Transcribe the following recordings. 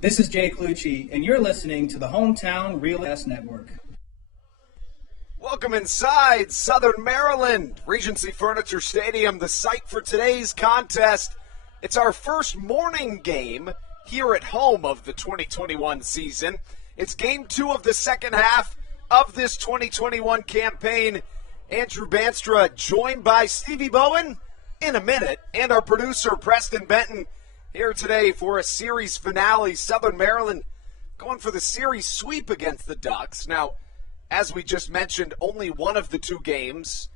This is Jay Clucci, and you're listening to the Hometown Real Estate Network. Welcome inside Southern Maryland, Regency Furniture Stadium, the site for today's contest. It's our first morning game here at home of the 2021 season. It's game 2 of the second half of this 2021 campaign. Andrew Banstra joined by Stevie Bowen in a minute, and our producer Preston Benton here today for a series finale. Southern Maryland going for the series sweep against the Ducks. Now, as we just mentioned, only one of the two games,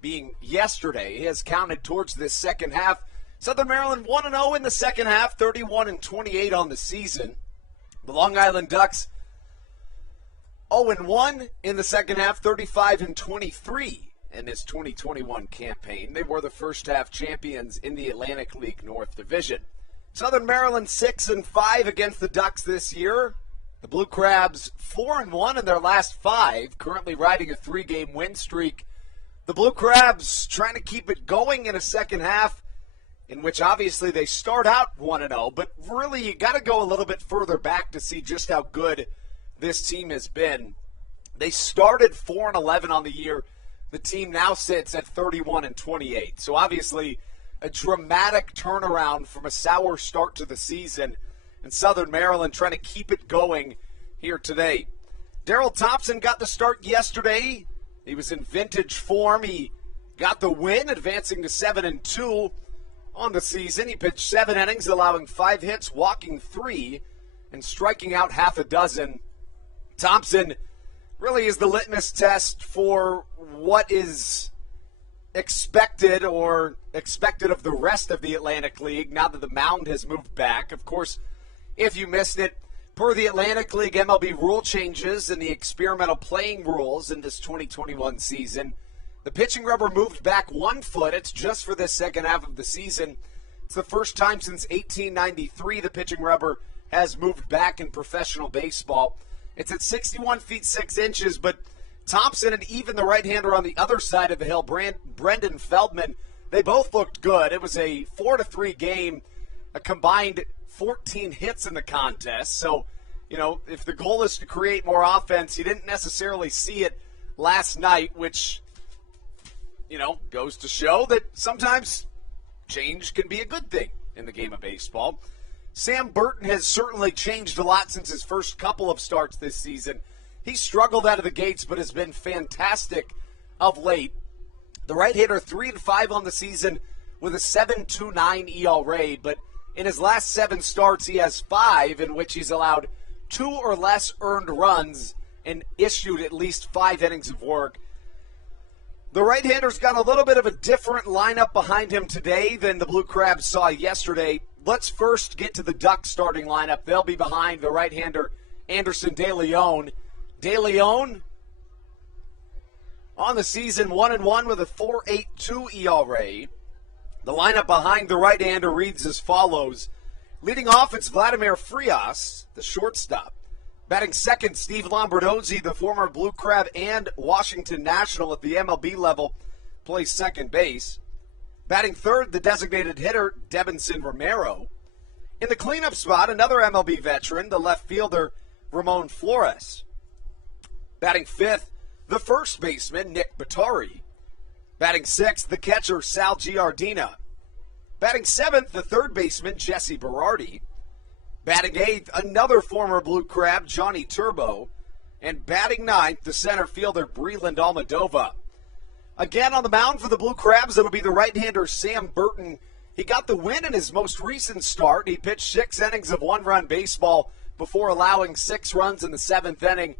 being yesterday, has counted towards this second half. Southern Maryland 1-0 in the second half, 31-28 on the season. The Long Island Ducks 0-1 in the second half, 35-23 in this 2021 campaign. They were the first half champions in the Atlantic League North Division. Southern Maryland 6-5 against the Ducks this year. The Blue Crabs 4-1 in their last 5, currently riding a 3-game win streak. The Blue Crabs trying to keep it going in a second half, in which obviously they start out 1-0, but really you got to go a little bit further back to see just how good this team has been. They started 4-11 on the year. The team now sits at 31-28. So obviously a dramatic turnaround from a sour start to the season, and Southern Maryland trying to keep it going here today. Daryl Thompson got the start yesterday. He was in vintage form. He got the win, advancing to 7-2 on the season. He pitched 7 innings, allowing 5 hits, walking 3, and striking out half a dozen. Thompson really is the litmus test for what is expected of the rest of the Atlantic League now that the mound has moved back. Of course, if you missed it, per the Atlantic League MLB rule changes and the experimental playing rules in this 2021 season, the pitching rubber moved back 1 foot. It's just for this second half of the season. It's the first time since 1893 the pitching rubber has moved back in professional baseball. It's at 61 feet 6 inches, but Thompson and even the right-hander on the other side of the hill, Brendan Feldman, they both looked good. It was a 4-3 game, a combined 14 hits in the contest. So, if the goal is to create more offense, you didn't necessarily see it last night, which, goes to show that sometimes change can be a good thing in the game of baseball. Sam Burton has certainly changed a lot since his first couple of starts this season. He struggled out of the gates, but has been fantastic of late. The right-hander 3-5 on the season with a 7.29 ERA, but in his last 7 starts, he has 5 in which he's allowed 2 or less earned runs and issued at least 5 innings of work. The right-hander's got a little bit of a different lineup behind him today than the Blue Crabs saw yesterday. Let's first get to the Ducks starting lineup. They'll be behind the right-hander Anderson De Leon. De Leon on the season 1-1 with a 4.82 ERA. The lineup behind the right-hander reads as follows. Leading off, it's Vladimir Frias, the shortstop. Batting second, Steve Lombardozzi, the former Blue Crab and Washington National at the MLB level, plays second base. Batting third, the designated hitter, Debinson Romero. In the cleanup spot, another MLB veteran, the left fielder, Ramon Flores. Batting fifth, the first baseman, Nick Batari. Batting sixth, the catcher, Sal Giardina. Batting seventh, the third baseman, Jesse Berardi. Batting eighth, another former Blue Crab, Johnny Turbo. And batting ninth, the center fielder, Breland Almadova. Again on the mound for the Blue Crabs, it'll be the right-hander, Sam Burton. He got the win in his most recent start. He pitched 6 innings of 1-run baseball before allowing 6 runs in the 7th inning.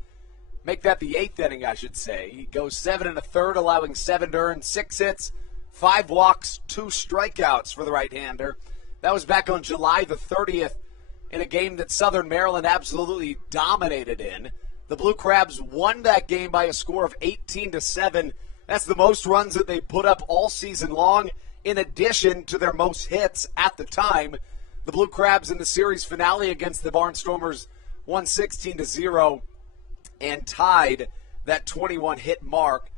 Make that the 8th inning, I should say. He goes 7 1/3, allowing 7 earned, 6 hits, 5 walks, 2 strikeouts for the right-hander. That was back on July the 30th in a game that Southern Maryland absolutely dominated in. The Blue Crabs won that game by a score of 18-7. That's the most runs that they put up all season long, in addition to their most hits at the time. The Blue Crabs in the series finale against the Barnstormers won 16-0 and tied that 21-hit mark.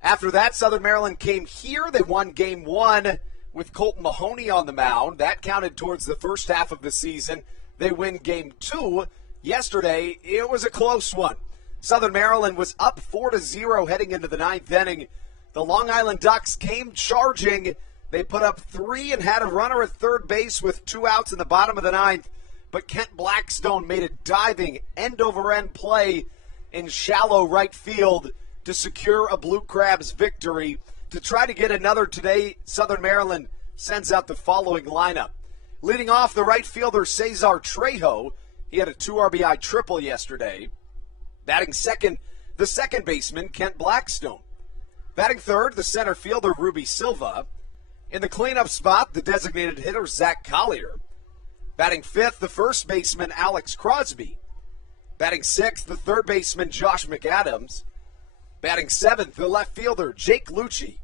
After that, Southern Maryland came here. They won Game 1 with Colton Mahoney on the mound. That counted towards the first half of the season. They win game 2. Yesterday, it was a close one. Southern Maryland was up 4-0 heading into the 9th inning. The Long Island Ducks came charging. They put up 3 and had a runner at third base with 2 outs in the bottom of the 9th. But Kent Blackstone made a diving end-over-end play in shallow right field to secure a Blue Crabs victory. To try to get another today, Southern Maryland sends out the following lineup. Leading off, the right fielder Cesar Trejo. He had a 2 RBI triple yesterday. Batting second, the second baseman, Kent Blackstone. Batting third, the center fielder, Ruby Silva. In the cleanup spot, the designated hitter, Zach Collier. Batting fifth, the first baseman, Alex Crosby. Batting sixth, the third baseman, Josh McAdams. Batting seventh, the left fielder, Jake Lucci.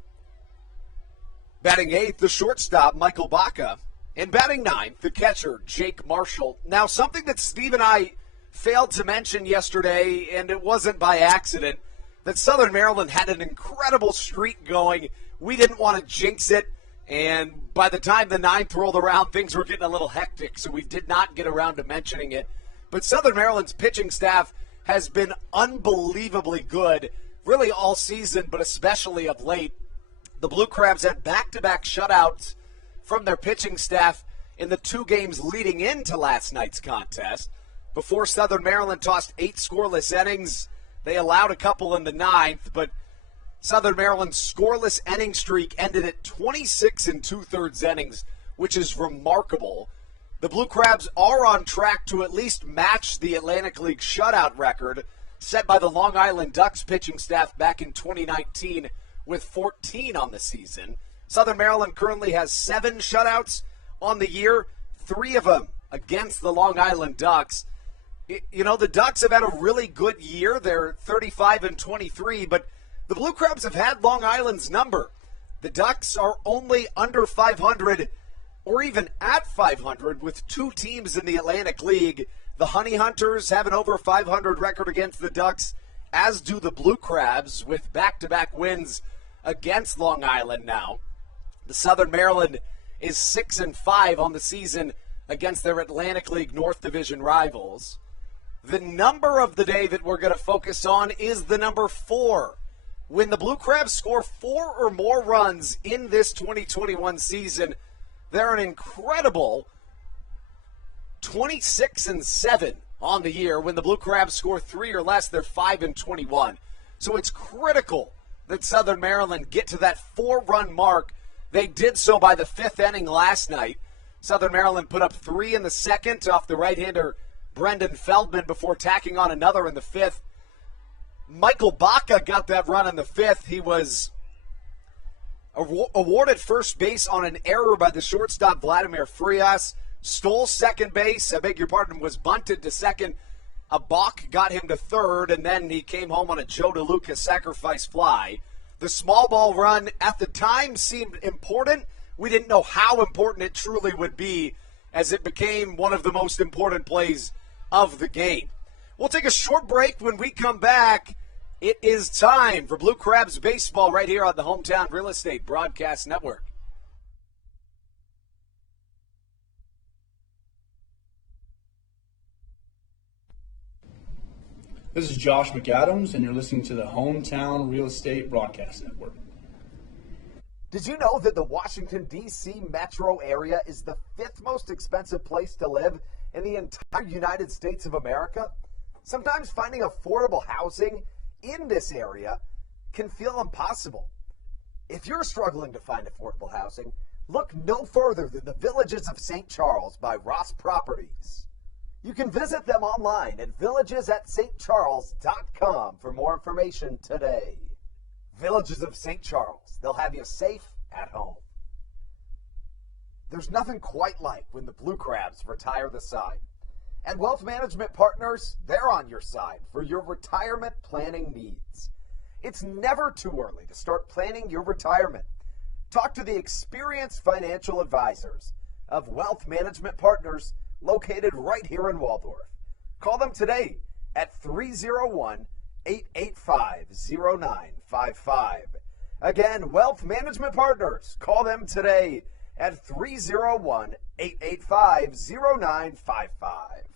Batting eighth, the shortstop, Michael Baca. And batting ninth, the catcher, Jake Marshall. Now, something that Steve and I failed to mention yesterday, and it wasn't by accident, that Southern Maryland had an incredible streak going. We didn't want to jinx it, and by the time the 9th rolled around, things were getting a little hectic, so we did not get around to mentioning it. But Southern Maryland's pitching staff has been unbelievably good, really all season, but especially of late. The Blue Crabs had back-to-back shutouts from their pitching staff in the 2 games leading into last night's contest. Before Southern Maryland tossed 8 scoreless innings, they allowed a couple in the 9th, but Southern Maryland's scoreless inning streak ended at 26 2/3 innings, which is remarkable. The Blue Crabs are on track to at least match the Atlantic League shutout record set by the Long Island Ducks pitching staff back in 2019 with 14 on the season. Southern Maryland currently has 7 shutouts on the year, 3 of them against the Long Island Ducks. You know, the Ducks have had a really good year. They're 35-23, but the Blue Crabs have had Long Island's number. The Ducks are only under 500 or even at 500 with 2 teams in the Atlantic League. The Honey Hunters have an over 500 record against the Ducks, as do the Blue Crabs with back-to-back wins against Long Island now. The Southern Maryland is 6-5 on the season against their Atlantic League North Division rivals. The number of the day that we're going to focus on is the number 4. When the Blue Crabs score 4 or more runs in this 2021 season, they're an incredible 26-7 on the year. When the Blue Crabs score 3 or less, they're 5-21. So it's critical that Southern Maryland get to that 4-run mark. They did so by the 5th inning last night. Southern Maryland put up 3 in the 2nd off the right-hander Brendan Feldman before tacking on another in the 5th. Michael Baca got that run in the 5th. He was awarded first base on an error by the shortstop Vladimir Frias. Stole second base, was bunted to second. A balk got him to third, and then he came home on a Joe DeLuca sacrifice fly. The small ball run at the time seemed important. We didn't know how important it truly would be as it became one of the most important plays of the game. We'll take a short break. When we come back, it is time for Blue Crabs baseball right here on the Hometown Real Estate Broadcast Network. This is Josh McAdams, and you're listening to the Hometown Real Estate Broadcast Network. Did you know that the Washington, D.C. metro area is the 5th most expensive place to live in the entire United States of America? Sometimes finding affordable housing in this area can feel impossible. If you're struggling to find affordable housing, look no further than the Villages of St. Charles by Ross Properties. You can visit them online at villagesatstcharles.com for more information today. Villages of St. Charles. They'll have you safe at home. There's nothing quite like when the Blue Crabs retire the side. And Wealth Management Partners, they're on your side for your retirement planning needs. It's never too early to start planning your retirement. Talk to the experienced financial advisors of Wealth Management Partners located right here in Waldorf. Call them today at 301-885-0955. Again, Wealth Management Partners. Call them today at 301-885-0955.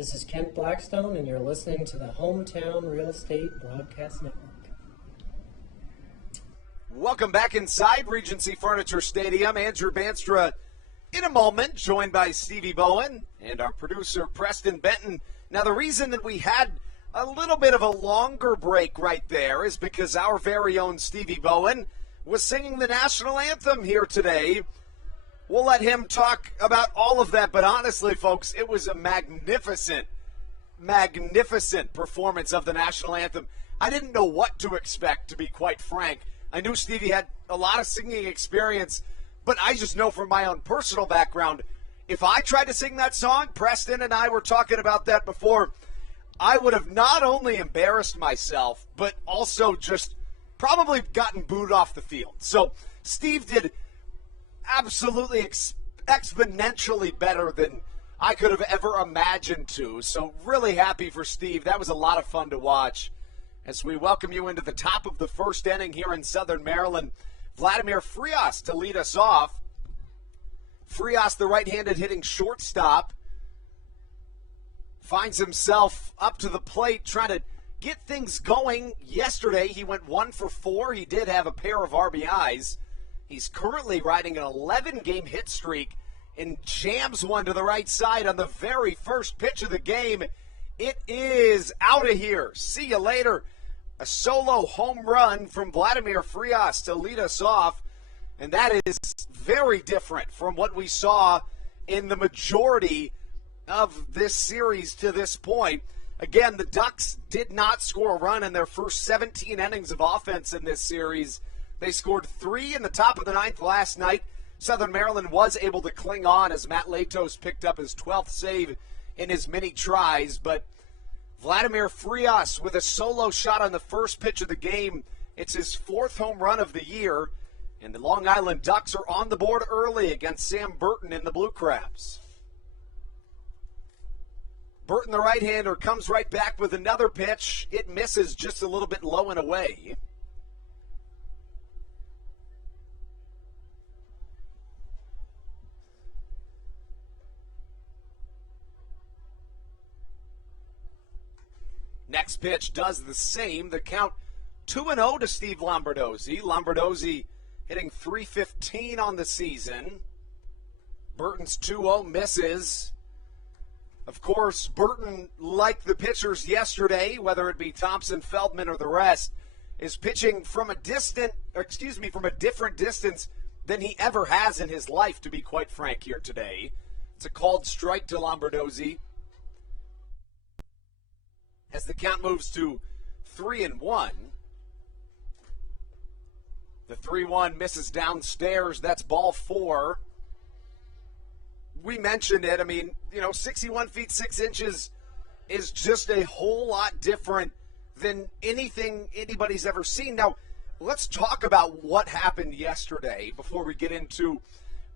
This is Kent Blackstone, and you're listening to the Hometown Real Estate Broadcast Network. Welcome back inside Regency Furniture Stadium. Andrew Banstra in a moment, joined by Stevie Bowen and our producer Preston Benton. Now, the reason that we had a little bit of a longer break right there is because our very own Stevie Bowen was singing the national anthem here today. We'll let him talk about all of that, but honestly, folks, it was a magnificent performance of the national anthem. I didn't know what to expect, to be quite frank. I knew Stevie had a lot of singing experience, but I just know from my own personal background, if I tried to sing that song, Preston and I were talking about that before, I would have not only embarrassed myself, but also just probably gotten booed off the field. So Steve did absolutely exponentially better than I could have ever imagined to. So really happy for Steve. That was a lot of fun to watch. As we welcome you into the top of the first inning here in Southern Maryland, Vladimir Frias to lead us off. Frias, the right-handed hitting shortstop, finds himself up to the plate trying to get things going. Yesterday, he went 1 for 4. He did have a pair of RBIs. He's currently riding an 11-game hit streak and jams one to the right side on the very first pitch of the game. It is out of here. See you later. A solo home run from Vladimir Frias to lead us off. And that is very different from what we saw in the majority of this series to this point. Again, the Ducks did not score a run in their first 17 innings of offense in this series. They scored 3 in the top of the ninth last night. Southern Maryland was able to cling on as Matt Latos picked up his 12th save in his many tries. But Vladimir Frias with a solo shot on the first pitch of the game. It's his 4th home run of the year. And the Long Island Ducks are on the board early against Sam Burton in the Blue Crabs. Burton, the right-hander, comes right back with another pitch. It misses just a little bit low and away. Next pitch does the same. The count 2-0 to Steve Lombardozzi. Lombardozzi hitting .315 on the season. Burton's 2-0 misses. Of course, Burton, like the pitchers yesterday, whether it be Thompson, Feldman, or the rest, is pitching from a different distance than he ever has in his life, to be quite frank here today. It's a called strike to Lombardozzi. As the count moves to 3-1, The 3-1 misses downstairs. That's ball 4. We mentioned it. I mean, 61 feet 6 inches is just a whole lot different than anything anybody's ever seen. Now, let's talk about what happened yesterday before we get into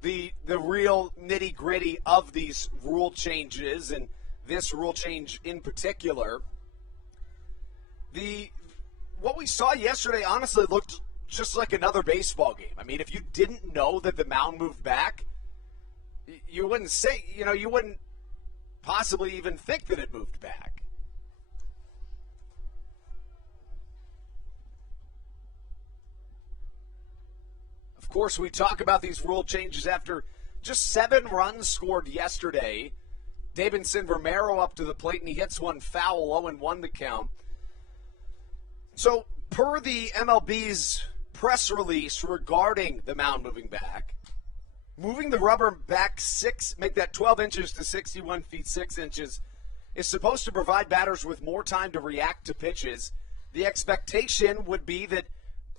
the real nitty-gritty of these rule changes and this rule change in particular. What we saw yesterday honestly looked just like another baseball game. I mean, if you didn't know that the mound moved back, you wouldn't say, you wouldn't possibly even think that it moved back. Of course, we talk about these rule changes after just 7 runs scored yesterday. Davidson Romero up to the plate, and he hits one foul, 0-1 the count. So, per the MLB's press release regarding the mound moving back, moving the rubber back make that 12 inches to 61 feet 6 inches, is supposed to provide batters with more time to react to pitches. The expectation would be that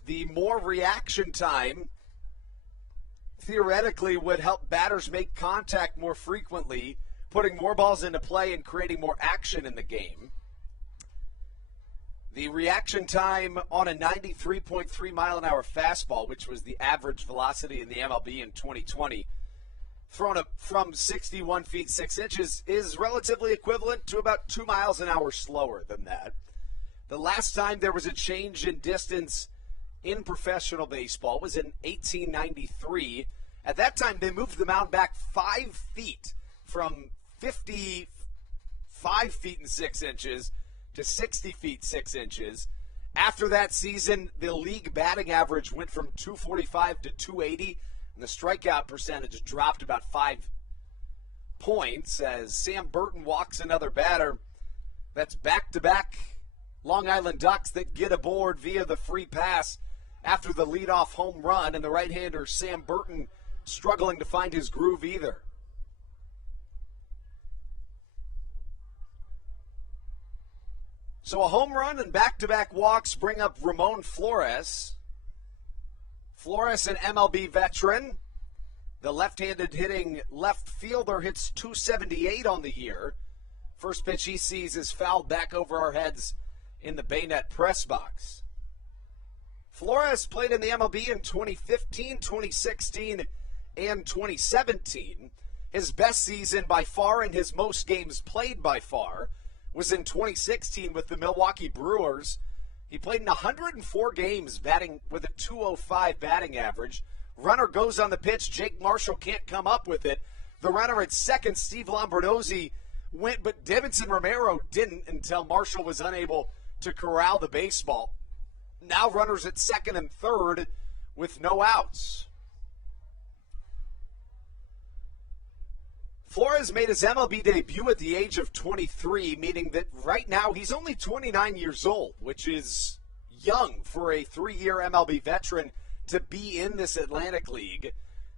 the more reaction time theoretically would help batters make contact more frequently, putting more balls into play and creating more action in the game. The reaction time on a 93.3 mile an hour fastball, which was the average velocity in the MLB in 2020, thrown up from 61 feet 6 inches, is relatively equivalent to about 2 miles an hour slower than that. The last time there was a change in distance in professional baseball was in 1893. At that time, they moved the mound back 5 feet from 55 feet and 6 inches to 60 feet 6 inches. After that season, the league batting average went from 245 to 280, and the strikeout percentage dropped about 5 points as Sam Burton walks another batter. That's back-to-back Long Island Ducks that get aboard via the free pass after the leadoff home run, and the right-hander Sam Burton struggling to find his groove either. So a home run and back-to-back walks bring up Ramon Flores. Flores, an MLB veteran. The left-handed hitting left fielder hits .278 on the year. First pitch he sees is fouled back over our heads in the Bayonet press box. Flores played in the MLB in 2015, 2016, and 2017. His best season by far and his most games played by far was in 2016 with the Milwaukee Brewers. He played in 104 games, batting with a .205 batting average. Runner goes on the pitch. Jake Marshall can't come up with it. The runner at second, Steve Lombardozzi, went, but Davidson Romero didn't until Marshall was unable to corral the baseball. Now runners at second and third with no outs. Flores made his MLB debut at the age of 23, meaning that right now he's only 29 years old, which is young for a 3-year MLB veteran to be in this Atlantic League.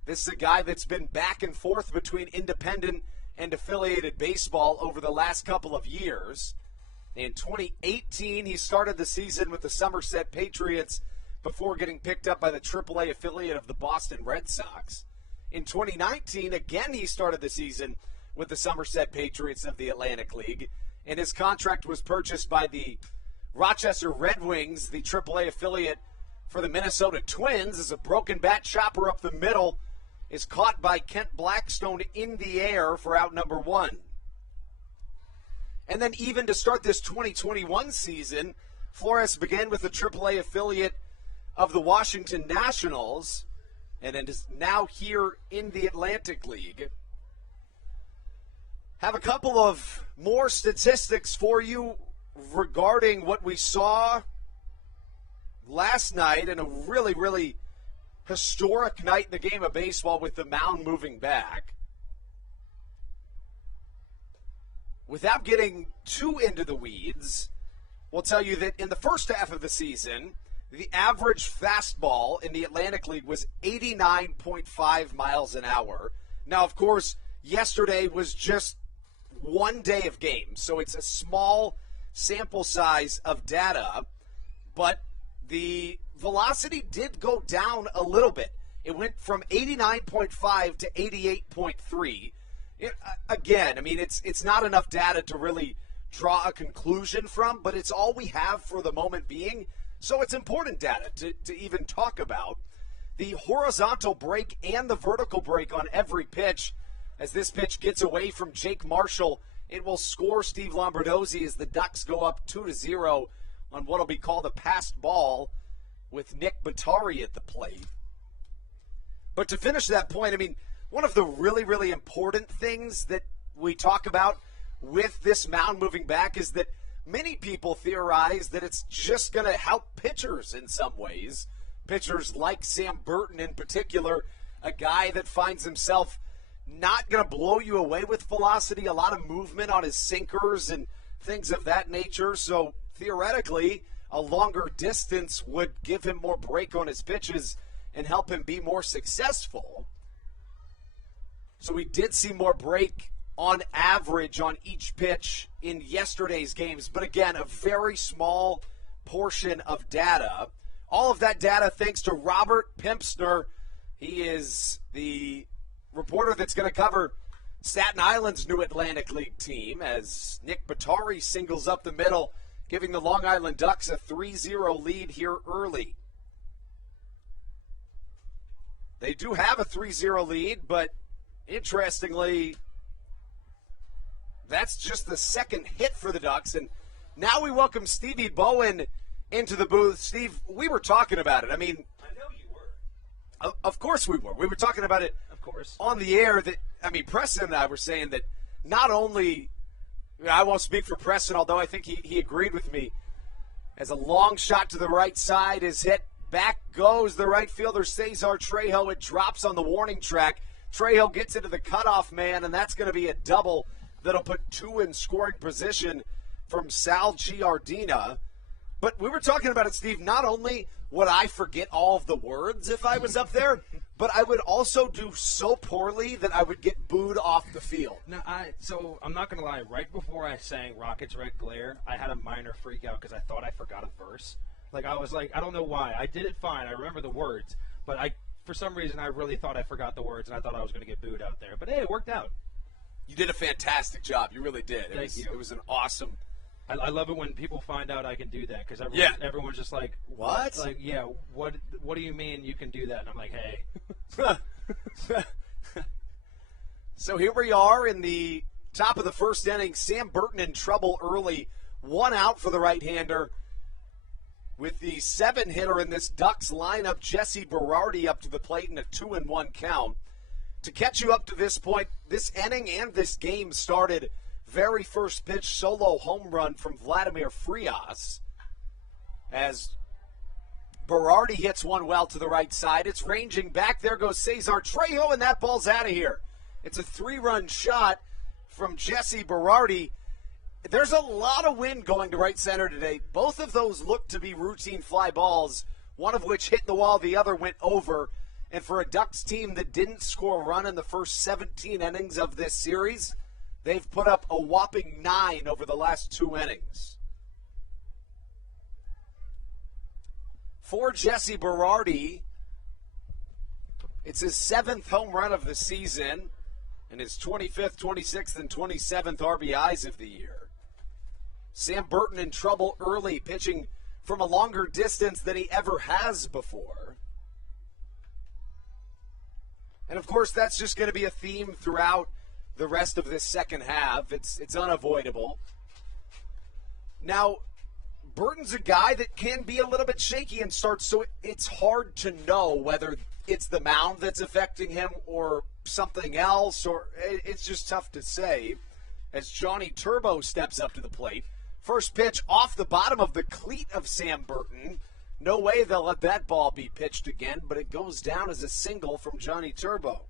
This is a guy that's been back and forth between independent and affiliated baseball over the last couple of years. In 2018, he started the season with the Somerset Patriots before getting picked up by the AAA affiliate of the Boston Red Sox. In 2019, again, he started the season with the Somerset Patriots of the Atlantic League, and his contract was purchased by the Rochester Red Wings, the AAA affiliate for the Minnesota Twins, as a broken bat chopper up the middle is caught by Kent Blackstone in the air for out number 1. And then even to start this 2021 season, Flores began with the AAA affiliate of the Washington Nationals, and it is now here in the Atlantic League. Have a couple of more statistics for you regarding what we saw last night in a really, really historic night in the game of baseball with the mound moving back. Without getting too into the weeds, we'll tell you that in the first half of the season, the average fastball in the Atlantic League was 89.5 miles an hour. Now, of course, yesterday was just one day of games, so it's a small sample size of data, but the velocity did go down a little bit. It went from 89.5 to 88.3. Again, I mean, it's not enough data to really draw a conclusion from, but it's all we have for the moment being. So it's important data to even talk about. The horizontal break and the vertical break on every pitch. As this pitch gets away from Jake Marshall, it will score Steve Lombardozzi as the Ducks go up 2-0 on what will be called a passed ball with Nick Batari at the plate. But to finish that point, I mean, one of the really, really important things that we talk about with this mound moving back is that many people theorize that it's just going to help pitchers in some ways. Pitchers like Sam Burton in particular, a guy that finds himself not going to blow you away with velocity, a lot of movement on his sinkers and things of that nature. So theoretically, a longer distance would give him more break on his pitches and help him be more successful. So we did see more break on average on each pitch in yesterday's games. But again, a very small portion of data. All of that data thanks to Robert Pimpsner. He is the reporter that's going to cover Staten Island's new Atlantic League team as Nick Batari singles up the middle, giving the Long Island Ducks a 3-0 lead here early. They do have a 3-0 lead, but interestingly, that's just the second hit for the Ducks. And now we welcome Stevie Bowen into the booth. Steve, we were talking about it. I mean, I know you were. Of course we were. We were talking about it, of course, on the air. That I mean, Preston and I were saying that not only, I won't speak for Preston, although I think he agreed with me, as a long shot to the right side is hit. Back goes the right fielder, Cesar Trejo. It drops on the warning track. Trejo gets into the cutoff man, and that's going to be a double that'll put two in scoring position from Sal Giardina. But we were talking about it, Steve. Not only would I forget all of the words if I was up there, but I would also do so poorly that I would get booed off the field. No, so I'm not going to lie. Right before I sang Rockets Red Glare, I had a minor freak out because I thought I forgot a verse. Like, I was like, I don't know why. I did it fine. I remember the words. But for some reason, I really thought I forgot the words, and I thought I was going to get booed out there. But, hey, it worked out. You did a fantastic job. You really did. Thank you. It was an awesome. I love it when people find out I can do that because everyone's just like, what? Like, yeah, what do you mean you can do that? And I'm like, hey. So here we are in the top of the first inning. Sam Burton in trouble early. One out for the right-hander. With the 7-hitter in this Ducks lineup, Jesse Berardi up to the plate in a 2-1 count. To catch you up to this point, this inning and this game started very first pitch solo home run from Vladimir Frias. As Berardi hits one well to the right side. It's ranging back. There goes Cesar Trejo, and that ball's out of here. It's a 3-run shot from Jesse Berardi. There's a lot of wind going to right center today. Both of those look to be routine fly balls, one of which hit the wall, the other went over. And for a Ducks team that didn't score a run in the first 17 innings of this series, they've put up a whopping 9 over the last 2 innings. For Jesse Berardi, it's his 7th home run of the season and his 25th, 26th, and 27th RBIs of the year. Sam Burton in trouble early, pitching from a longer distance than he ever has before. And, of course, that's just going to be a theme throughout the rest of this second half. It's unavoidable. Now, Burton's a guy that can be a little bit shaky in starts, so it's hard to know whether it's the mound that's affecting him or something else, or it's just tough to say. As Johnny Turbo steps up to the plate. First pitch off the bottom of the cleat of Sam Burton. No way they'll let that ball be pitched again, but it goes down as a single from Johnny Turbo.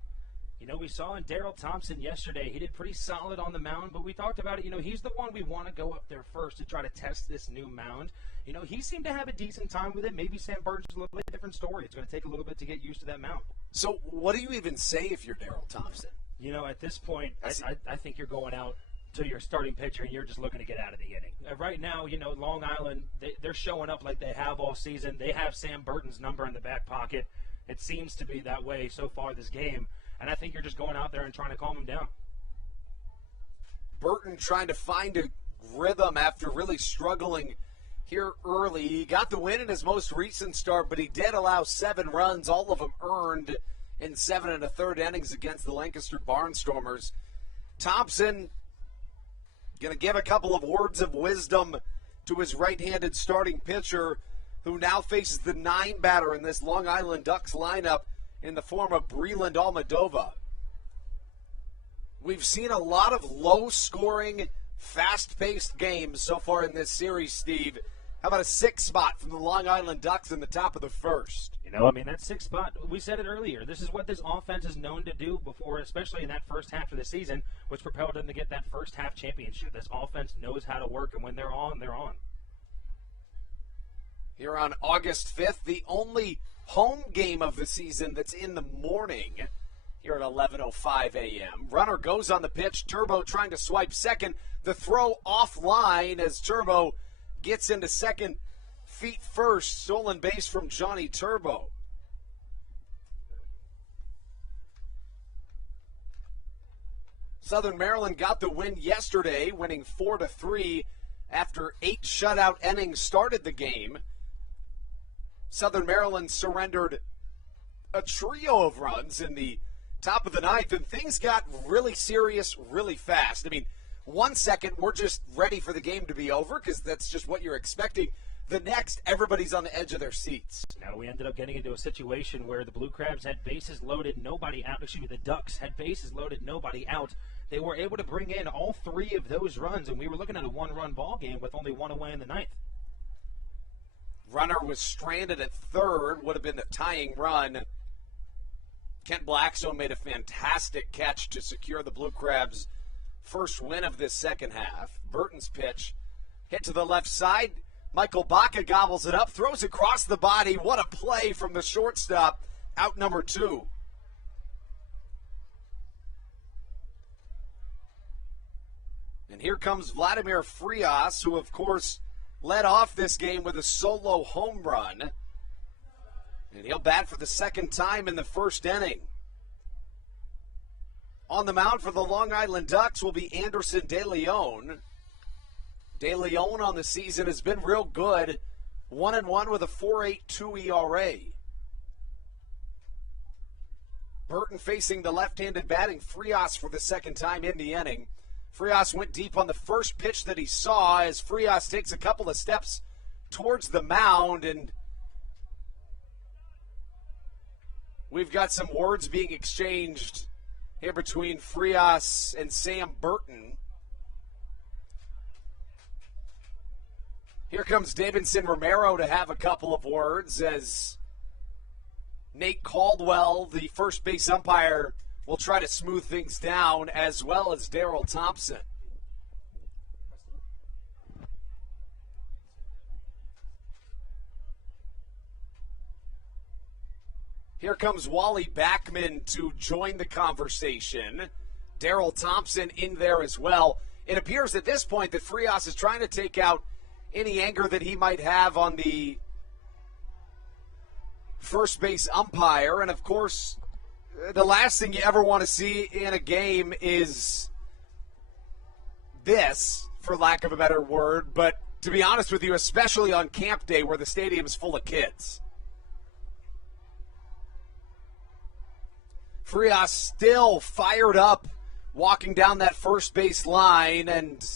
You know, we saw in Daryl Thompson yesterday, he did pretty solid on the mound, but we talked about it. You know, he's the one we want to go up there first to try to test this new mound. You know, he seemed to have a decent time with it. Maybe Sam Burton's a little bit different story. It's going to take a little bit to get used to that mound. So what do you even say if you're Daryl Thompson? You know, at this point, I think you're going out to your starting pitcher and you're just looking to get out of the inning. Right now, Long Island, they're showing up like they have all season. They have Sam Burton's number in the back pocket. It seems to be that way so far this game, and I think you're just going out there and trying to calm them down. Burton trying to find a rhythm after really struggling here early. He got the win in his most recent start, but he did allow 7 runs, all of them earned in 7 1/3 innings against the Lancaster Barnstormers. Thompson going to give a couple of words of wisdom to his right-handed starting pitcher, who now faces the 9 batter in this Long Island Ducks lineup in the form of Breland Almadova. We've seen a lot of low-scoring, fast-paced games so far in this series, Steve. How about a 6 spot from the Long Island Ducks in the top of the first? That 6 spot, we said it earlier. This is what this offense is known to do before, especially in that first half of the season, which propelled them to get that first half championship. This offense knows how to work, and when they're on, they're on. Here on August 5th, the only home game of the season that's in the morning here at 11:05 a.m. Runner goes on the pitch. Turbo trying to swipe second. The throw offline as Turbo gets into second, feet first. Stolen base from Johnny Turbo. Southern Maryland got the win yesterday, winning 4-3 after 8 shutout innings started the game. Southern Maryland surrendered a trio of runs in the top of the ninth, and things got really serious really fast. 1 second, we're just ready for the game to be over because that's just what you're expecting. The next, everybody's on the edge of their seats. Now we ended up getting into a situation where the Blue Crabs had bases loaded, nobody out. The Ducks had bases loaded, nobody out. They were able to bring in all 3 of those runs, and we were looking at a 1-run ball game with only 1 away in the ninth. Runner was stranded at third, would have been the tying run. Kent Blackstone made a fantastic catch to secure the Blue Crabs' first win of this second half. Burton's pitch hit to the left side. Michael Baca gobbles it up, throws across the body. What a play from the shortstop, out number 2. And here comes Vladimir Frias, who, of course, led off this game with a solo home run. And he'll bat for the second time in the first inning. On the mound for the Long Island Ducks will be Anderson De Leon. De Leon on the season has been real good. 1-1 with a 4.82 ERA. Burton facing the left-handed batting Frias for the second time in the inning. Frias went deep on the first pitch that he saw as Frias takes a couple of steps towards the mound, and we've got some words being exchanged here between Frias and Sam Burton. Here comes Davidson Romero to have a couple of words as Nate Caldwell, the first base umpire, will try to smooth things down, as well as Darryl Thompson. Here comes Wally Backman to join the conversation. Darryl Thompson in there as well. It appears at this point that Frias is trying to take out any anger that he might have on the first base umpire. And, of course, the last thing you ever want to see in a game is this, for lack of a better word. But to be honest with you, especially on camp day where the stadium is full of kids. Frias still fired up walking down that first base line and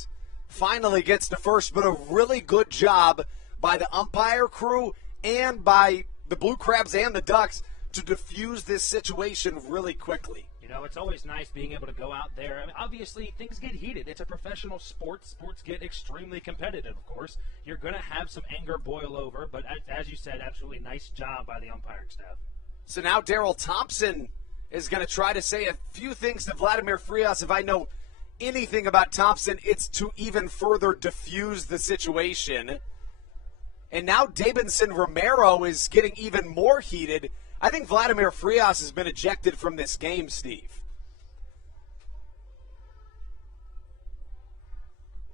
finally gets to first, but a really good job by the umpire crew and by the Blue Crabs and the Ducks to diffuse this situation really quickly. It's always nice being able to go out there. Obviously, things get heated. It's a professional sport. Sports get extremely competitive, of course. You're going to have some anger boil over, but as you said, absolutely nice job by the umpiring staff. So now Darryl Thompson is going to try to say a few things to Vladimir Frias. If I know anything about Thompson, it's to even further diffuse the situation. And now Davidson Romero is getting even more heated. I think Vladimir Frias has been ejected from this game, Steve.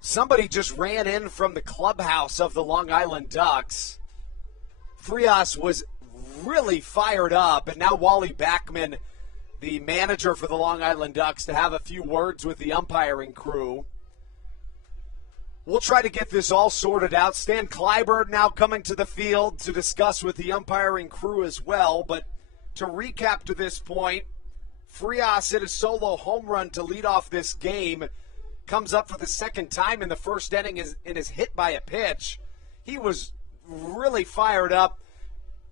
Somebody just ran in from the clubhouse of the Long Island Ducks. Frias was really fired up, and now Wally Backman, the manager for the Long Island Ducks, to have a few words with the umpiring crew. We'll try to get this all sorted out. Stan Kleiber now coming to the field to discuss with the umpiring crew as well. But to recap to this point, Frias hit a solo home run to lead off this game. Comes up for the second time in the first inning and is hit by a pitch. He was really fired up.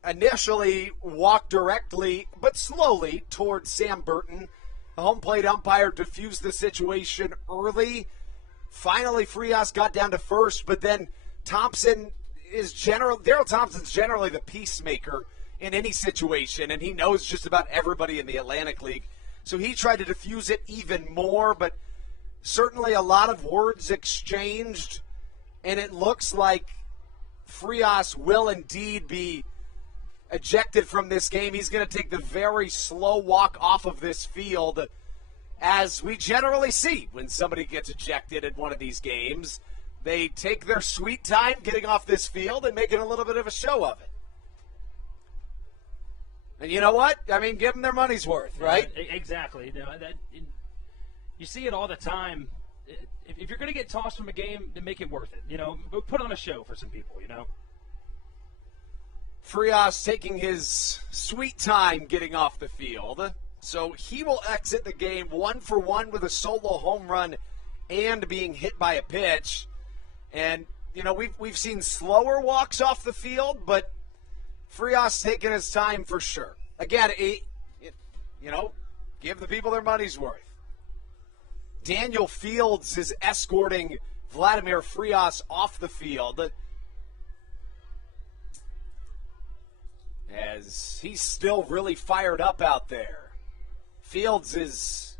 Initially walked directly, but slowly, towards Sam Burton. The home plate umpire diffused the situation early. Finally, Frias got down to first, but then Daryl Thompson's generally the peacemaker in any situation, and he knows just about everybody in the Atlantic League. So he tried to diffuse it even more, but certainly a lot of words exchanged, and it looks like Frias will indeed be ejected from this game. He's going to take the very slow walk off of this field, as we generally see when somebody gets ejected in one of these games. They take their sweet time getting off this field and making a little bit of a show of it. And you know what? I mean, give them their money's worth, right? Exactly. You see it all the time. If you're going to get tossed from a game, then make it worth it. Put on a show for some people, Frias taking his sweet time getting off the field. So he will exit the game 1-for-1 with a solo home run and being hit by a pitch. And, we've seen slower walks off the field, but Frias taking his time for sure. Again, give the people their money's worth. Daniel Fields is escorting Vladimir Frias off the field, as he's still really fired up out there. Fields is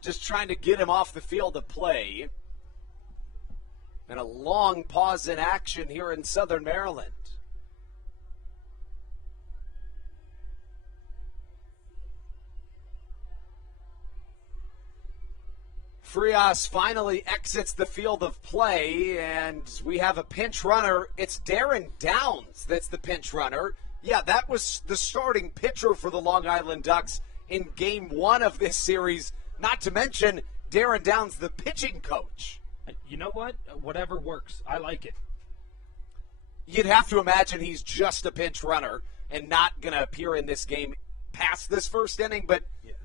just trying to get him off the field to play. And a long pause in action here in Southern Maryland. Frias finally exits the field of play, and we have a pinch runner. It's Darren Downs that's the pinch runner. Yeah, that was the starting pitcher for the Long Island Ducks in Game 1 of this series. Not to mention, Darren Downs, the pitching coach. You know what? Whatever works. I like it. You'd have to imagine he's just a pinch runner and not going to appear in this game past this first inning, but yes.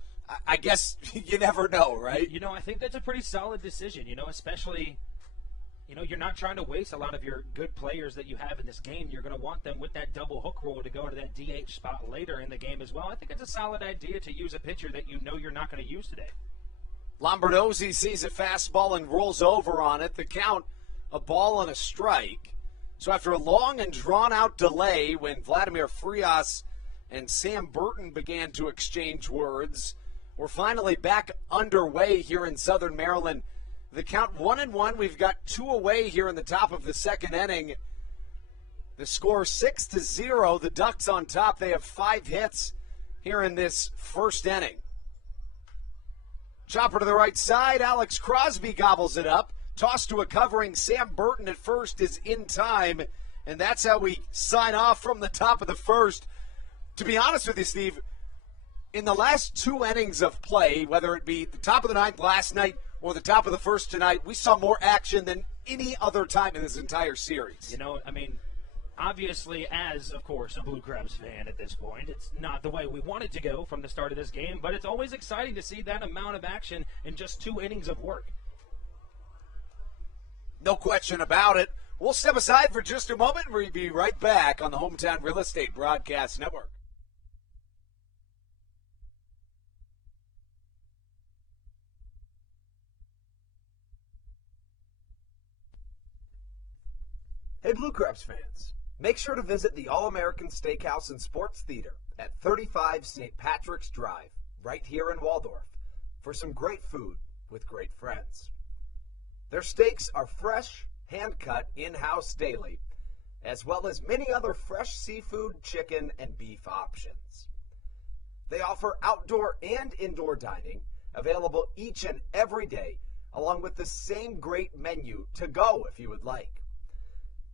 I guess you never know, right? I think that's a pretty solid decision, especially, you're not trying to waste a lot of your good players that you have in this game. You're going to want them with that double hook rule to go to that DH spot later in the game as well. I think it's a solid idea to use a pitcher that you're not going to use today. Lombardozzi sees a fastball and rolls over on it. The count, a ball and a strike. So after a long and drawn-out delay, when Vladimir Frias and Sam Burton began to exchange words, we're finally back underway here in Southern Maryland. The count 1-1. We've got 2 away here in the top of the second inning. The score 6-0. The Ducks on top. They have 5 hits here in this first inning. Chopper to the right side. Alex Crosby gobbles it up. Toss to a covering Sam Burton at first is in time. And that's how we sign off from the top of the first. To be honest with you, Steve, in the last 2 innings of play, whether it be the top of the ninth last night or the top of the first tonight, we saw more action than any other time in this entire series. Obviously, as, of course, a Blue Crabs fan at this point, it's not the way we wanted to go from the start of this game, but it's always exciting to see that amount of action in just 2 innings of work. No question about it. We'll step aside for just a moment and we'll be right back on the Hometown Real Estate Broadcast Network. Hey Blue Crabs fans, make sure to visit the All-American Steakhouse and Sports Theater at 35 St. Patrick's Drive, right here in Waldorf, for some great food with great friends. Their steaks are fresh, hand-cut, in-house daily, as well as many other fresh seafood, chicken, and beef options. They offer outdoor and indoor dining, available each and every day, along with the same great menu to go if you would like.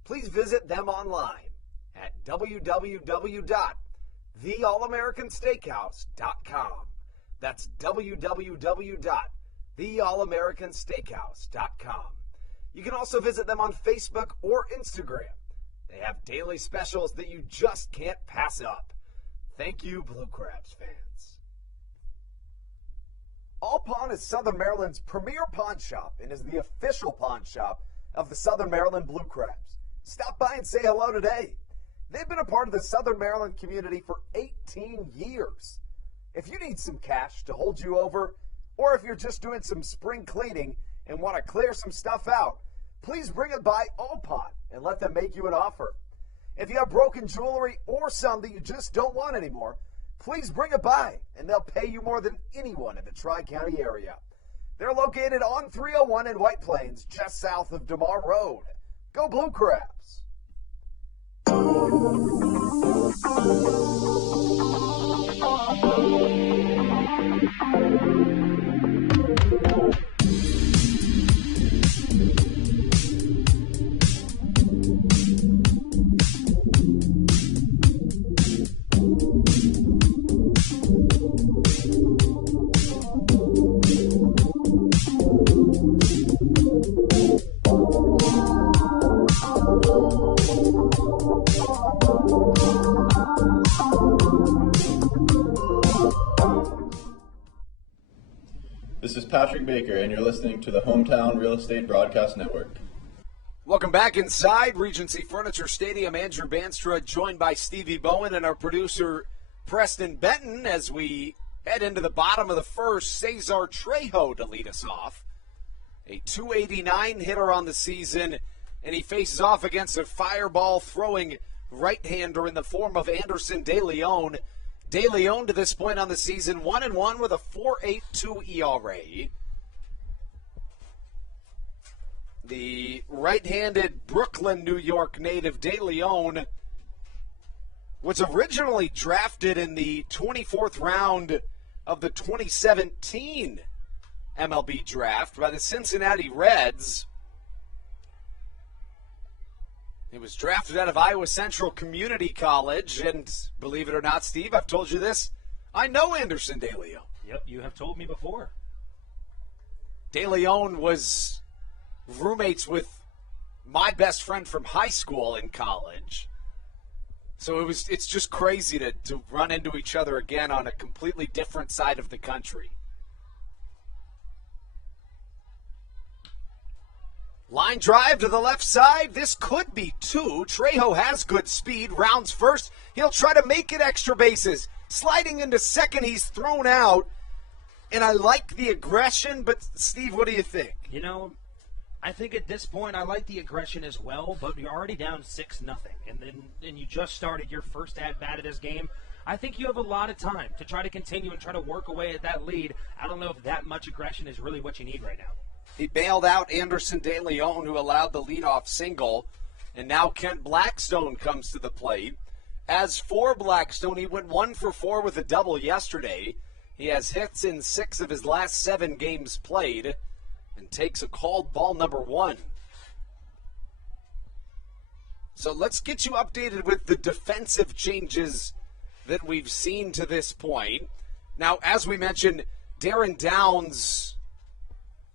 Please visit them online at www.theallamericansteakhouse.com. That's www.theallamericansteakhouse.com. You can also visit them on Facebook or Instagram. They have daily specials that you just can't pass up. Thank you, Blue Crabs fans. All Pawn is Southern Maryland's premier pawn shop and is the official pawn shop of the Southern Maryland Blue Crabs. Stop by and say hello today. They've been a part of the Southern Maryland community for 18 years. If you need some cash to hold you over, or if you're just doing some spring cleaning and want to clear some stuff out, please bring it by All Pawn and let them make you an offer. If you have broken jewelry or some that you just don't want anymore, please bring it by and they'll pay you more than anyone in the Tri-County area. They're located on 301 in White Plains, just south of DeMar Road. Go Blue Crabs! This is Patrick Baker, and you're listening to the Hometown Real Estate Broadcast Network. Welcome back inside Regency Furniture Stadium. Andrew Banstra joined by Stevie Bowen and our producer Preston Benton as we head into the bottom of the first. Cesar Trejo to lead us off. A .289 hitter on the season, and he faces off against a fireball throwing right-hander in the form of Anderson De Leon. De Leon to this point on the season 1-1 with a 4.82 ERA. The right-handed Brooklyn, New York native De Leon was originally drafted in the 24th round of the 2017 MLB draft by the Cincinnati Reds. He was drafted out of Iowa Central Community College, and believe it or not, Steve, I've told you this, I know Anderson De Leon. Yep, you have told me before. De Leon was roommates with my best friend from high school in college. So it's just crazy to run into each other again on a completely different side of the country. Line drive to the left side. This could be two. Trejo has good speed. Rounds first. He'll try to make it extra bases. Sliding into second, he's thrown out. And I like the aggression, but Steve, what do you think? You know, I think at this point I like the aggression as well, but you're already down 6-0, and you just started your first at-bat of this game. I think you have a lot of time to try to continue and try to work away at that lead. I don't know if that much aggression is really what you need right now. He bailed out Anderson De Leon, who allowed the leadoff single, and now Kent Blackstone comes to the plate. As for Blackstone, he went 1 for 4 with a double yesterday. He has hits in 6 of his last 7 games played and takes a called ball number 1. So let's get you updated with the defensive changes that we've seen to this point. Now, as we mentioned, Darren Downs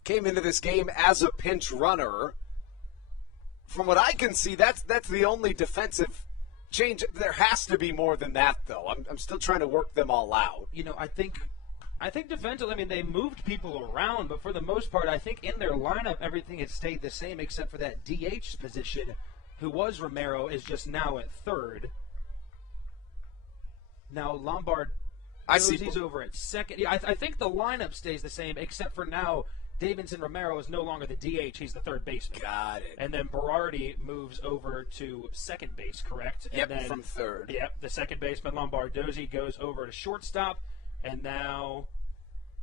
came into this game as a pinch runner. From what I can see, that's the only defensive change. There has to be more than that, though. I'm still trying to work them all out. You know, I think defensively, I mean, they moved people around, but for the most part, I think in their lineup, everything has stayed the same except for that DH position, who was Romero, is just now at third. Now Lombard, he's over at second. Yeah, I think the lineup stays the same except for now Davidson Romero is no longer the DH. He's the third baseman. Got it. And then Berardi moves over to second base, correct? Yep, and then, from third. Yep, the second baseman, Lombardozzi, goes over to shortstop. And now,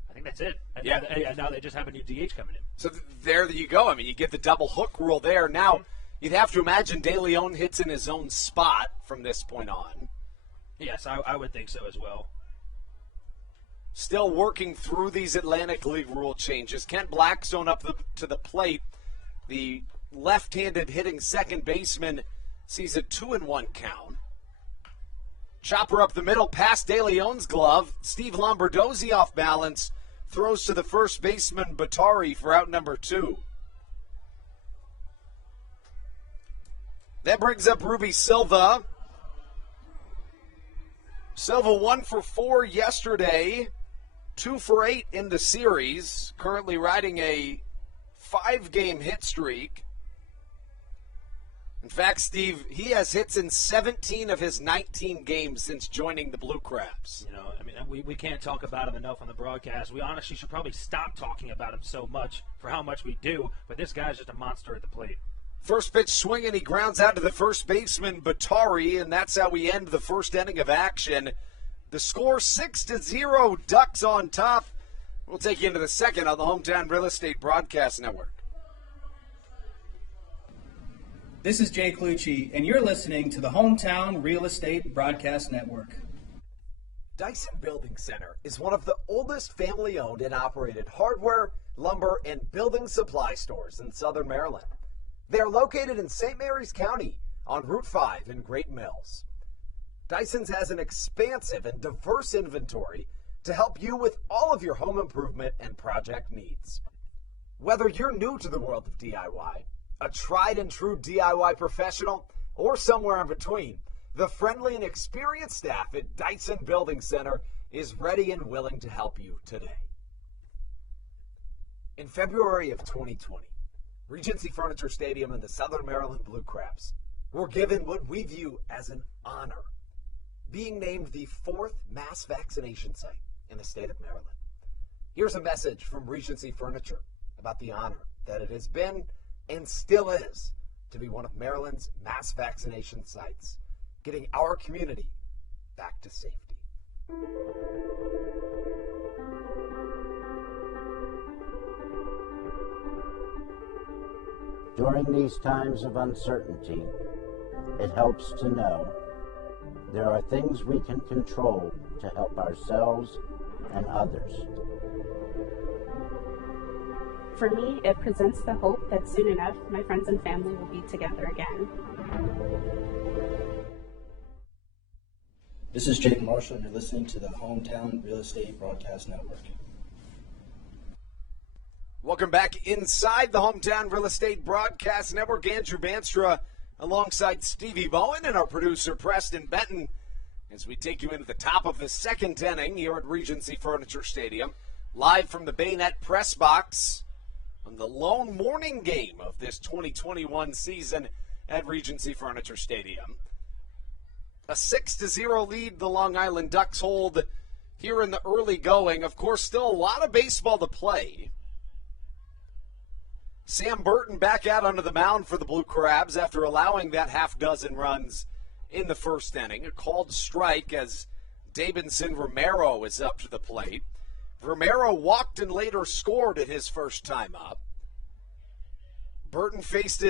I think that's it. And now they just have a new DH coming in. So there you go. I mean, you get the double hook rule there. Now, you'd have to imagine De Leon hits in his own spot from this point on. Yes, I would think so as well. Still working through these Atlantic League rule changes. Kent Blackstone up to the plate. The left-handed hitting second baseman sees a 2-1 count. Chopper up the middle, past De Leon's glove. Steve Lombardozzi off balance. Throws to the first baseman, Batari, for out number 2. That brings up Ruby Silva. Silva 1 for 4 yesterday. 2 for 8 in the series. Currently riding a 5-game hit streak. In fact, Steve, he has hits in 17 of his 19 games since joining the Blue Crabs. You know, I mean, we can't talk about him enough on the broadcast. We honestly should probably stop talking about him so much for how much we do, but this guy's just a monster at the plate. First pitch swing, and he grounds out to the first baseman, Batari, and that's how we end the first inning of action. The score 6-0, Ducks on top. We'll take you into the second on the Hometown Real Estate Broadcast Network. This is Jay Clucci, and you're listening to the Hometown Real Estate Broadcast Network. Dyson Building Center is one of the oldest family-owned and operated hardware, lumber, and building supply stores in Southern Maryland. They are located in St. Mary's County on Route 5 in Great Mills. Dyson's has an expansive and diverse inventory to help you with all of your home improvement and project needs. Whether you're new to the world of DIY, a tried and true DIY professional, or somewhere in between, the friendly and experienced staff at Dyson Building Center is ready and willing to help you today. In February of 2020, Regency Furniture Stadium and the Southern Maryland Blue Crabs were given what we view as an honor, being named the 4th mass vaccination site in the state of Maryland. Here's a message from Regency Furniture about the honor that it has been and still is to be one of Maryland's mass vaccination sites, getting our community back to safety. During these times of uncertainty, it helps to know there are things we can control to help ourselves and others. For me, it presents the hope that soon enough, my friends and family will be together again. This is Jake Marshall, and you're listening to the Hometown Real Estate Broadcast Network. Welcome back inside the Hometown Real Estate Broadcast Network. Andrew Banstra alongside Stevie Bowen and our producer Preston Benton as we take you into the top of the second inning here at Regency Furniture Stadium, live from the Bayonet Press Box on the lone morning game of this 2021 season at Regency Furniture Stadium. A 6-0 lead the Long Island Ducks hold here in the early going. Of course, still a lot of baseball to play. Sam Burton back out onto the mound for the Blue Crabs after allowing that half-dozen runs in the first inning. A called strike as Davidson Romero is up to the plate. Romero walked and later scored at his first time up. Burton faced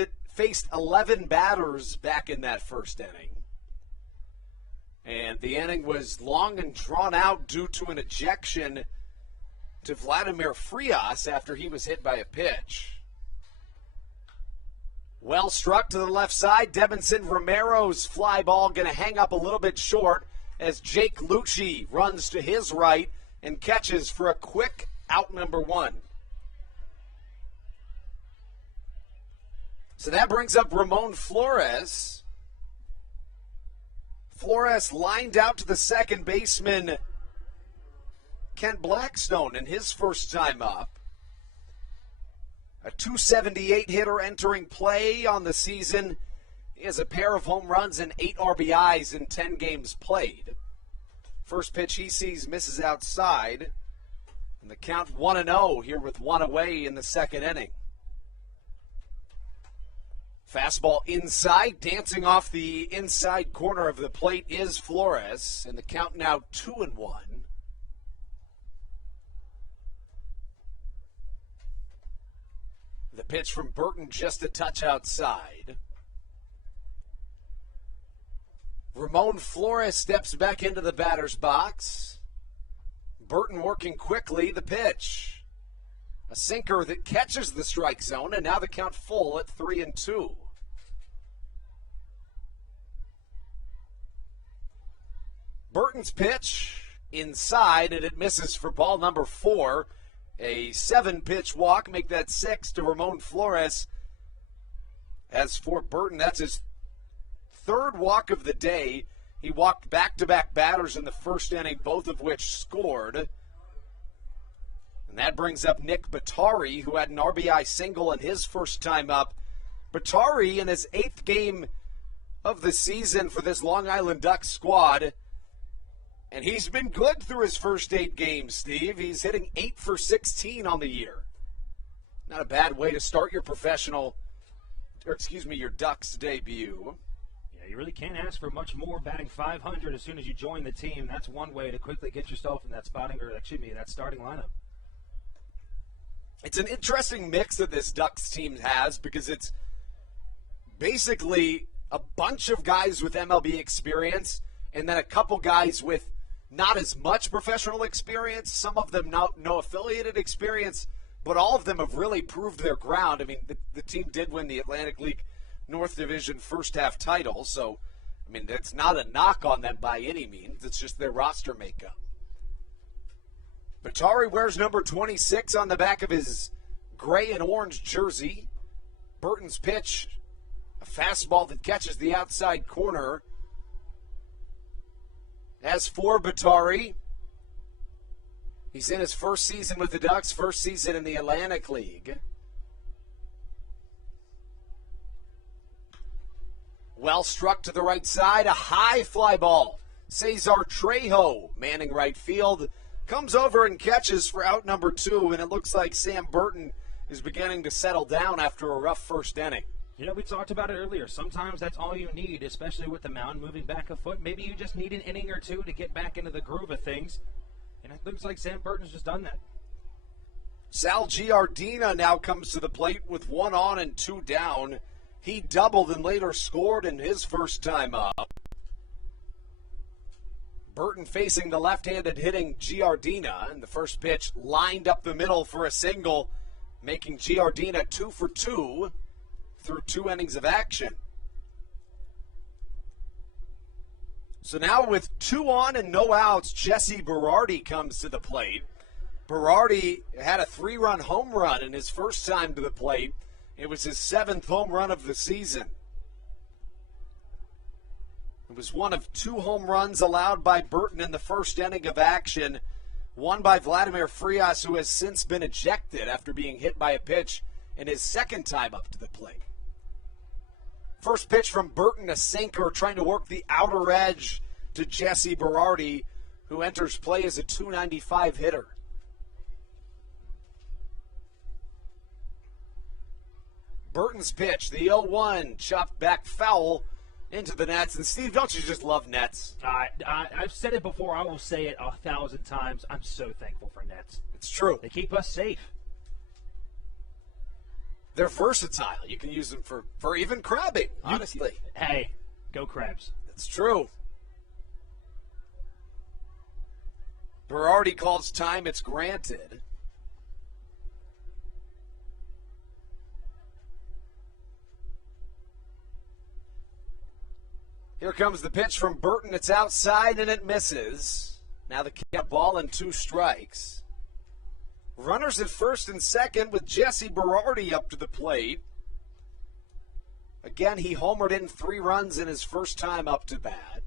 11 batters back in that first inning. And the inning was long and drawn out due to an ejection to Vladimir Frias after he was hit by a pitch. Well struck to the left side. Devinson Romero's fly ball going to hang up a little bit short as Jake Lucci runs to his right and catches for a quick out number 1. So that brings up Ramon Flores. Flores lined out to the second baseman, Kent Blackstone, in his first time up. A .278 hitter entering play on the season. He has a pair of home runs and 8 RBIs in 10 games played. First pitch he sees misses outside. And the count 1-0 here with one away in the second inning. Fastball inside, dancing off the inside corner of the plate is Flores. And the count now 2-1. The pitch from Burton just a touch outside. Ramon Flores steps back into the batter's box. Burton working quickly, the pitch. A sinker that catches the strike zone, and now the count full at 3-2. Burton's pitch inside, and it misses for ball number 4. A 7-pitch walk, make that 6 to Ramon Flores. As for Burton, that's his third walk of the day. He walked back-to-back batters in the first inning, both of which scored. And that brings up Nick Batari, who had an RBI single in his first time up. Batari, in his 8th game of the season for this Long Island Ducks squad, and he's been good through his first 8 games, Steve. He's hitting 8 for 16 on the year. Not a bad way to start your your Ducks debut. Yeah, you really can't ask for much more. Batting .500 as soon as you join the team. That's one way to quickly get yourself in that that starting lineup. It's an interesting mix that this Ducks team has because it's basically a bunch of guys with MLB experience and then a couple guys with not as much professional experience, some of them no affiliated experience, but all of them have really proved their ground. I mean, the team did win the Atlantic League North Division first half title, so, I mean, it's not a knock on them by any means. It's just their roster makeup. Batari wears number 26 on the back of his gray and orange jersey. Burton's pitch, a fastball that catches the outside corner. As for Batari, he's in his first season with the Ducks, first season in the Atlantic League. Well struck to the right side, a high fly ball. Cesar Trejo, manning right field, comes over and catches for out number 2, and it looks like Sam Burton is beginning to settle down after a rough first inning. You know, we talked about it earlier. Sometimes that's all you need, especially with the mound moving back a foot. Maybe you just need an inning or 2 to get back into the groove of things. And it looks like Sam Burton's just done that. Sal Giardina now comes to the plate with 1 on and 2 down. He doubled and later scored in his first time up. Burton facing the left-handed hitting Giardina, and the first pitch lined up the middle for a single, making Giardina 2 for 2 through 2 innings of action. So now with 2 on and no outs, Jesse Berardi comes to the plate. Berardi had a 3-run home run in his first time to the plate. It was his 7th home run of the season. It was one of 2 home runs allowed by Burton in the first inning of action. One by Vladimir Frias, who has since been ejected after being hit by a pitch in his second time up to the plate. First pitch from Burton, a sinker trying to work the outer edge to Jesse Berardi, who enters play as a .295 hitter. Burton's pitch, the 0-1, chopped back foul into the nets. And Steve, don't you just love nets? I've said it before. I will say it 1,000 times. I'm so thankful for nets. It's true. They keep us safe. They're versatile. You can use them for even crabbing, honestly. Hey, go Crabs. It's true. Berardi calls time. It's granted. Here comes the pitch from Burton. It's outside and it misses. Now the count, ball and 2 strikes. Runners at first and second with Jesse Berardi up to the plate. Again, he homered in 3 runs in his first time up to bat.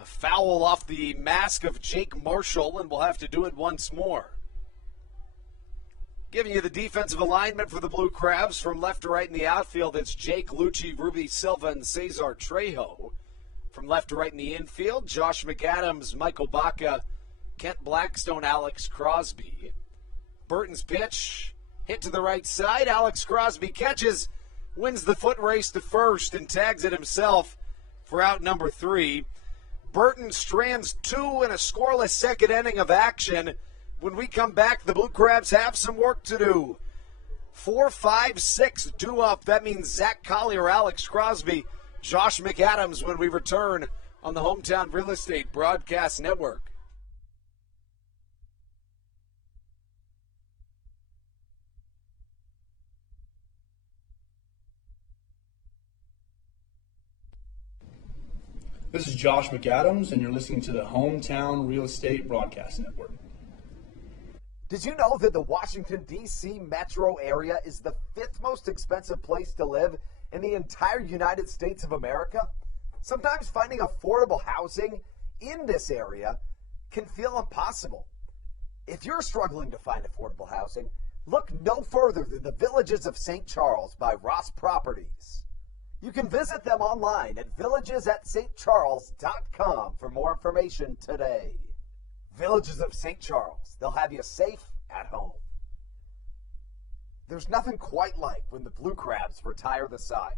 A foul off the mask of Jake Marshall, and we'll have to do it once more. Giving you the defensive alignment for the Blue Crabs from left to right in the outfield, it's Jake Lucci, Ruby Silva, and Cesar Trejo. From left to right in the infield, Josh McAdams, Michael Baca, Kent Blackstone, Alex Crosby. Burton's pitch, hit to the right side. Alex Crosby catches, wins the foot race to first, and tags it himself for out number 3. Burton strands 2 in a scoreless second inning of action. When we come back, the Blue Crabs have some work to do. 4, 5, 6 due up. That means Zach Collier, Alex Crosby, Josh McAdams when we return on the Hometown Real Estate Broadcast Network. This is Josh McAdams, and you're listening to the Hometown Real Estate Broadcast Network. Did you know that the Washington, D.C. metro area is the 5th most expensive place to live in the entire United States of America? Sometimes finding affordable housing in this area can feel impossible. If you're struggling to find affordable housing, look no further than the Villages of St. Charles by Ross Properties. You can visit them online at villagesatstcharles.com for more information today. Villages of St. Charles. They'll have you safe at home. There's nothing quite like when the Blue Crabs retire the side.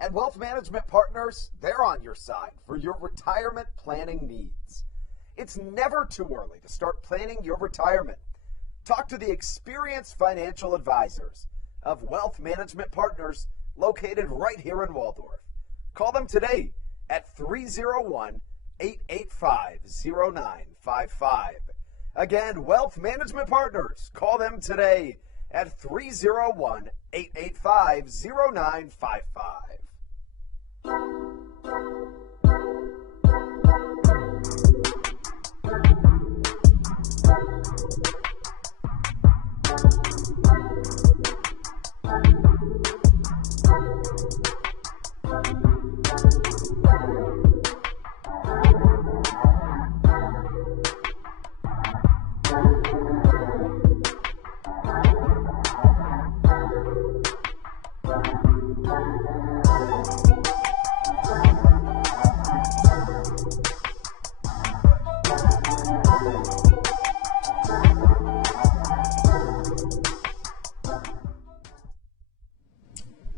At Wealth Management Partners, they're on your side for your retirement planning needs. It's never too early to start planning your retirement. Talk to the experienced financial advisors of Wealth Management Partners located right here in Waldorf. Call them today at 301-885-0955. Again, Wealth Management Partners. Call them today at 301-885-0955.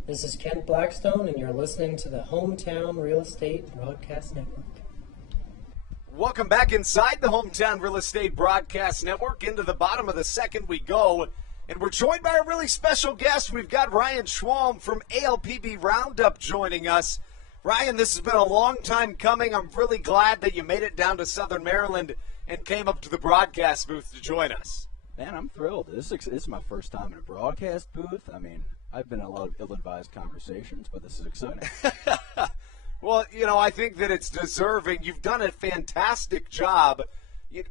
This is Kent Blackstone, and you're listening to the Hometown Real Estate Broadcast Network. Welcome back inside the Hometown Real Estate Broadcast Network. Into the bottom of the second we go, and we're joined by a really special guest. We've got Ryan Schwalm from ALPB Roundup joining us. Ryan, this has been a long time coming. I'm really glad that you made it down to Southern Maryland and came up to the broadcast booth to join us. Man, I'm thrilled. This is my first time in a broadcast booth. I mean, I've been in a lot of ill-advised conversations, but this is exciting. Well, I think that it's deserving. You've done a fantastic job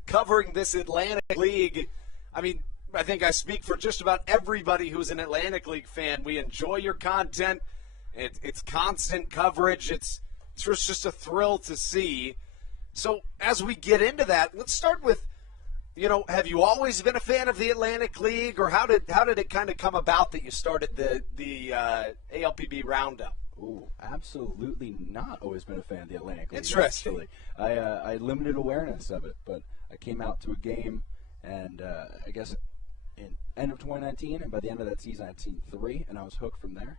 covering this Atlantic League. I mean, I think I speak for just about everybody who's an Atlantic League fan. We enjoy your content. It's constant coverage. It's just a thrill to see. So as we get into that, let's start with, have you always been a fan of the Atlantic League, or how did it kind of come about that you started the ALPB Roundup? Ooh, absolutely not always been a fan of the Atlantic League. Interesting. Actually. I limited awareness of it, but I came out to a game, and I guess in end of 2019, and by the end of that season, I'd seen 3, and I was hooked from there.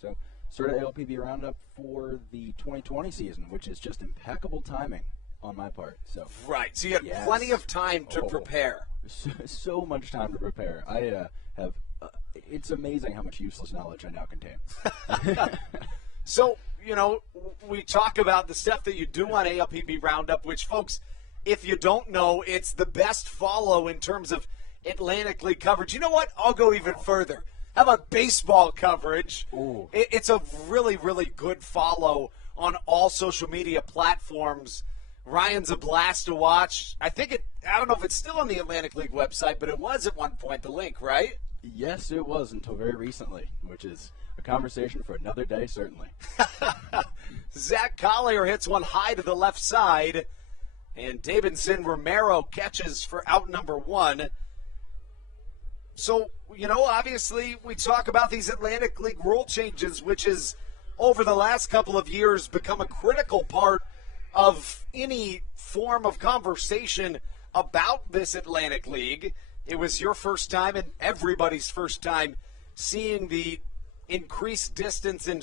So started ALPB Roundup for the 2020 season, which is just impeccable timing on my part. So right, so you had plenty of time to prepare. So much time to prepare. I have. It's amazing how much useless knowledge I now contain. So, we talk about the stuff that you do on ALPB Roundup, which, folks, if you don't know, it's the best follow in terms of Atlantic League coverage. You know what? I'll go even further. How about baseball coverage? Ooh. It's a really, really good follow on all social media platforms. Ryan's a blast to watch. I don't know if it's still on the Atlantic League website, but it was at one point, the link, right? Yes, it was until very recently, which is a conversation for another day, certainly. Zach Collier hits one high to the left side, and Davidson Romero catches for out number 1. So, obviously we talk about these Atlantic League rule changes, which has, over the last couple of years, become a critical part of any form of conversation about this Atlantic League. It was your first time and everybody's first time seeing the increased distance in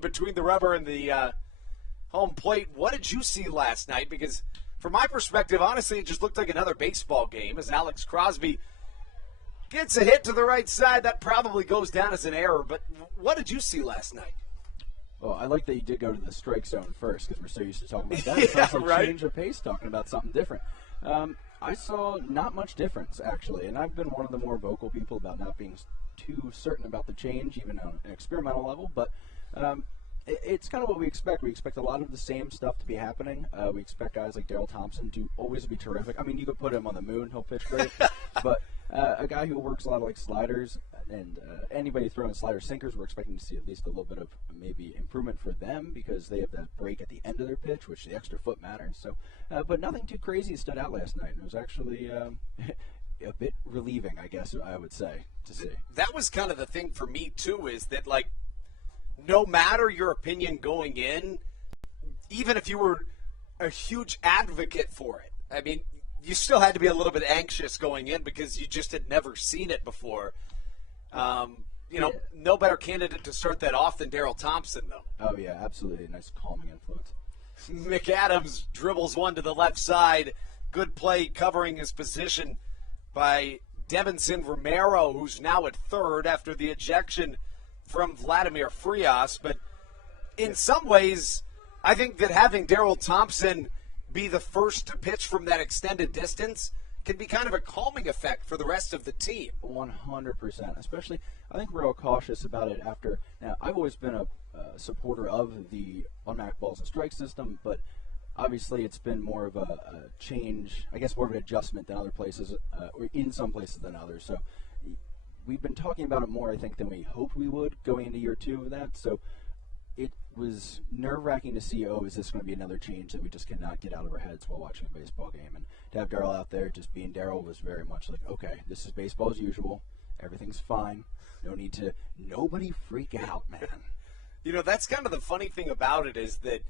between the rubber and the home plate. What did you see last night? Because from my perspective, honestly, it just looked like another baseball game as Alex Crosby gets a hit to the right side. That probably goes down as an error. But what did you see last night? Well, I like that you did go to the strike zone first because we're so used to talking about that. It's also right. Change of pace, talking about something different. I saw not much difference, actually, and I've been one of the more vocal people about not being too certain about the change, even on an experimental level. But It's kind of what we expect. We expect a lot of the same stuff to be happening. We expect guys like Daryl Thompson to always be terrific. I mean, you could put him on the moon; he'll pitch great. But a guy who works a lot of like sliders and anybody throwing slider sinkers, we're expecting to see at least a little bit of maybe improvement for them because they have that break at the end of their pitch, which the extra foot matters. So, but nothing too crazy stood out last night. It was actually a bit relieving, I guess I would say, to see. That was kind of the thing for me too, is that like no matter your opinion going in, even if you were a huge advocate for it, I mean, you still had to be a little bit anxious going in because you just had never seen it before. No better candidate to start that off than Daryl Thompson, though. Oh, yeah, absolutely. A nice calming influence. McAdams dribbles one to the left side. Good play covering his position by Devinson Romero, who's now at third after the ejection from Vladimir Frias. But in some ways, I think that having Daryl Thompson be the first to pitch from that extended distance can be kind of a calming effect for the rest of the team. 100%. Especially, I think we're all cautious about it after. Now, I've always been a supporter of the automatic balls and strike system, but obviously it's been more of a change, I guess more of an adjustment than other places, or in some places than others. So we've been talking about it more, I think, than we hoped we would going into year 2 of that. So it was nerve-wracking to see, is this going to be another change that we just cannot get out of our heads while watching a baseball game? And to have Daryl out there just being Daryl was very much like, okay, this is baseball as usual. Everything's fine. Nobody freak out, man. That's kind of the funny thing about it is that,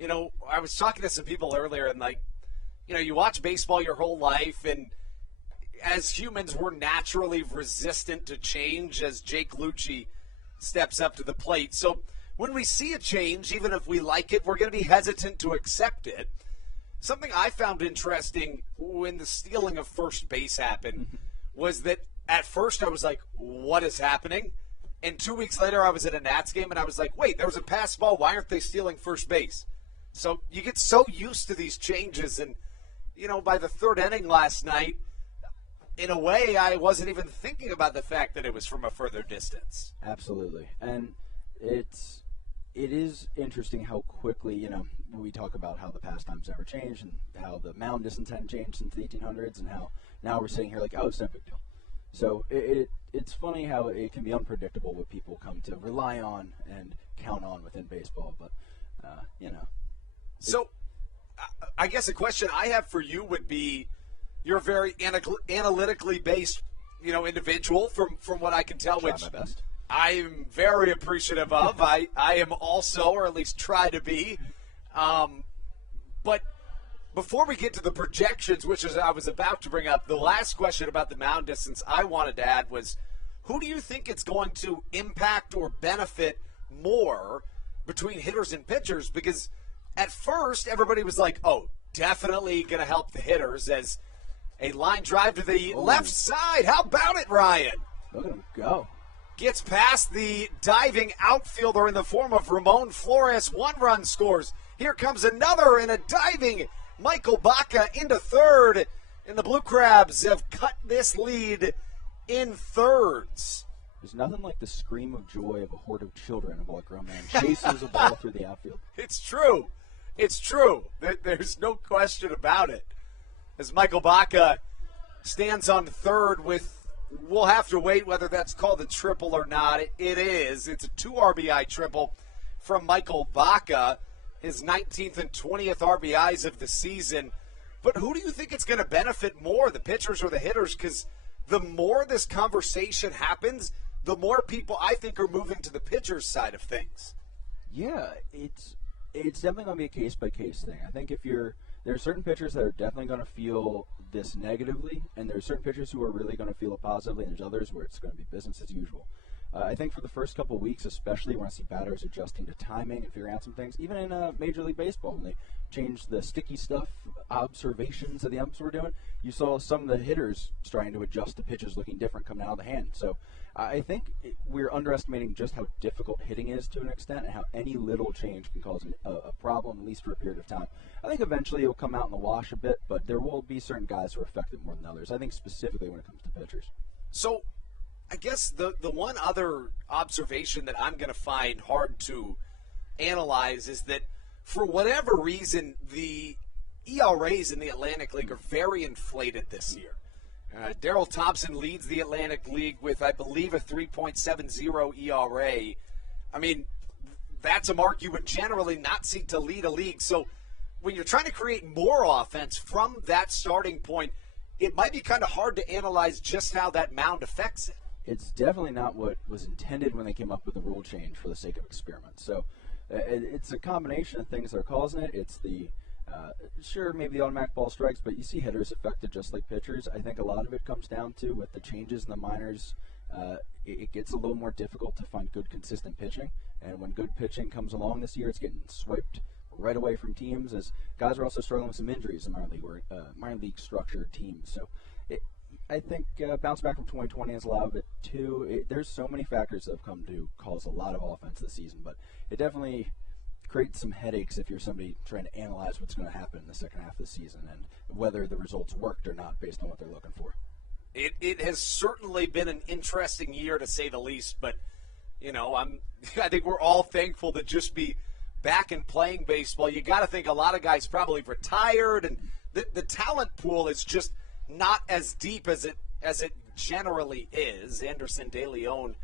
I was talking to some people earlier and you watch baseball your whole life, and as humans, we're naturally resistant to change as Jake Lucci steps up to the plate. So when we see a change, even if we like it, we're going to be hesitant to accept it. Something I found interesting when the stealing of first base happened was that at first I was like, what is happening? And 2 weeks later I was at a Nats game and I was like, wait, there was a pass ball. Why aren't they stealing first base? So you get so used to these changes. And, by the third inning last night, in a way, I wasn't even thinking about the fact that it was from a further distance. Absolutely. And it is interesting how quickly, we talk about how the pastimes never changed and how the mound distance hadn't changed since the 1800s and how now we're sitting here like, it's no big deal. So it's funny how it can be unpredictable what people come to rely on and count on within baseball. But, So I guess a question I have for you would be, you're a very analytically based, individual from what I can tell, which my best. I'm very appreciative of. I am also, or at least try to be. But before we get to the projections, which is I was about to bring up, the last question about the mound distance I wanted to add was, who do you think it's going to impact or benefit more between hitters and pitchers? Because at first, everybody was like, definitely going to help the hitters as a line drive to the left side. How about it, Ryan? Look at him go. Gets past the diving outfielder in the form of Ramon Flores. 1 run scores. Here comes another and a diving Michael Baca into third. And the Blue Crabs have cut this lead in thirds. There's nothing like the scream of joy of a horde of children while a grown man chases a ball through the outfield. It's true. It's true. There's no question about it. As Michael Baca stands on third with, we'll have to wait whether that's called a triple or not. It is. It's a 2 RBI triple from Michael Baca, his 19th and 20th RBIs of the season. But who do you think it's going to benefit more, the pitchers or the hitters? Because the more this conversation happens, the more people I think are moving to the pitcher's side of things. Yeah, it's definitely going to be a case-by-case thing. I think there are certain pitchers that are definitely going to feel this negatively, and there are certain pitchers who are really going to feel it positively, and there's others where it's going to be business as usual. I think for the first couple of weeks especially, we're going to see batters adjusting to timing and figuring out some things. Even in Major League Baseball, when they changed the sticky stuff, observations that the umps were doing, you saw some of the hitters starting to adjust to pitches looking different coming out of the hand. So I think we're underestimating just how difficult hitting is to an extent and how any little change can cause a problem, at least for a period of time. I think eventually it will come out in the wash a bit, but there will be certain guys who are affected more than others. I think specifically when it comes to pitchers. So I guess the one other observation that I'm going to find hard to analyze is that for whatever reason, the ERAs in the Atlantic League are very inflated this year. Darryl Thompson leads the Atlantic League with, I believe, a 3.70 ERA. I mean, that's a mark you would generally not see to lead a league. So when you're trying to create more offense from that starting point, it might be kind of hard to analyze just how that mound affects it. It's definitely not what was intended when they came up with the rule change for the sake of experiment. So it's a combination of things that are causing it. It's the sure, maybe the automatic ball strikes, but you see hitters affected just like pitchers. I think a lot of it comes down to with the changes in the minors, it gets a little more difficult to find good, consistent pitching. And when good pitching comes along this year, it's getting swiped right away from teams as guys are also struggling with some injuries in minor league structured teams. So I think bounce back from 2020 has a lot of it too. There's so many factors that have come to cause a lot of offense this season, but it definitely creates some headaches if you're somebody trying to analyze what's going to happen in the second half of the season and whether the results worked or not based on what they're looking for. It has certainly been an interesting year to say the least, but I think we're all thankful to just be back and playing baseball. You got to think a lot of guys probably retired, and the talent pool is just not as deep as it generally is. Anderson De Leon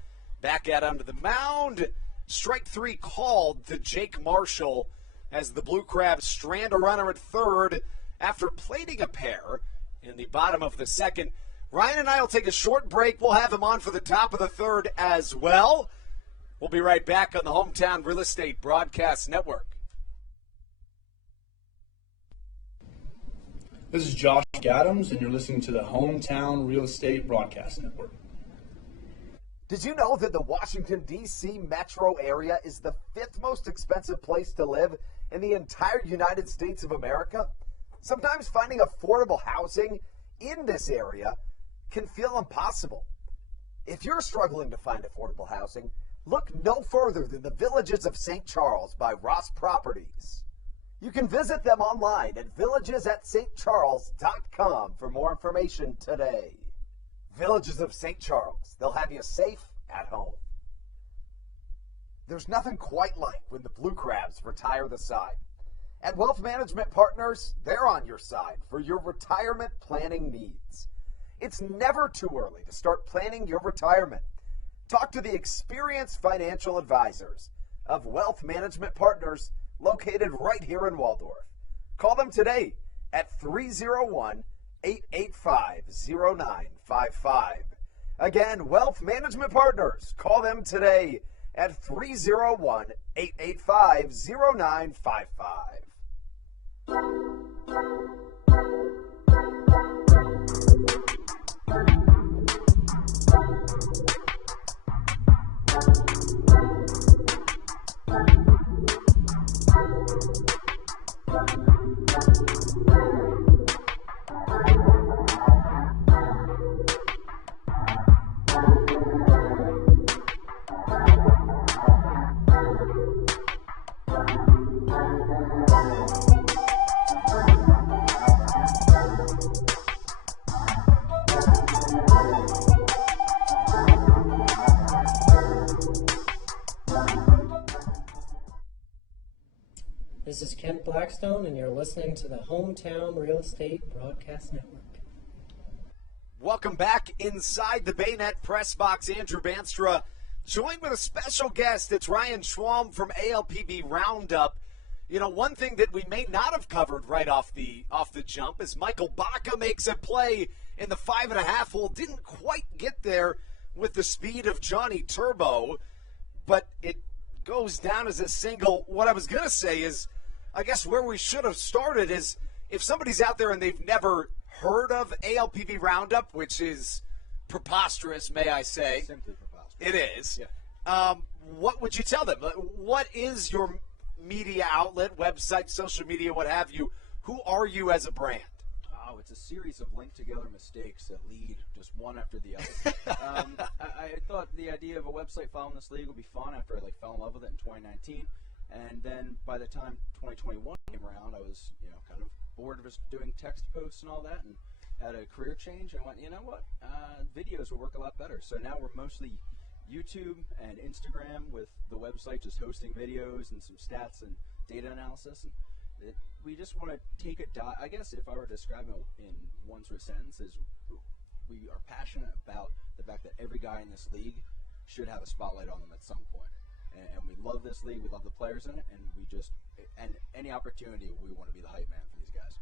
back out onto the mound. Strike three called to Jake Marshall as the Blue Crabs strand a runner at third after plating a pair in the bottom of the second. Ryan and I will take a short break. We'll have him on for the top of the third as well. We'll be right back on the Hometown Real Estate Broadcast Network. This is Josh Adams, and you're listening to the Hometown Real Estate Broadcast Network. Did you know that the Washington, D.C. metro area is the fifth most expensive place to live in the entire United States of America? Sometimes finding affordable housing in this area can feel impossible. If you're struggling to find affordable housing, look no further than the Villages of St. Charles by Ross Properties. You can visit them online at villagesatstcharles.com for more information today. Villages of St. Charles. They'll have you safe at home. There's nothing quite like when the Blue Crabs retire the side. At Wealth Management Partners, they're on your side for your retirement planning needs. It's never too early to start planning your retirement. Talk to the experienced financial advisors of Wealth Management Partners located right here in Waldorf. Call them today at 301-885-0955. Again, Wealth Management Partners. Call them today at 301-885-0955. This is Kent Blackstone, and you're listening to the Hometown Real Estate Broadcast Network. Welcome back inside the Baynet Press Box. Andrew Banstra joined with a special guest. It's Ryan Schwalm from ALPB Roundup. You know, one thing that we may not have covered right off the jump is Michael Baca makes a play in the 5.5 hole. Didn't quite get there with the speed of Johnny Turbo, but it goes down as a single. What I was going to say is, I guess where we should have started is if somebody's out there and they've never heard of ALPB Roundup, which is preposterous, may I say. Simply preposterous. It is. Yeah. What would you tell them? What is your media outlet, website, social media, what have you? Who are you as a brand? Oh, it's a series of linked together mistakes that lead just one after the other. I thought the idea of a website following this league would be fun after I fell in love with it in 2019. And then by the time 2021 came around, I was kind of bored of just doing text posts and all that, and had a career change. And I went, you know what? Videos will work a lot better. So now we're mostly YouTube and Instagram with the website just hosting videos and some stats and data analysis. And we just want to take a dive. I guess if I were to describe it in one sort of sentence, is we are passionate about the fact that every guy in this league should have a spotlight on them at some point. And we love this league. We love the players in it, and any opportunity, we want to be the hype man for these guys.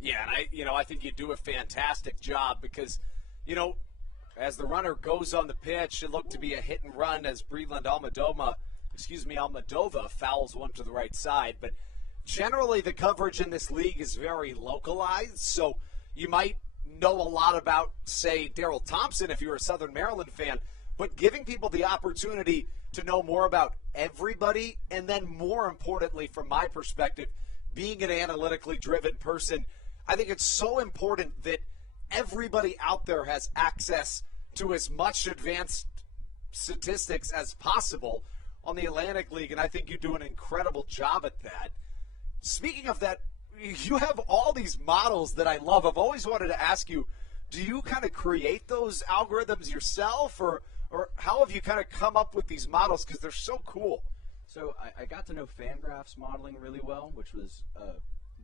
Yeah, and I think you do a fantastic job because, as the runner goes on the pitch, it looked to be a hit and run as Breland Almadova fouls one to the right side. But generally, the coverage in this league is very localized, so you might know a lot about, say, Darrell Thompson if you're a Southern Maryland fan, but giving people the opportunity to know more about everybody, and then more importantly, from my perspective, being an analytically driven person, I think it's so important that everybody out there has access to as much advanced statistics as possible on the Atlantic League, and I think you do an incredible job at that. Speaking of that, you have all these models that I love. I've always wanted to ask you, do you kind of create those algorithms yourself, or how have you kind of come up with these models, because they're so cool? So I got to know Fangraphs modeling really well, which was a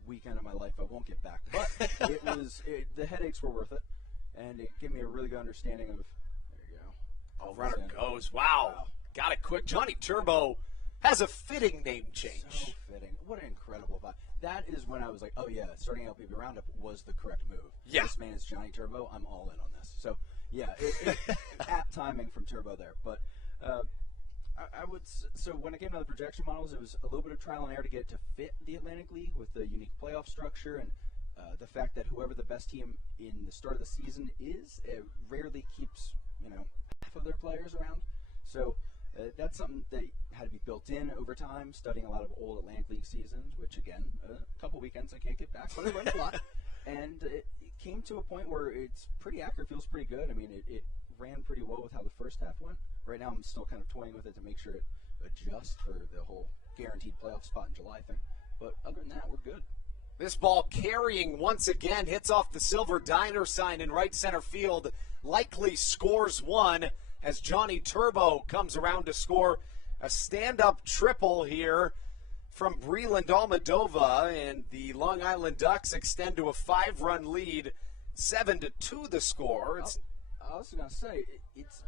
weekend of my life I won't get back. But the headaches were worth it, and it gave me a really good understanding of, there you go. Oh, runner goes. Wow. Got it quick. Johnny Turbo has a fitting name change. So fitting. What an incredible vibe. That is when I was like, oh yeah, starting LPB Roundup was the correct move. Yeah. This man is Johnny Turbo. I'm all in on this. So yeah, apt timing from Turbo there. But so when it came to the projection models, it was a little bit of trial and error to get it to fit the Atlantic League with the unique playoff structure and the fact that whoever the best team in the start of the season is, it rarely keeps half of their players around. So that's something that had to be built in over time, studying a lot of old Atlantic League seasons, which, again, a couple weekends I can't get back, but I learned a lot. And it came to a point where it's pretty accurate, feels pretty good. I mean, it ran pretty well with how the first half went. Right now I'm still kind of toying with it to make sure it adjusts for the whole guaranteed playoff spot in July thing. But other than that, we're good. This ball carrying once again, hits off the silver diner sign in right center field, likely scores one, as Johnny Turbo comes around to score a stand-up triple here from Breland Almadova, and the Long Island Ducks extend to a 5-run lead, 7-2 the score. I was going to say,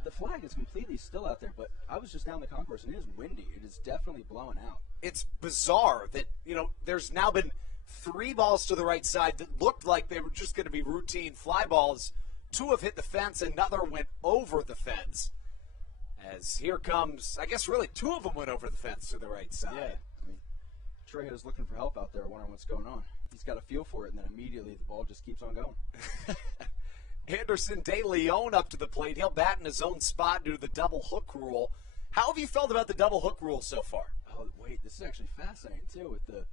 the flag is completely still out there, but I was just down the concourse, and it is windy. It is definitely blowing out. It's bizarre that, there's now been 3 balls to the right side that looked like they were just going to be routine fly balls. 2 have hit the fence, another went over the fence. As here comes, I guess really 2 of them went over the fence to the right side. Yeah, I mean, Trejo's looking for help out there, wondering what's going on. He's got a feel for it, and then immediately the ball just keeps on going. Anderson De Leon up to the plate. He'll bat in his own spot due to the double hook rule. How have you felt about the double hook rule so far? Oh, wait, this is actually fascinating, too, with the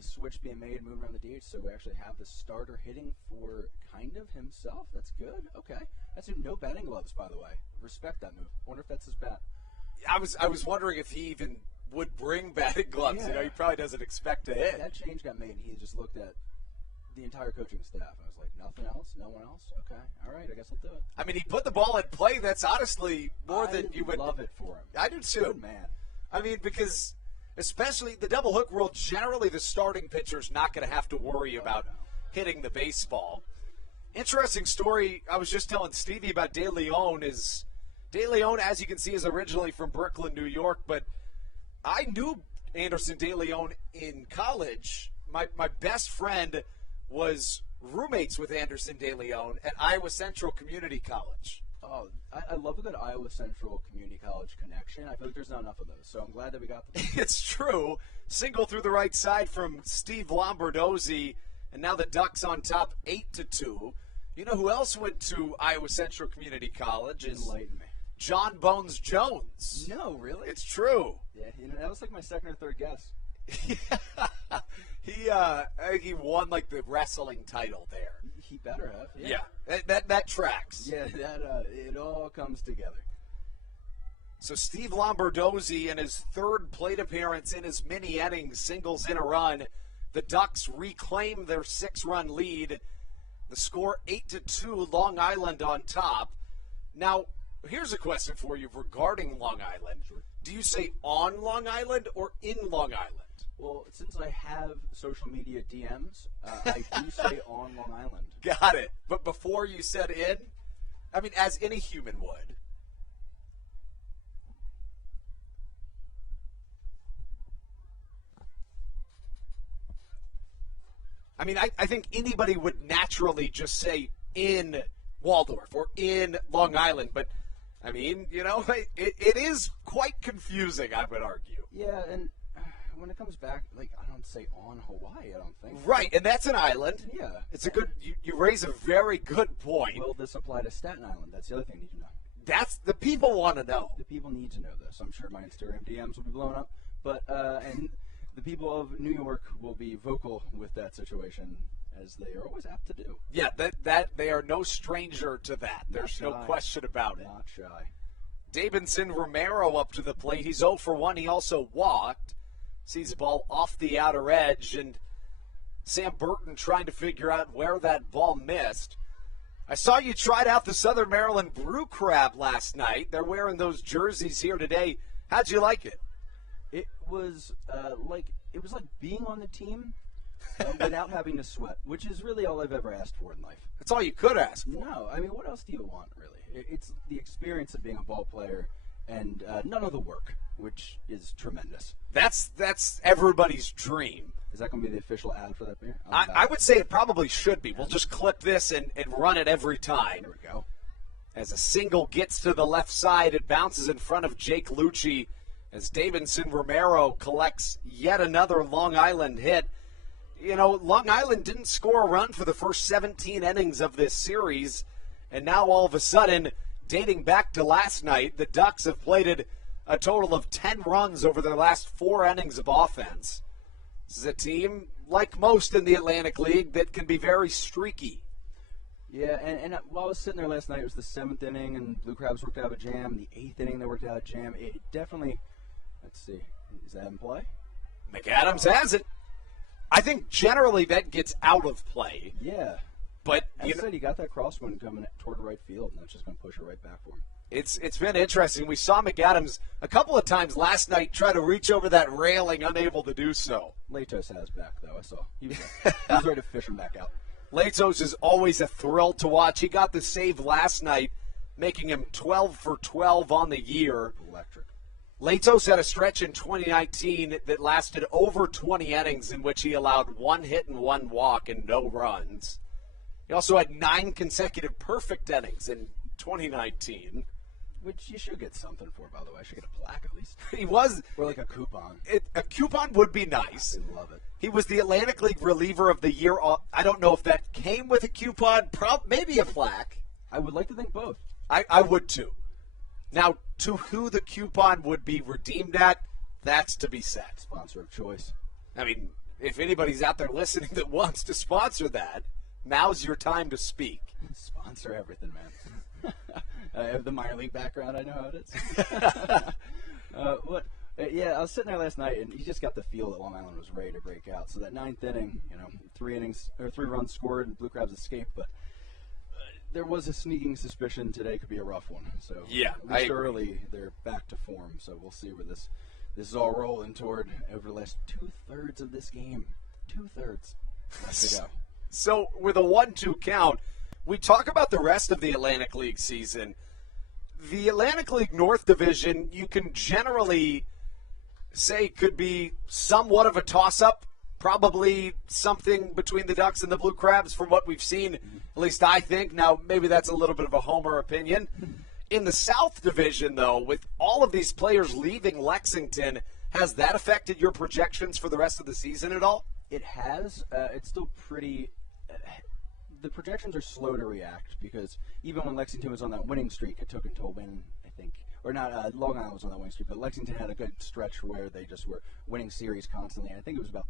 switch being made, moving around the DH, so we actually have the starter hitting for kind of himself. That's good. Okay. That's no batting gloves, by the way. Respect that move. Wonder if that's his bat. I was wondering if he even would bring batting gloves. Yeah. He probably doesn't expect to hit. That change got made, and he just looked at the entire coaching staff. I was like, nothing else? No one else? Okay. All right, I guess I'll do it. I mean, he put the ball in play. That's honestly more than you would. I love it for him. I do too. Good man. I mean, because especially the double hook rule, generally the starting pitcher's not going to have to worry about hitting the baseball. Interesting story I was just telling Stevie about De Leon is, De Leon, as you can see, is originally from Brooklyn, New York, but I knew Anderson De Leon in college. My best friend was roommates with Anderson De Leon at Iowa Central Community College. Oh, I love a good Iowa Central Community College connection. I feel like there's not enough of those, so I'm glad that we got them. It's true. Single through the right side from Steve Lombardozzi, and now the Ducks on top 8-2. You know who else went to Iowa Central Community College? Enlighten me. John Bones Jones. No, really? It's true. Yeah, that was like my second or third guess. He won like the wrestling title there. He better have. Yeah. That tracks. Yeah, it all comes together. So Steve Lombardozzi in his 3rd plate appearance in his mini innings, singles in a run. The Ducks reclaim their 6-run lead. The score 8-2, Long Island on top. Now, Here's a question for you regarding Long Island. Do you say on Long Island or in Long Island? Well, since I have social media DMs, I do say on Long Island. Got it. But before you said in, I mean, as any human would. I mean, I think anybody would naturally just say in Waldorf or in Long Island, but I mean, you know, it is quite confusing, I would argue. Yeah, and when it comes back, like, I don't say on Hawaii, I don't think. Right, and that's an island. Yeah. It's a good, you raise a very good point. Will this apply to Staten Island? That's the other thing you need to know. That's, the people want to know. The people need to know this. I'm sure my Instagram DMs will be blown up, but, and the people of New York will be vocal with that situation, as they are always apt to do. Yeah, that they are no stranger to that. There's no question about it. Not shy. Davidson Romero up to the plate. He's 0 for 1. He also walked. Sees the ball off the outer edge, and Sam Burton trying to figure out where that ball missed. I saw you tried out the Southern Maryland Brew Crab last night. They're wearing those jerseys here today. How'd you like it? It was like being on the team without having to sweat, which is really all I've ever asked for in life. That's all you could ask for. No, I mean, what else do you want, really? It's the experience of being a ball player and none of the work, which is tremendous. That's everybody's dream. Is that going to be the official ad for that beer? I would say it probably should be. We'll just clip this and run it every time. There we go. As a single gets to the left side, it bounces in front of Jake Lucci as Davidson Romero collects yet another Long Island hit. You know, Long Island didn't score a run for the first 17 innings of this series, and now all of a sudden, dating back to last night, the Ducks have plated a total of 10 runs over their last 4 innings of offense. This is a team, like most in the Atlantic League, that can be very streaky. Yeah, and while I was sitting there last night, it was the 7th inning, and Blue Crabs worked out of a jam. The 8th inning, they worked out a jam. It definitely, let's see, is that in play? McAdams has it. I think generally that gets out of play. Yeah. But As I said, he got that crosswind coming toward right field, and that's just going to push it right back for him. It's been interesting. We saw McAdams a couple of times last night try to reach over that railing, unable to do so. Latos has back, though, I saw. He was ready to fish him back out. Latos is always a thrill to watch. He got the save last night, making him 12 for 12 on the year. Electric. Latos had a stretch in 2019 that lasted over 20 innings in which he allowed 1 hit and 1 walk and no runs. He also had 9 consecutive perfect innings in 2019. Which you should get something for, by the way. I should get a plaque at least. He was. Or like a coupon. A coupon would be nice. I love it. He was the Atlantic League Reliever of the Year. I don't know if that came with a coupon. Maybe a plaque. I would like to think both. I would too. Now, to who the coupon would be redeemed at, that's to be said. Sponsor of choice. I mean, if anybody's out there listening that wants to sponsor that, now's your time to speak. Sponsor everything, man. I have the minor league background. I know how it is. Yeah, I was sitting there last night, and he just got the feel that Long Island was ready to break out. So that 9th inning, 3 runs scored, and Blue Crabs escaped, but there was a sneaking suspicion today could be a rough one. So yeah, at least early, they're back to form. So we'll see where this is all rolling toward over the last 2/3 of this game. 2/3 left to go. So with a 1-2 count, we talk about the rest of the Atlantic League season. The Atlantic League North Division, you can generally say could be somewhat of a toss-up. Probably something between the Ducks and the Blue Crabs from what we've seen, at least I think. Now, maybe that's a little bit of a homer opinion. In the South Division, though, with all of these players leaving Lexington, has that affected your projections for the rest of the season at all? It has. It's still pretty... the projections are slow to react because even when Lexington was on that winning streak, it took until a win, I think. Or not, Long Island was on that winning streak, but Lexington had a good stretch where they just were winning series constantly. And I think it was about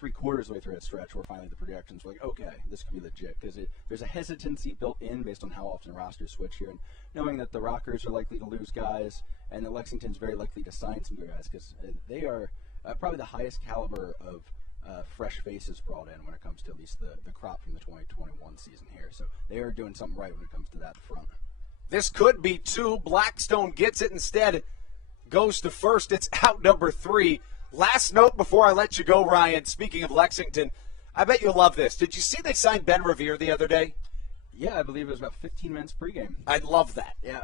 3/4 of the way through that stretch where finally the projections were like, okay, this could be legit. Because there's a hesitancy built in based on how often rosters switch here. And knowing that the Rockers are likely to lose guys and that Lexington's very likely to sign some good guys because they are probably the highest caliber of fresh faces brought in when it comes to at least the crop from the 2021 season here. So they are doing something right when it comes to that front. This could be two. Blackstone gets it instead, goes to first. It's out number 3. Last note before I let you go, Ryan, speaking of Lexington, I bet you'll love this. Did you see they signed Ben Revere the other day? Yeah, I believe it was about 15 minutes pregame. I love that. Yeah,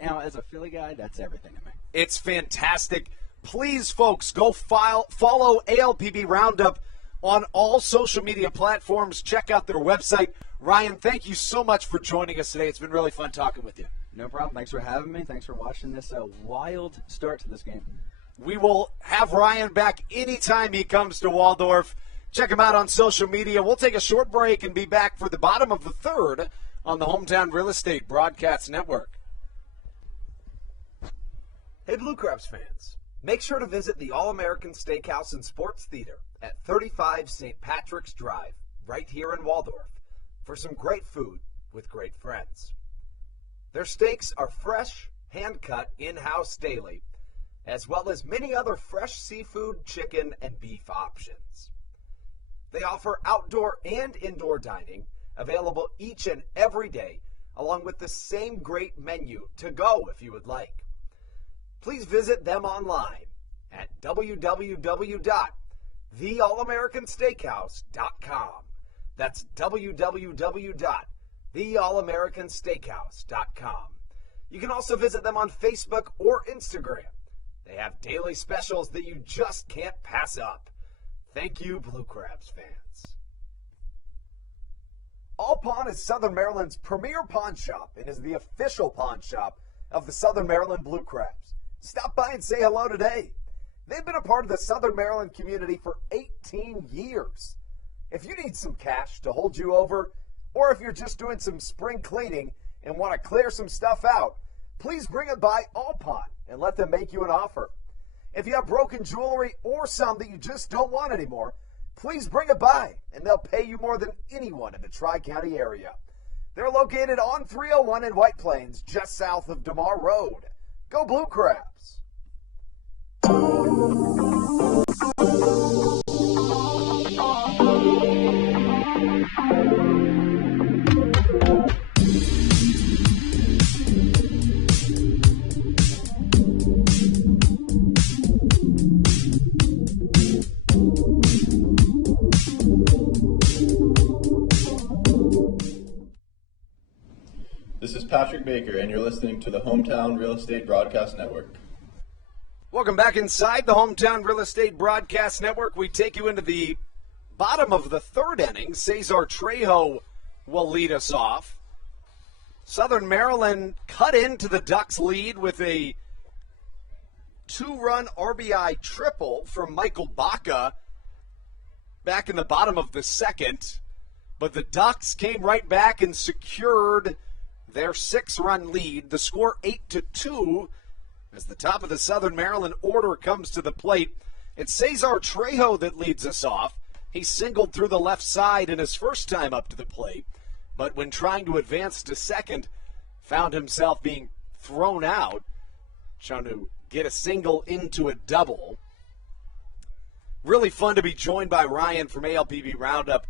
as a Philly guy, that's everything to me. It's fantastic. Please, folks, go follow ALPB Roundup on all social media platforms. Check out their website. Ryan, thank you so much for joining us today. It's been really fun talking with you. No problem. Thanks for having me. Thanks for watching this wild start to this game. We will have Ryan back anytime he comes to Waldorf. Check him out on social media. We'll take a short break and be back for the bottom of the third on the Hometown Real Estate Broadcast Network. Hey, Blue Crabs fans, make sure to visit the All-American Steakhouse and Sports Theater at 35 St. Patrick's Drive, right here in Waldorf, for some great food with great friends. Their steaks are fresh, hand-cut, in-house daily, as well as many other fresh seafood, chicken, and beef options. They offer outdoor and indoor dining, available each and every day, along with the same great menu to go if you would like. Please visit them online at www.theallamericansteakhouse.com. That's www.theallamericansteakhouse.com. You can also visit them on Facebook or Instagram. They have daily specials that you just can't pass up. Thank you, Blue Crabs fans. All Pawn is Southern Maryland's premier pawn shop and is the official pawn shop of the Southern Maryland Blue Crabs. Stop by and say hello today. They've been a part of the Southern Maryland community for 18 years. If you need some cash to hold you over, or if you're just doing some spring cleaning and want to clear some stuff out, please bring it by All Pawn and let them make you an offer. If you have broken jewelry or some that you just don't want anymore, please bring it by, and they'll pay you more than anyone in the Tri-County area. They're located on 301 in White Plains, just south of DeMar Road. Go Blue Crabs! This is Patrick Baker, and you're listening to the Hometown Real Estate Broadcast Network. Welcome back inside the Hometown Real Estate Broadcast Network. We take you into the bottom of the third inning. Cesar Trejo will lead us off. Southern Maryland cut into the Ducks' lead with a 2-run RBI triple from Michael Baca back in the bottom of the second. But the Ducks came right back and secured their 6-run lead. The score 8-2 as the top of the Southern Maryland order comes to the plate. It's Cesar Trejo that leads us off. He singled through the left side in his first time up to the plate, but when trying to advance to second, found himself being thrown out, trying to get a single into a double. Really fun to be joined by Ryan from ALPB Roundup.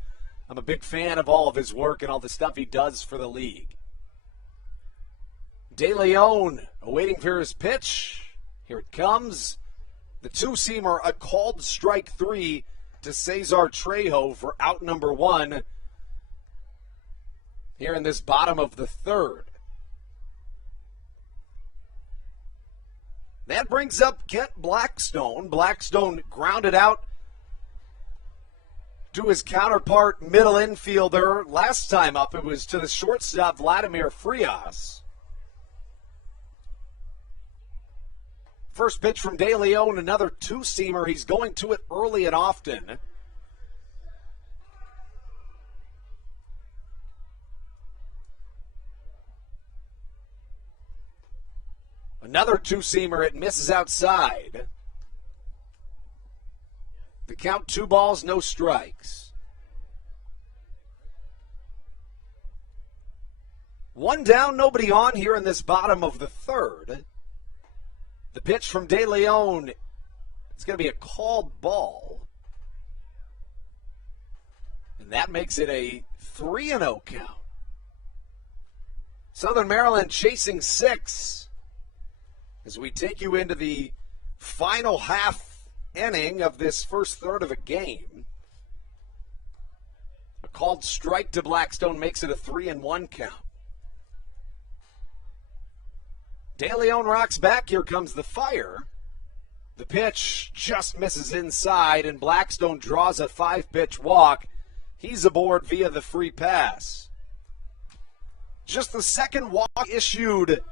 I'm a big fan of all of his work and all the stuff he does for the league. De Leon awaiting for his pitch. Here it comes. The two-seamer, a called strike 3 to Cesar Trejo for out number 1 here in this bottom of the third. That brings up Kent Blackstone. Blackstone grounded out to his counterpart middle infielder. Last time up it was to the shortstop Vladimir Frias. First pitch from De Leon, another two-seamer. He's going to it early and often. Another two-seamer. It misses outside. The count 2 balls, no strikes. 1 down, nobody on here in this bottom of the third. The pitch from De Leon, it's going to be a called ball. And that makes it a 3-0 count. Southern Maryland chasing 6 as we take you into the final half inning of this first third of a game. A called strike to Blackstone makes it a 3-1 count. De Leon rocks back. Here comes the fire. The pitch just misses inside, and Blackstone draws a 5-pitch walk. He's aboard via the free pass. Just the second walk issued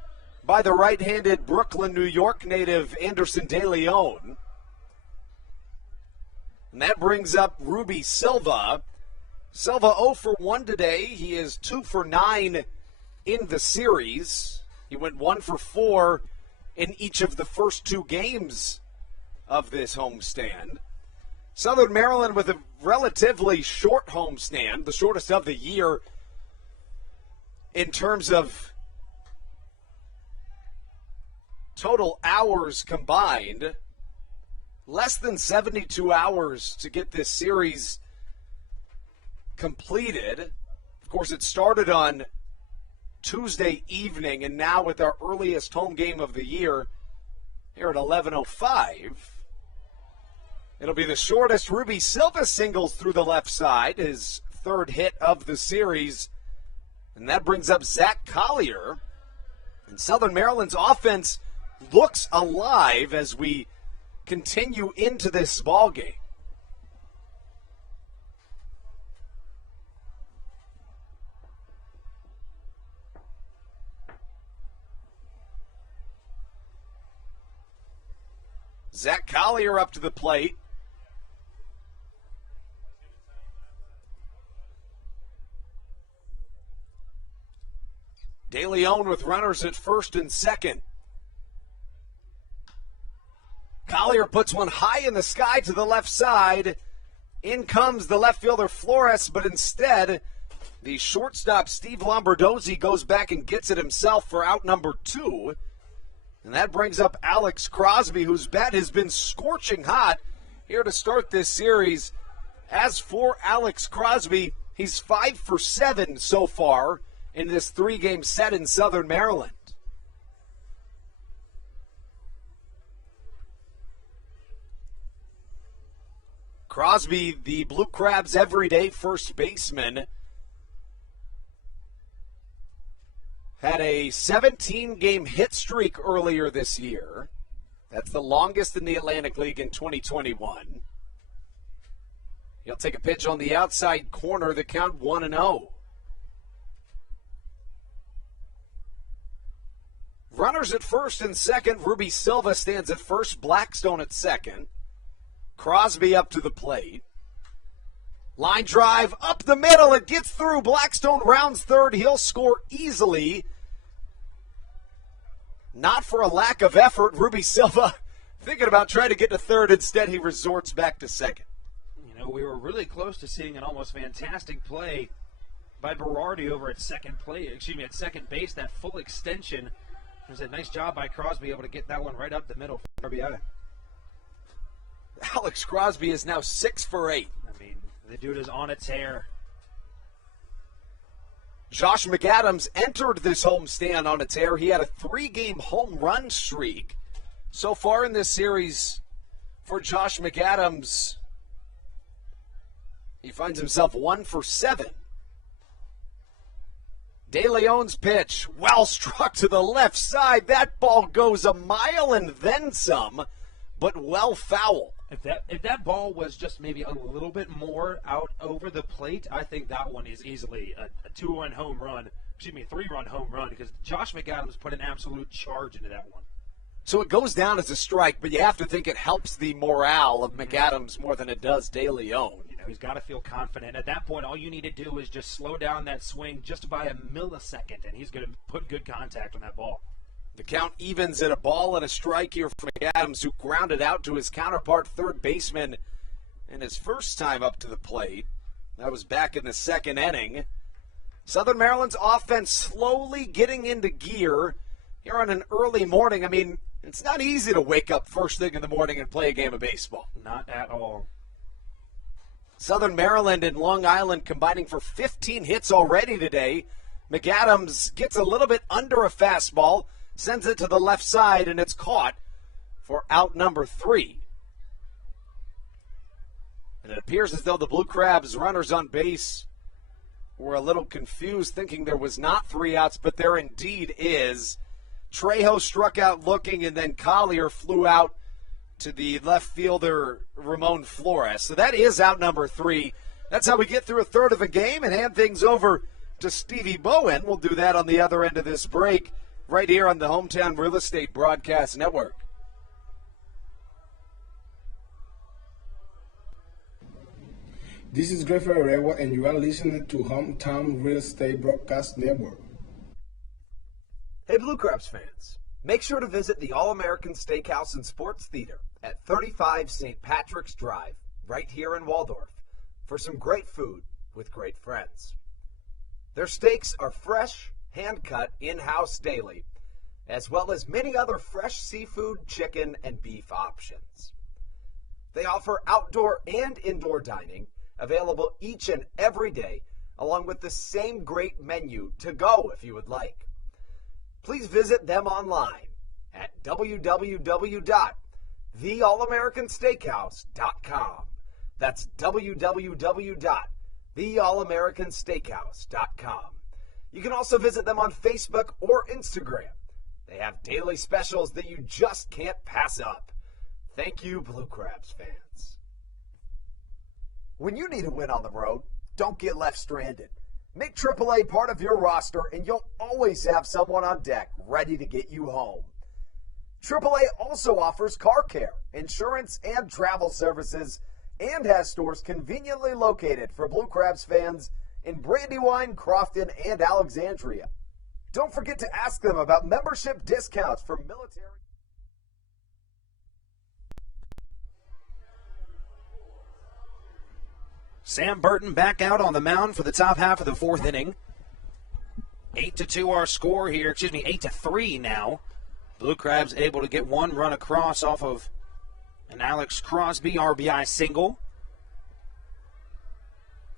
by the right-handed Brooklyn, New York native Anderson De Leon. And that brings up Ruby Silva. Silva 0 for 1 today. He is 2 for 9 in the series. He went 1 for 4 in each of the first 2 games of this homestand. Southern Maryland with a relatively short homestand, the shortest of the year in terms of total hours combined. Less than 72 hours to get this series completed. Of course, it started on Tuesday evening, and now with our earliest home game of the year here at 11:05, it'll be the shortest. Ruby Silva singles through the left side, his 3rd hit of the series, and that brings up Zach Collier. And Southern Maryland's offense looks alive as we continue into this ball game. Zach Collier up to the plate. De Leon with runners at first and second. Collier puts one high in the sky to the left side. In comes the left fielder Flores, but instead the shortstop Steve Lombardozzi goes back and gets it himself for out number 2. And that brings up Alex Crosby, whose bat has been scorching hot here to start this series. As for Alex Crosby, he's 5 for 7 so far in this 3-game set in Southern Maryland. Crosby, the Blue Crabs' everyday first baseman, had a 17-game hit streak earlier this year. That's the longest in the Atlantic League in 2021. He'll take a pitch on the outside corner, the count 1-0. Runners at first and second. Ruby Silva stands at first, Blackstone at second. Crosby up to the plate. Line drive up the middle. It gets through. Blackstone rounds third. He'll score easily. Not for a lack of effort. Ruby Silva thinking about trying to get to third. Instead, he resorts back to second. You know, we were really close to seeing an almost fantastic play by Berardi over at second base. That full extension. It was a nice job by Crosby able to get that one right up the middle for RBI. Alex Crosby is now 6 for 8. I mean, the dude is on a tear. Josh McAdams entered this homestand on a tear. He had a 3-game home run streak so far in this series for Josh McAdams. He finds himself 1 for 7. De Leon's pitch, well struck to the left side. That ball goes a mile and then some, but well foul. If that ball was just maybe a little bit more out over the plate, I think that one is easily a 2-run home run. Excuse me, a 3-run home run, because Josh McAdams put an absolute charge into that one. So it goes down as a strike, but you have to think it helps the morale of McAdams more than it does De Leon. You know, he's got to feel confident. At that point, all you need to do is just slow down that swing just by a millisecond, and he's going to put good contact on that ball. The count evens at a ball and a strike here for McAdams, who grounded out to his counterpart third baseman in his first time up to the plate. That was back in the second inning. Southern Maryland's offense slowly getting into gear here on an early morning. I mean, it's not easy to wake up first thing in the morning and play a game of baseball. Not at all. Southern Maryland and Long Island combining for 15 hits already today. McAdams gets a little bit under a fastball, sends it to the left side, and it's caught for out number 3. And it appears as though the Blue Crabs runners on base were a little confused, thinking there was not 3 outs, but there indeed is. Trejo struck out looking, and then Collier flew out to the left fielder, Ramon Flores. So that is out number 3. That's how we get through a third of a game and hand things over to Stevie Bowen. We'll do that on the other end of this break, right here on the Hometown Real Estate Broadcast Network. This is Greg Ferreira, and you are listening to Hometown Real Estate Broadcast Network. Hey, Blue Crabs fans, make sure to visit the All-American Steakhouse and Sports Theater at 35 St. Patrick's Drive, right here in Waldorf, for some great food with great friends. Their steaks are fresh, hand-cut, in-house daily, as well as many other fresh seafood, chicken, and beef options. They offer outdoor and indoor dining, available each and every day, along with the same great menu to go if you would like. Please visit them online at www.theallamericansteakhouse.com. That's www.theallamericansteakhouse.com. You can also visit them on Facebook or Instagram. They have daily specials that you just can't pass up. Thank you, Blue Crabs fans. When you need a win on the road, don't get left stranded. Make AAA part of your roster, and you'll always have someone on deck ready to get you home. AAA also offers car care, insurance, and travel services, and has stores conveniently located for Blue Crabs fans in Brandywine, Crofton, and Alexandria. Don't forget to ask them about membership discounts for military. Sam Burton back out on the mound for the top half of the 4th inning. 8-2 our score here. 8-3 now. Blue Crabs able to get 1 run across off of an Alex Crosby RBI single.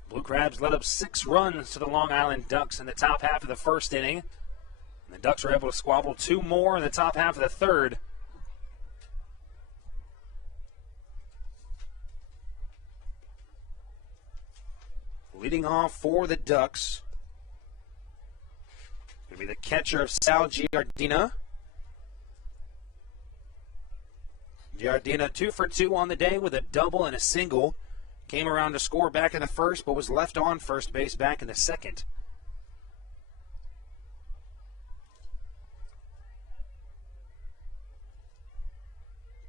Blue Crabs let up 6 runs to the Long Island Ducks in the top half of the 1st inning. And the Ducks were able to squabble 2 more in the top half of the 3rd. Leading off for the Ducks going to be the catcher of Sal Giardina. Giardina 2 for 2 on the day with a double and a single. Came around to score back in the 1st, but was left on first base back in the 2nd.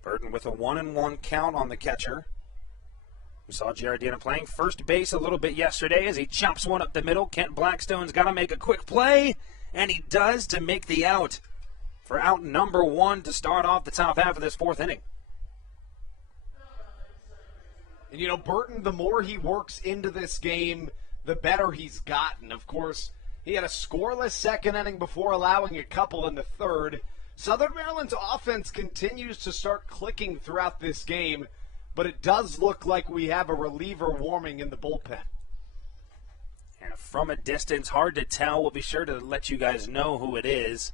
Burton with a 1-1 count on the catcher. We saw Giardina playing first base a little bit yesterday as he chops one up the middle. Kent Blackstone's got to make a quick play, and he does to make the out for out number 1 to start off the top half of this 4th inning. And, you know, Burton, the more he works into this game, the better he's gotten. Of course, he had a scoreless 2nd inning before allowing a couple in the 3rd. Southern Maryland's offense continues to start clicking throughout this game, but it does look like we have a reliever warming in the bullpen. And from a distance, hard to tell. We'll be sure to let you guys know who it is.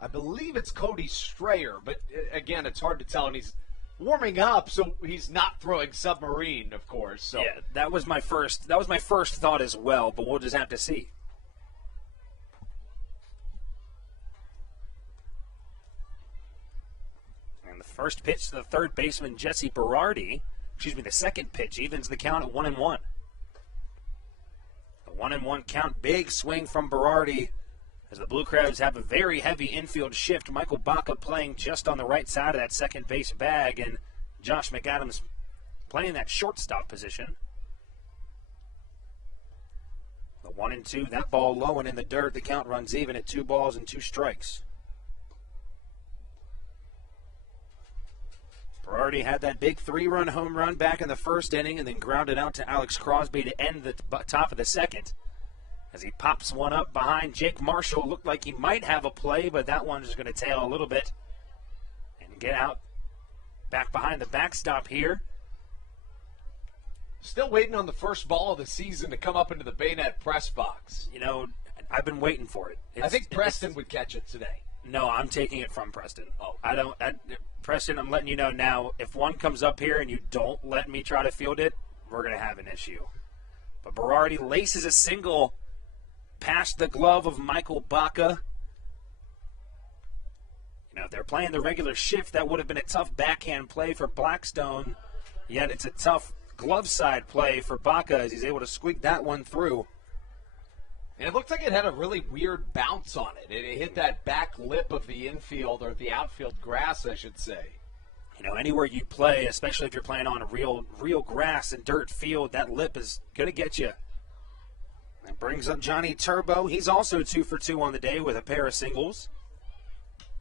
I believe it's Cody Strayer, but again, it's hard to tell. And he's warming up, so he's not throwing submarine, of course. So. Yeah, that was my first thought as well, but we'll just have to see. The first pitch to the 3rd baseman, Jesse Berardi. The second pitch evens the count at 1-1. The 1-1 count, big swing from Berardi as the Blue Crabs have a very heavy infield shift. Michael Baca playing just on the right side of that second base bag, and Josh McAdams playing that shortstop position. The 1-2, that ball low and in the dirt. The count runs even at 2 balls and 2 strikes. Berardi had that big 3-run home run back in the 1st inning and then grounded out to Alex Crosby to end the top of the 2nd. As he pops one up behind Jake Marshall, looked like he might have a play, but that one's just going to tail a little bit and get out back behind the backstop here. Still waiting on the first ball of the season to come up into the Bayonet press box. You know, I've been waiting for it. I think Preston would catch it today. No, I'm taking it from Preston. Oh. Preston, I'm letting you know now, if one comes up here and you don't let me try to field it, we're going to have an issue. But Berardi laces a single past the glove of Michael Baca. You know, if they're playing the regular shift, that would have been a tough backhand play for Blackstone. Yet it's a tough glove side play for Baca as he's able to squeak that one through. And it looked like it had a really weird bounce on it. It hit that back lip of the infield, or the outfield grass, I should say. You know, anywhere you play, especially if you're playing on a real grass and dirt field, that lip is going to get you. That brings up Johnny Turbo. He's also 2 for 2 on the day with a pair of singles.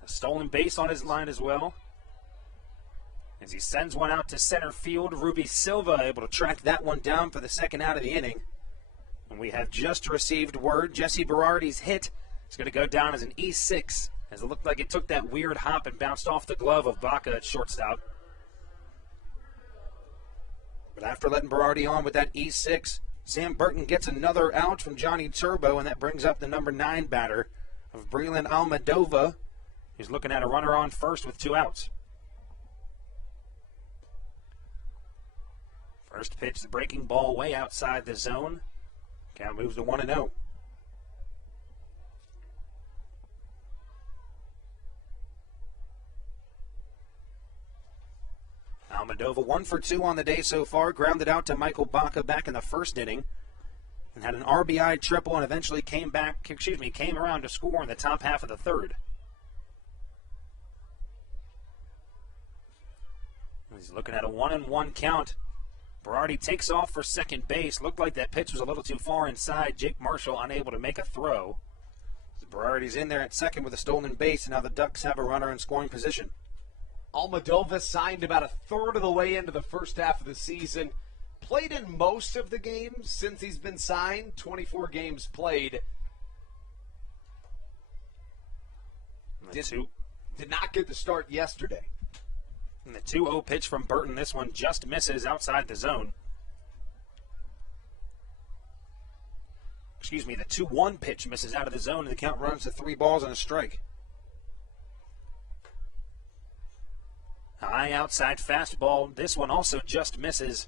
A stolen base on his line as well. As he sends one out to center field, Ruby Silva able to track that one down for the second out of the inning. And we have just received word Jesse Berardi's hit is going to go down as an E6, as it looked like it took that weird hop and bounced off the glove of Baca at shortstop. But after letting Berardi on with that E6, Sam Burton gets another out from Johnny Turbo, and that brings up the number 9 batter of Breland Almadova, who's looking at a runner on first with 2 outs. First pitch, the breaking ball way outside the zone. Count moves to 1-0. Almadova 1 for 2 on the day so far, grounded out to Michael Baca back in the first inning, and had an RBI triple and eventually came around to score in the top half of the third. He's looking at a 1-1 count. Berardi takes off for second base. Looked like that pitch was a little too far inside. Jake Marshall unable to make a throw. Berardi's in there at second with a stolen base, and now the Ducks have a runner in scoring position. Almadova signed about a third of the way into the first half of the season. Played in most of the games since he's been signed. 24 games played. Did not get the start yesterday. And the 2-0 pitch from Burton, this one just misses outside the zone. The 2-1 pitch misses out of the zone, and the count runs to 3 balls and a strike. High outside fastball, this one also just misses.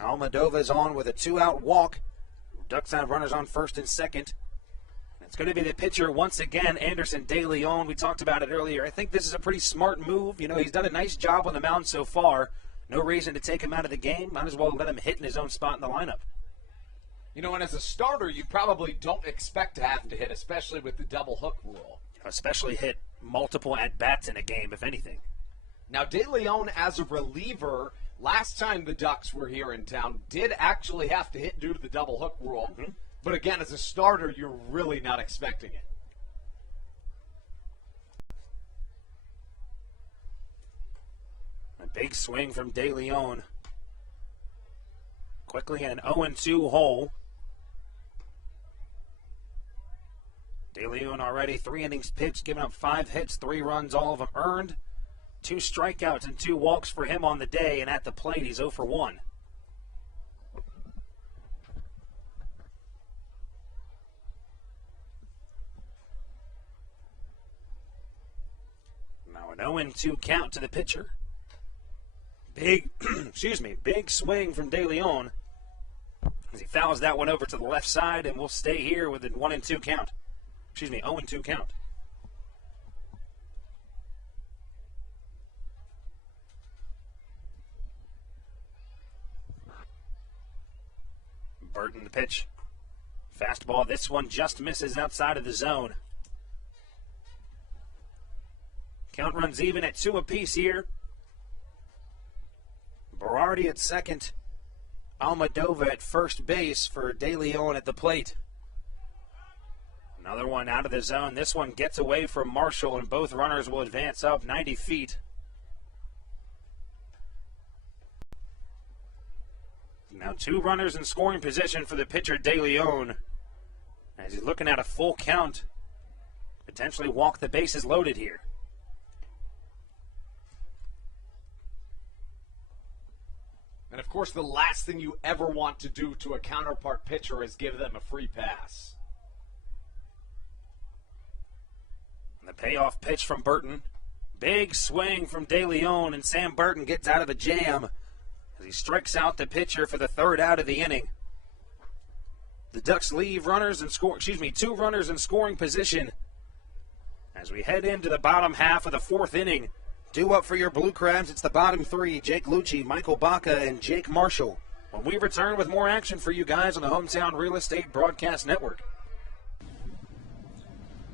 Almadova's on with a 2-out walk. Ducks have runners on first and second. It's going to be the pitcher once again, Anderson De Leon. We talked about it earlier. I think this is a pretty smart move. You know, he's done a nice job on the mound so far. No reason to take him out of the game. Might as well let him hit in his own spot in the lineup. You know, and as a starter, you probably don't expect to have to hit, especially with the double hook rule. Especially hit multiple at-bats in a game, if anything. Now, De Leon, as a reliever, last time the Ducks were here in town, did actually have to hit due to the double hook rule. Mm-hmm. But again, as a starter, you're really not expecting it. A big swing from De Leon. Quickly an 0-2 hole. De Leon already 3 innings pitched, giving up 5 hits, 3 runs, all of them earned. 2 strikeouts and 2 walks for him on the day, and at the plate he's 0 for 1. Now an 0-2 count to the pitcher. Big swing from De Leon as he fouls that one over to the left side, and we'll stay here with a 1-2 count. 0-2 count. Burton the pitch. Fastball, this one just misses outside of the zone. Count runs even at 2 apiece here. Berardi at second. Almadova at first base for De Leon at the plate. Another one out of the zone. This one gets away from Marshall, and both runners will advance up 90 feet. Now 2 runners in scoring position for the pitcher De Leon, as he's looking at a full count. Potentially walk the bases loaded here. And, of course, the last thing you ever want to do to a counterpart pitcher is give them a free pass. payoff pitch from Burton. Big swing from De Leon, and Sam Burton gets out of a jam as he strikes out the pitcher for the third out of the inning. The Ducks leave two runners in scoring position as we head into the bottom half of the fourth inning. Due up for your Blue Crabs, it's the bottom three: Jake Lucci, Michael Baca, and Jake Marshall. When we return with more action for you guys on the Hometown Real Estate Broadcast Network.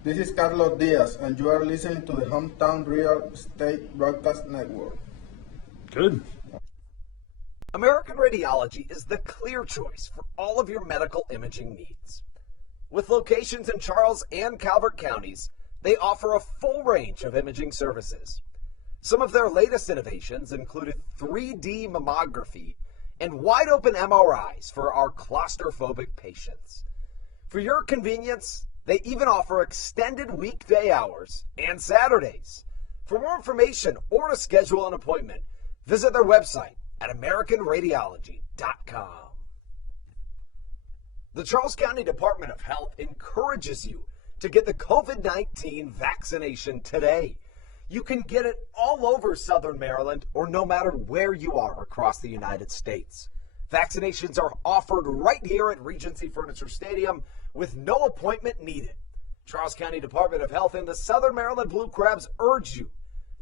This is Carlos Diaz, and you are listening to the Hometown Real Estate Broadcast Network. Good. American Radiology is the clear choice for all of your medical imaging needs. With locations in Charles and Calvert counties, they offer a full range of imaging services. Some of their latest innovations included 3D mammography and wide-open MRIs for our claustrophobic patients. For your convenience, they even offer extended weekday hours and Saturdays. For more information or to schedule an appointment, visit their website at AmericanRadiology.com. The Charles County Department of Health encourages you to get the COVID-19 vaccination today. You can get it all over Southern Maryland or no matter where you are across the United States. Vaccinations are offered right here at Regency Furniture Stadium with no appointment needed. Charles County Department of Health and the Southern Maryland Blue Crabs urge you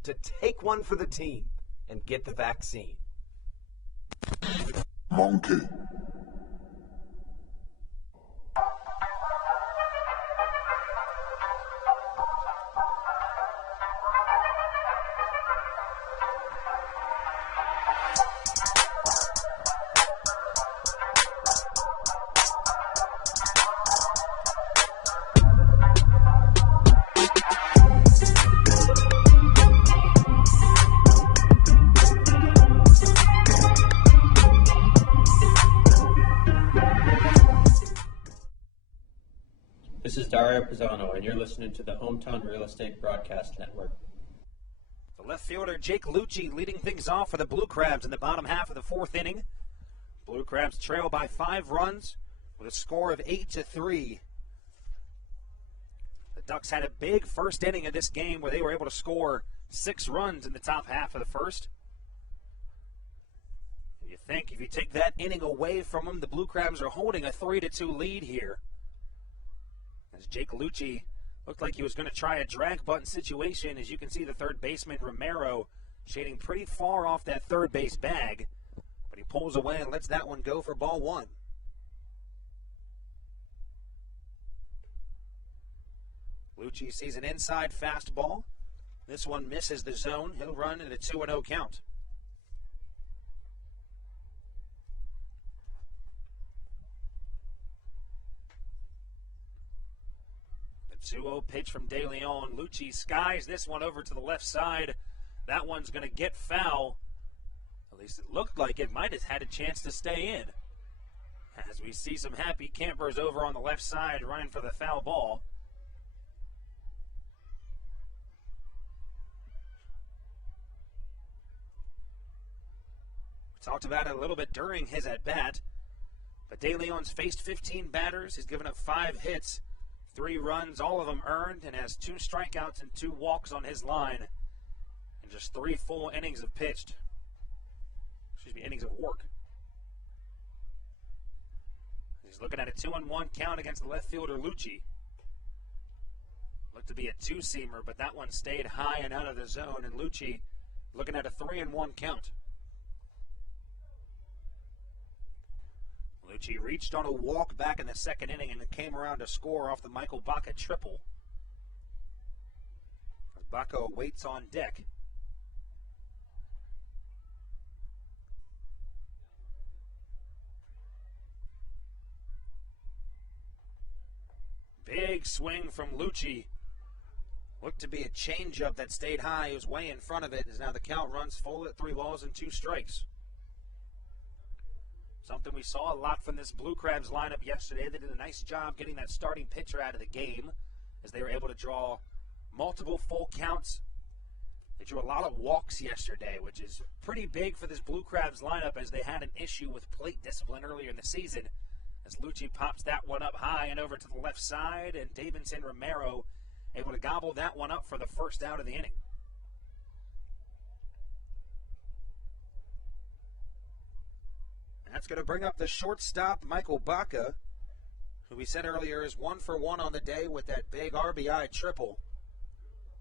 to take one for the team and get the vaccine. Monkey. This is Dario Pisano, and you're listening to the Hometown Real Estate Broadcast Network. The left fielder Jake Lucci leading things off for the Blue Crabs in the bottom half of the fourth inning. Blue Crabs trail by 5 runs with a score of 8-3. The Ducks had a big first inning of this game where they were able to score 6 runs in the top half of the first. You think if you take that inning away from them, the Blue Crabs are holding a 3-2 lead here. As Jake Lucci looked like he was going to try a drag button situation. As you can see, the third baseman Romero shading pretty far off that third base bag, but he pulls away and lets that one go for ball 1. Lucci sees an inside fastball. This one misses the zone. He'll run in a 2-0 count. The 2-0 pitch from De Leon. Lucci skies this one over to the left side. That one's going to get foul. At least it looked like it might have had a chance to stay in. As we see some happy campers over on the left side running for the foul ball. We talked about it a little bit during his at-bat. But De Leon's faced 15 batters. He's given up 5 hits. 3 runs, all of them earned, and has 2 strikeouts and 2 walks on his line. And just 3 full innings of innings of work. He's looking at a 2-1 count against the left fielder Lucci. Looked to be a 2-seamer, but that one stayed high and out of the zone, and Lucci looking at a 3-1 count. Lucci reached on a walk back in the second inning and came around to score off the Michael Baca triple. Baca waits on deck. Big swing from Lucci. Looked to be a changeup that stayed high. He was way in front of it. As now the count runs full at 3 balls and 2 strikes. Something we saw a lot from this Blue Crabs lineup yesterday. They did a nice job getting that starting pitcher out of the game as they were able to draw multiple full counts. They drew a lot of walks yesterday, which is pretty big for this Blue Crabs lineup as they had an issue with plate discipline earlier in the season. As Lucci pops that one up high and over to the left side, and Davidson Romero able to gobble that one up for the first out of the inning. That's going to bring up the shortstop, Michael Baca, who we said earlier is 1 for 1 on the day with that big RBI triple.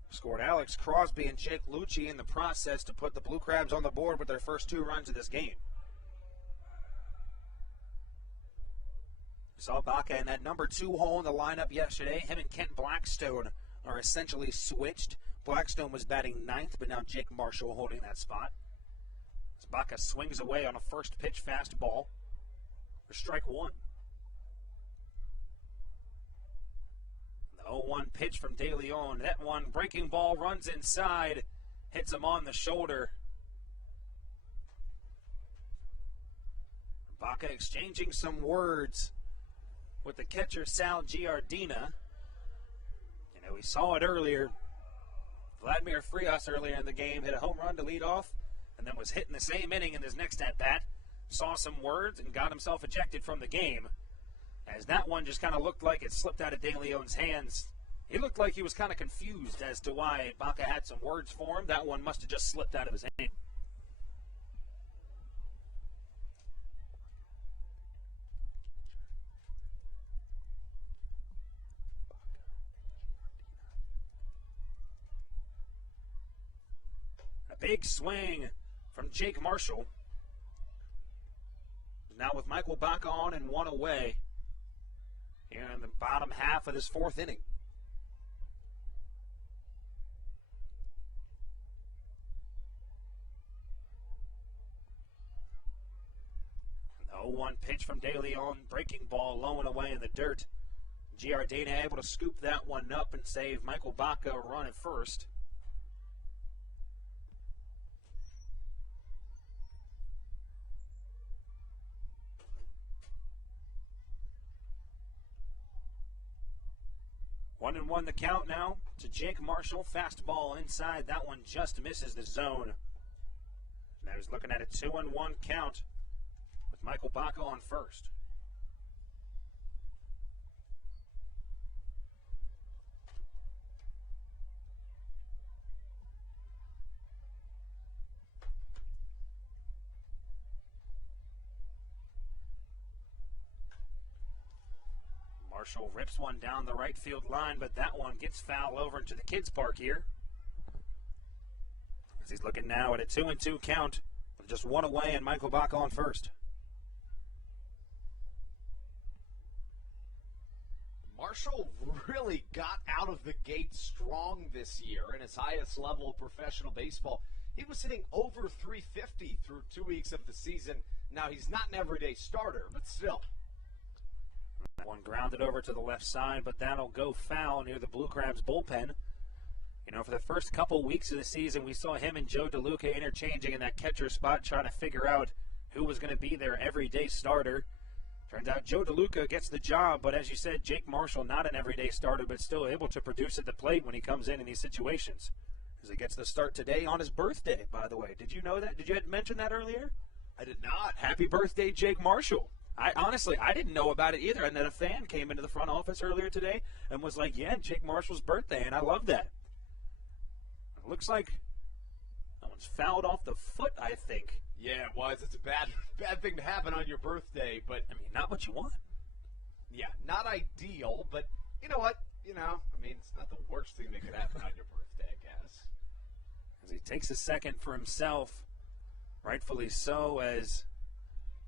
Scored Alex Crosby and Jake Lucci in the process to put the Blue Crabs on the board with their first 2 runs of this game. We saw Baca in that number 2 hole in the lineup yesterday. Him and Kent Blackstone are essentially switched. Blackstone was batting 9th, but now Jake Marshall holding that spot. As Baca swings away on a first pitch fastball for strike 1. The 0-1 pitch from De Leon. That one breaking ball runs inside, hits him on the shoulder. Baca exchanging some words with the catcher Sal Giardina. You know, we saw it earlier. Vladimir Frias earlier in the game hit a home run to lead off and then was hit in the same inning in his next at-bat. Saw some words and got himself ejected from the game. As that one just kind of looked like it slipped out of De Leon's hands. He looked like he was kind of confused as to why Baca had some words for him. That one must have just slipped out of his hand. A big swing from Jake Marshall. Now with Michael Baca on and 1 away here in the bottom half of this 4th inning. The 0-1 pitch from De Leon, breaking ball low and away in the dirt. Giardina able to scoop that one up and save Michael Baca a run at first. One and 1 the count now to Jake Marshall. Fastball inside. That one just misses the zone. Now he's looking at a 2-1 count with Michael Baca on first. Marshall rips one down the right field line, but that one gets foul over into the kids' park here. As he's looking now at a 2-2 count with just 1 away and Michael Baca on first. Marshall really got out of the gate strong this year in his highest level of professional baseball. He was hitting over 350 through 2 weeks of the season. Now, he's not an everyday starter, but still. That one grounded over to the left side, but that'll go foul near the Blue Crabs bullpen. You know, for the first couple weeks of the season, we saw him and Joe DeLuca interchanging in that catcher spot, trying to figure out who was going to be their everyday starter. Turns out Joe DeLuca gets the job, but as you said, Jake Marshall, not an everyday starter, but still able to produce at the plate when he comes in these situations. As he gets the start today on his birthday, by the way. Did you know that? Did you mention that earlier? I did not. Happy birthday, Jake Marshall. I didn't know about it either, and then a fan came into the front office earlier today and was like, yeah, Jake Marshall's birthday, and I love that. It looks like that one's fouled off the foot, I think. Yeah, it was. It's a bad thing to happen on your birthday, but I mean, not what you want. Yeah, not ideal, but you know what? It's not the worst thing that could happen on your birthday, I guess. As he takes a second for himself, rightfully so, as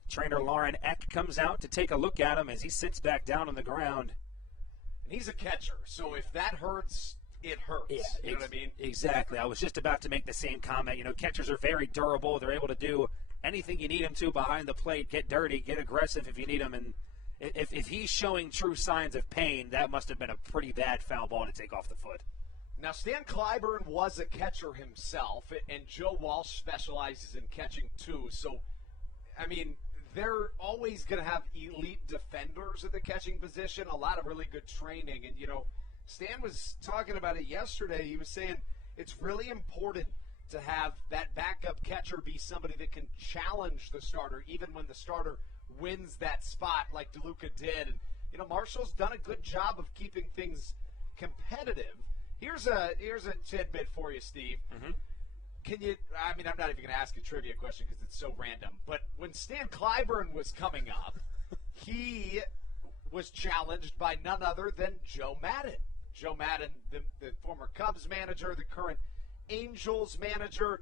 trainer Lauren Eck comes out to take a look at him as he sits back down on the ground. And he's a catcher, so if that hurts, it hurts. Yeah, you know what I mean? Exactly. I was just about to make the same comment. Catchers are very durable. They're able to do anything you need them to behind the plate, get dirty, get aggressive if you need them. And if he's showing true signs of pain, that must have been a pretty bad foul ball to take off the foot. Now, Stan Clyburn was a catcher himself, and Joe Walsh specializes in catching too. So, they're always going to have elite defenders at the catching position, a lot of really good training. And, Stan was talking about it yesterday. He was saying it's really important to have that backup catcher be somebody that can challenge the starter, even when the starter wins that spot like DeLuca did. And, Marshall's done a good job of keeping things competitive. Here's a tidbit for you, Steve. Mm-hmm. Can you? I mean, I'm not even going to ask a trivia question because it's so random. But when Stan Clyburn was coming up, he was challenged by none other than Joe Madden. Joe Madden, the former Cubs manager, the current Angels manager,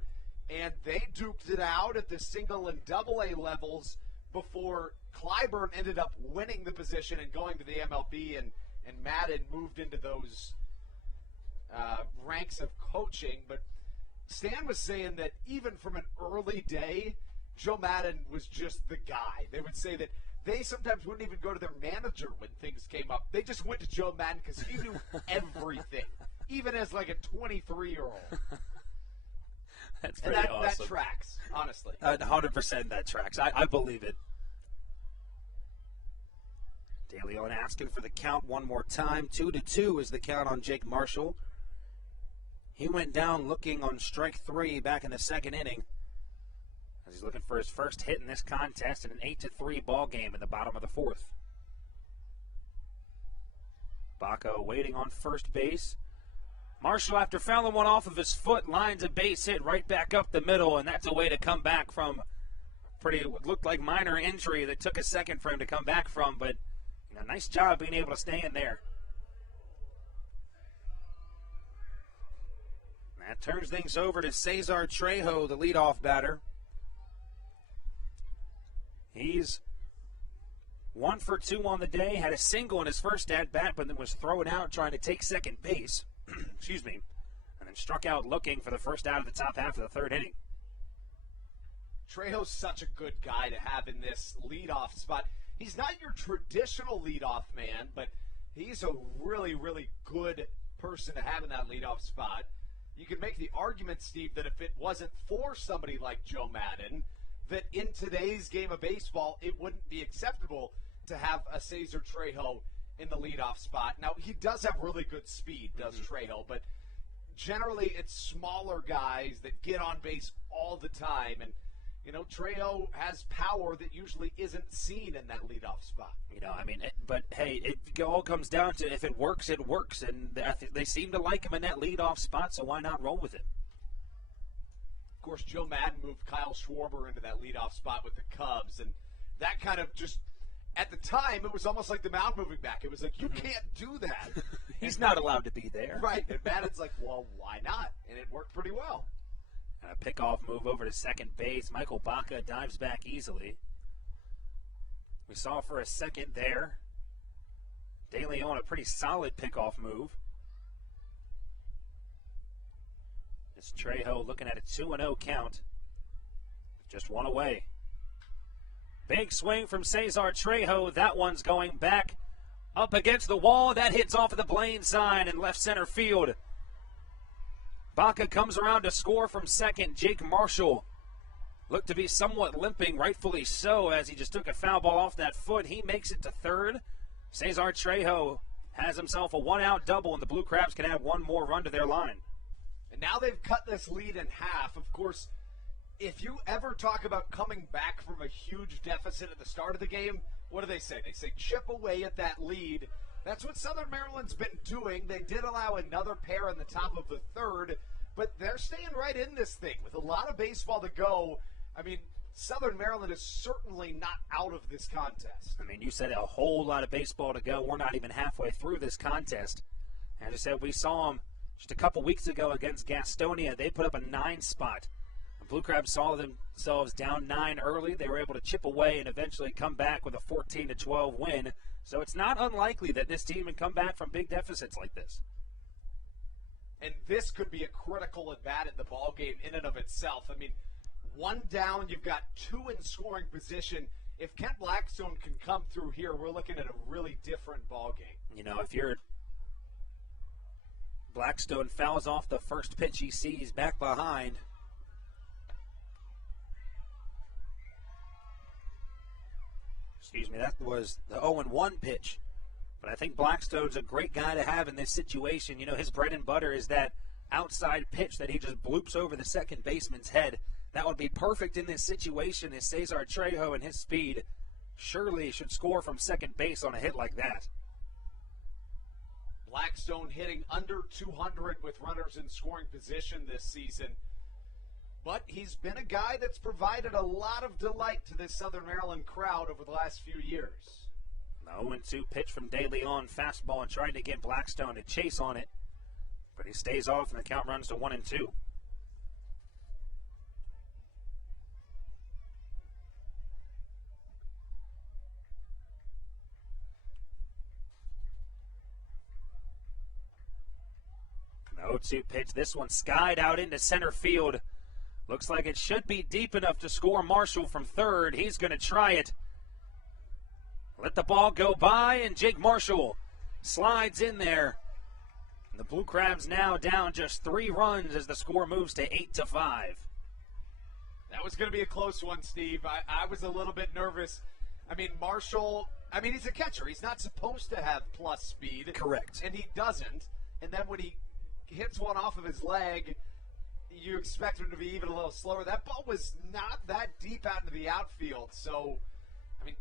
and they duked it out at the single and double A levels before Clyburn ended up winning the position and going to the MLB, and Madden moved into those ranks of coaching. But Stan was saying that even from an early day, Joe Madden was just the guy. They would say that they sometimes wouldn't even go to their manager when things came up. They just went to Joe Madden because he knew everything, even as like a 23-year-old. That's pretty awesome. That tracks, honestly. 100% that tracks. I believe it. De Leon asking for the count one more time. 2-2 is the count on Jake Marshall. He went down looking on strike 3 back in the second inning, as he's looking for his first hit in this contest in an 8-3 ball game in the bottom of the fourth. Baca waiting on first base. Marshall, after fouling one off of his foot, lines a base hit right back up the middle, and that's a way to come back from what looked like minor injury that took a second for him to come back from, but nice job being able to stay in there. That turns things over to Cesar Trejo, the leadoff batter. He's 1 for 2 on the day, had a single in his first at-bat, but then was thrown out trying to take second base. Excuse me. And then struck out looking for the first out of the top half of the third inning. Trejo's such a good guy to have in this leadoff spot. He's not your traditional leadoff man, but he's a really, really good person to have in that leadoff spot. You can make the argument, Steve, that if it wasn't for somebody like Joe Madden, that in today's game of baseball, it wouldn't be acceptable to have a Cesar Trejo in the leadoff spot. Now, he does have really good speed, does Trejo, but generally it's smaller guys that get on base all the time, and Trejo has power that usually isn't seen in that leadoff spot. But hey, it all comes down to if it works, it works, and they seem to like him in that leadoff spot, so why not roll with it? Of course, Joe Madden moved Kyle Schwarber into that leadoff spot with the Cubs, and that kind of just, at the time, it was almost like the mound moving back. It was like, you can't do that. He's not allowed to be there. Right, and Madden's like, well, why not? And it worked pretty well. And a pickoff move over to second base. Michael Baca dives back easily. We saw for a second there. De Leon, a pretty solid pickoff move. It's Trejo looking at a 2-0 count. Just one away. Big swing from Cesar Trejo. That one's going back up against the wall. That hits off of the Blaine sign in left center field. Baca comes around to score from second. Jake Marshall looked to be somewhat limping, rightfully so, as he just took a foul ball off that foot. He makes it to third. Cesar Trejo has himself a one-out double, and the Blue Crabs can add one more run to their line. And now they've cut this lead in half. Of course, if you ever talk about coming back from a huge deficit at the start of the game, what do they say? They say chip away at that lead. That's what Southern Maryland's been doing. They did allow another pair in the top of the third, but they're staying right in this thing with a lot of baseball to go. I mean, Southern Maryland is certainly not out of this contest. I mean, you said a whole lot of baseball to go. We're not even halfway through this contest. As I said, we saw them just a couple weeks ago against Gastonia. They put up a 9 spot. The Blue Crabs saw themselves down 9 early. They were able to chip away and eventually come back with a 14-12 win. So it's not unlikely that this team can come back from big deficits like this. And this could be a critical at-bat in the ballgame in and of itself. I mean, 1 down, you've got 2 in scoring position. If Kent Blackstone can come through here, we're looking at a really different ballgame. If you're Blackstone fouls off the first pitch he sees back behind. Excuse me, that was the 0-1 pitch. But I think Blackstone's a great guy to have in this situation. His bread and butter is that outside pitch that he just bloops over the second baseman's head. That would be perfect in this situation, as Cesar Trejo and his speed surely should score from second base on a hit like that. Blackstone hitting under 200 with runners in scoring position this season. But he's been a guy that's provided a lot of delight to this Southern Maryland crowd over the last few years. The 0-2 pitch from De Leon, fastball, and trying to get Blackstone to chase on it. But he stays off, and the count runs to 1-2. An 0-2 pitch. This one skied out into center field. Looks like it should be deep enough to score Marshall from third. He's going to try it. Let the ball go by, and Jake Marshall slides in there. And the Blue Crabs now down just 3 runs as the score moves to 8-5. That was going to be a close one, Steve. I was a little bit nervous. I mean, Marshall, he's a catcher. He's not supposed to have plus speed. Correct. And he doesn't. And then when he hits one off of his leg, you expect him to be even a little slower. That ball was not that deep out into the outfield. So,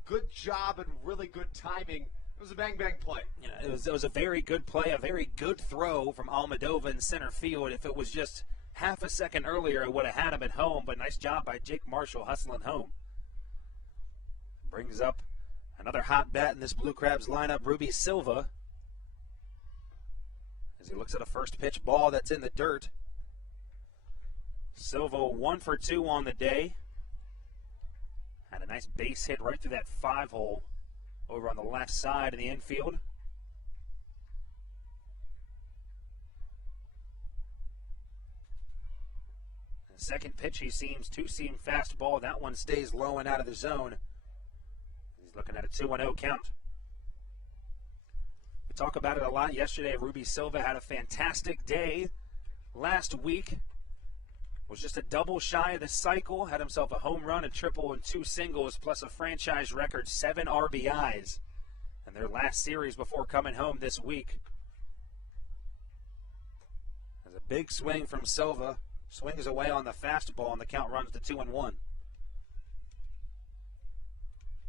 good job and really good timing. It was a bang-bang play. Yeah, it was a very good play, a very good throw from Almadova in center field. If it was just half a second earlier, it would have had him at home, but nice job by Jake Marshall hustling home. Brings up another hot bat in this Blue Crabs lineup, Ruby Silva, as he looks at a first pitch ball that's in the dirt. Silva 1 for 2 on the day. Had a nice base hit right through that 5-hole over on the left side of the infield. The second pitch he seems two-seam fastball. That one stays low and out of the zone. He's looking at a 2-0 count. We talk about it a lot yesterday. Ruby Silva had a fantastic day last week. Was just a double shy of the cycle, had himself a home run, a triple, and 2 singles, plus a franchise record 7 RBIs in their last series before coming home this week. There's a big swing from Silva, swings away on the fastball, and the count runs to 2-1.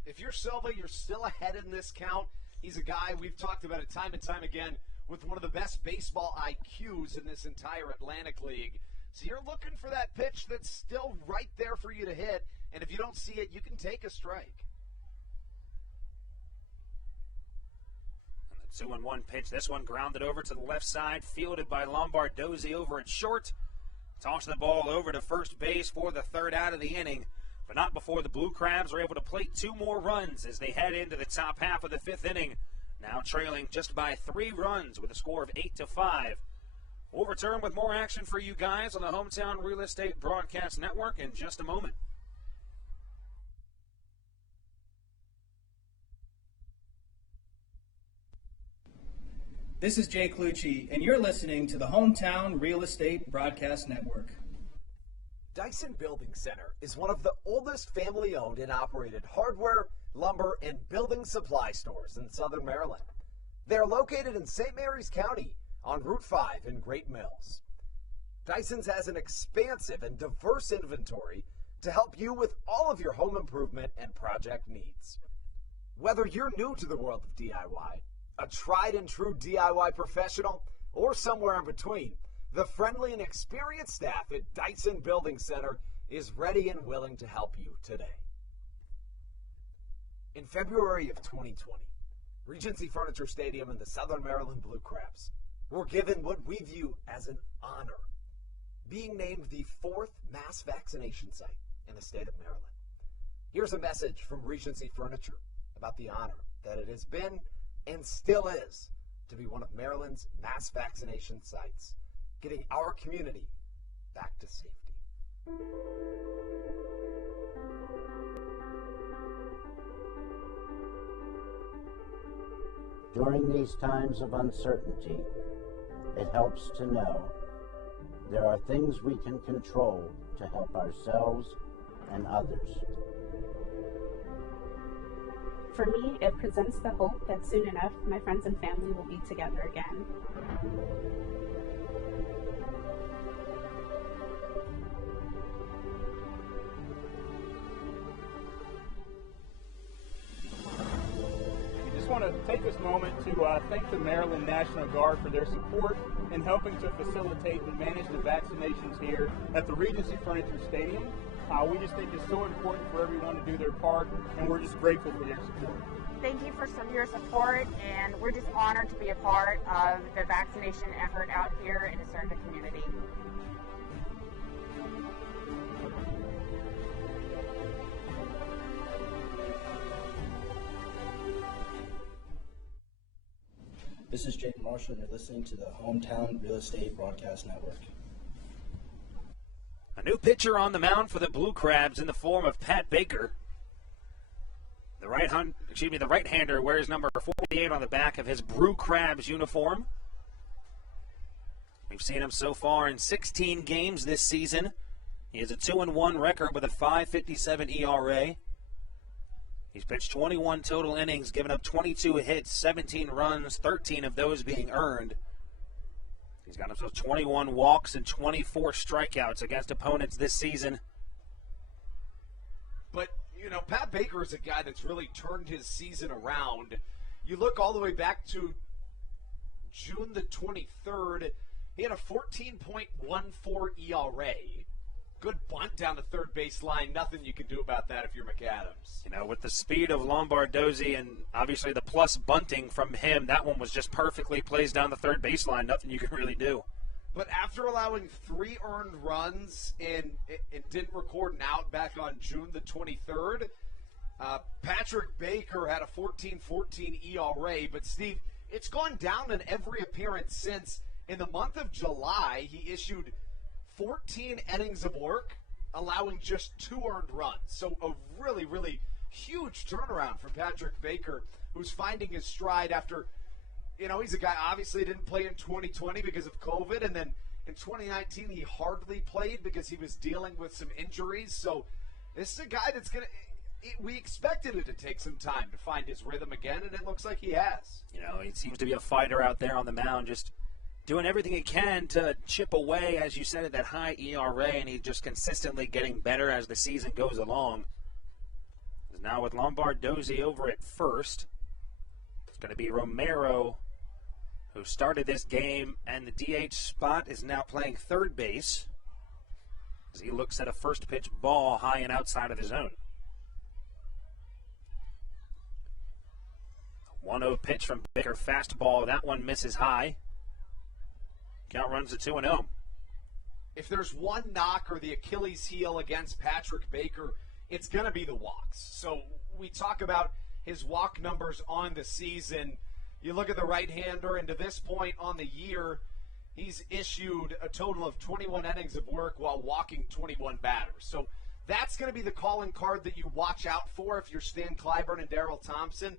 If you're Silva, you're still ahead in this count. He's a guy, we've talked about it time and time again, with one of the best baseball IQs in this entire Atlantic League. So you're looking for that pitch that's still right there for you to hit, and if you don't see it, you can take a strike. And the 2-1 pitch, this one grounded over to the left side, fielded by Lombardozzi over at short. Toss the ball over to first base for the third out of the inning, but not before the Blue Crabs are able to plate 2 more runs as they head into the top half of the 5th inning, now trailing just by 3 runs with a score of 8-5. We'll return with more action for you guys on the Hometown Real Estate Broadcast Network in just a moment. This is Jay Clucci, and you're listening to the Hometown Real Estate Broadcast Network. Dyson Building Center is one of the oldest family-owned and operated hardware, lumber, and building supply stores in Southern Maryland. They are located in St. Mary's County, on Route 5 in Great Mills. Dyson's has an expansive and diverse inventory to help you with all of your home improvement and project needs. Whether you're new to the world of DIY, a tried and true DIY professional, or somewhere in between, the friendly and experienced staff at Dyson Building Center is ready and willing to help you today. In February of 2020, Regency Furniture Stadium and the Southern Maryland Blue Crabs were given what we view as an honor, being named the 4th mass vaccination site in the state of Maryland. Here's a message from Regency Furniture about the honor that it has been and still is to be one of Maryland's mass vaccination sites, getting our community back to safety. During these times of uncertainty, it helps to know there are things we can control to help ourselves and others. For me, it presents the hope that soon enough my friends and family will be together again. Want want to take this moment to thank the Maryland National Guard for their support in helping to facilitate and manage the vaccinations here at the Regency Furniture Stadium. We just think it's so important for everyone to do their part, and we're just grateful for their support. Thank you for your support, and we're just honored to be a part of the vaccination effort out here and to serve the community. This is Jake Marshall, and you're listening to the Hometown Real Estate Broadcast Network. A new pitcher on the mound for the Blue Crabs in the form of Pat Baker. The right-hander wears number 48 on the back of his Blue Crabs uniform. We've seen him so far in 16 games this season. He has a 2-1 record with a 5.57 ERA. He's pitched 21 total innings, given up 22 hits, 17 runs, 13 of those being earned. He's got himself 21 walks and 24 strikeouts against opponents this season. But, Pat Baker is a guy that's really turned his season around. You look all the way back to June the 23rd, he had a 14.14 ERA. Good bunt down the third base line. Nothing you can do about that if you're McAdams. With the speed of Lombardozzi and obviously the plus bunting from him, that one was just perfectly placed down the third baseline. Nothing you can really do. But after allowing 3 earned runs and didn't record an out back on June the 23rd, Patrick Baker had a 14.14 ERA. But, Steve, it's gone down in every appearance since. In the month of July, he issued 14 innings of work, allowing just 2 earned runs. So a really, really huge turnaround for Patrick Baker, who's finding his stride after, he's a guy obviously didn't play in 2020 because of COVID, and then in 2019 he hardly played because he was dealing with some injuries. So this is a guy that's we expected it to take some time to find his rhythm again, and it looks like he has. He seems to be a fighter out there on the mound, just doing everything he can to chip away, as you said, at that high ERA, and he's just consistently getting better as the season goes along. Now with Lombardozzi over at first, it's going to be Romero who started this game, and the DH spot is now playing third base as he looks at a first pitch ball high and outside of the zone. 1-0 pitch from Baker, fastball. That one misses high. Count runs to 2-0. If there's one knock or the Achilles heel against Patrick Baker, it's going to be the walks. So we talk about his walk numbers on the season. You look at the right-hander, and to this point on the year, he's issued a total of 21 innings of work while walking 21 batters. So that's going to be the calling card that you watch out for if you're Stan Clyburn and Darryl Thompson.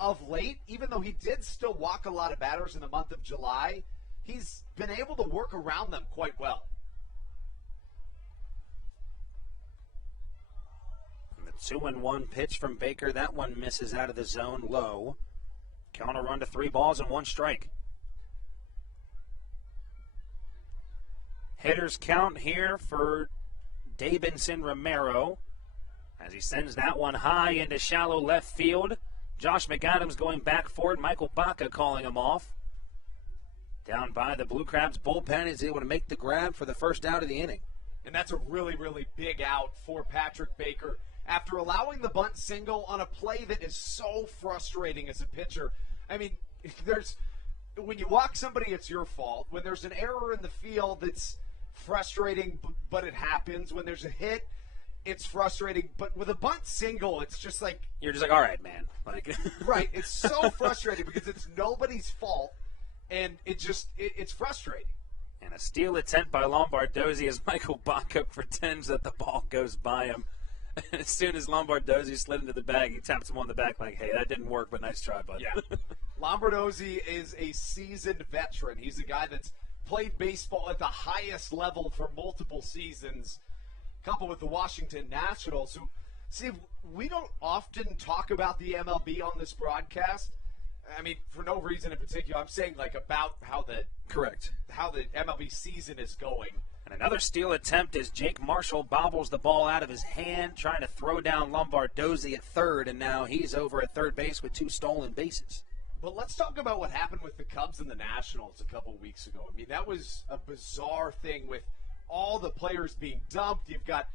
Of late, even though he did still walk a lot of batters in the month of July, he's been able to work around them quite well. The 2-1 pitch from Baker. That one misses out of the zone low. Count a run to 3 balls and 1 strike. Hitters count here for Davidson Romero as he sends that one high into shallow left field. Josh McAdams going back for it. Michael Baca calling him off. Down by the Blue Crabs bullpen, is able to make the grab for the first out of the inning. And that's a really, really big out for Patrick Baker after allowing the bunt single on a play that is so frustrating as a pitcher. I mean, when you walk somebody, it's your fault. When there's an error in the field, it's frustrating, but it happens. When there's a hit, it's frustrating. But with a bunt single, it's just like... You're just like, all right, man. Right. It's so frustrating because it's nobody's fault, and it's frustrating. And a steal attempt by Lombardozzi as Michael Baca pretends that the ball goes by him. And as soon as Lombardozzi slid into the bag, he taps him on the back like, hey, that didn't work, but nice try, bud. Yeah. Lombardozzi is a seasoned veteran. He's a guy that's played baseball at the highest level for multiple seasons, coupled with the Washington Nationals. Who, see, we don't often talk about the MLB on this broadcast. I mean, for no reason in particular. I'm saying, like, about how the MLB season is going. And another steal attempt as Jake Marshall bobbles the ball out of his hand, trying to throw down Lombardozzi at third, and now he's over at third base with 2 stolen bases. But let's talk about what happened with the Cubs and the Nationals a couple of weeks ago. I mean, that was a bizarre thing with all the players being dumped. You've got,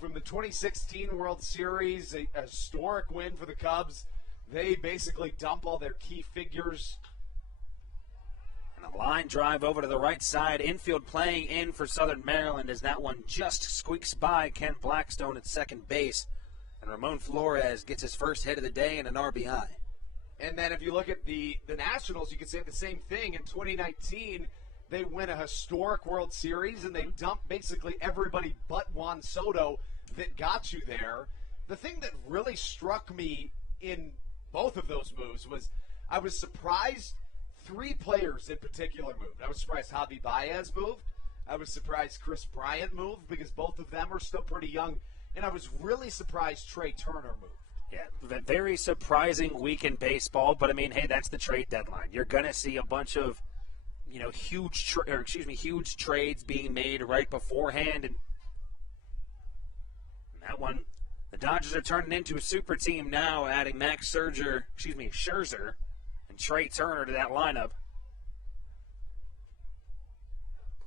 from the 2016 World Series, a historic win for the Cubs. They basically dump all their key figures. And a line drive over to the right side. Infield playing in for Southern Maryland as that one just squeaks by Kent Blackstone at second base. And Ramon Flores gets his first hit of the day and an RBI. And then if you look at the Nationals, you could say the same thing. In 2019, they win a historic World Series, and they dump basically everybody but Juan Soto that got you there. The thing that really struck me in both of those moves was I was surprised 3 players in particular moved. I was surprised Javi Baez moved. I was surprised Chris Bryant moved because both of them are still pretty young. And I was really surprised Trey Turner moved. Yeah, very surprising week in baseball, but I mean, hey, that's the trade deadline. You're going to see a bunch of, huge trades being made right beforehand, and that one, the Dodgers are turning into a super team now, adding Scherzer, and Trey Turner to that lineup.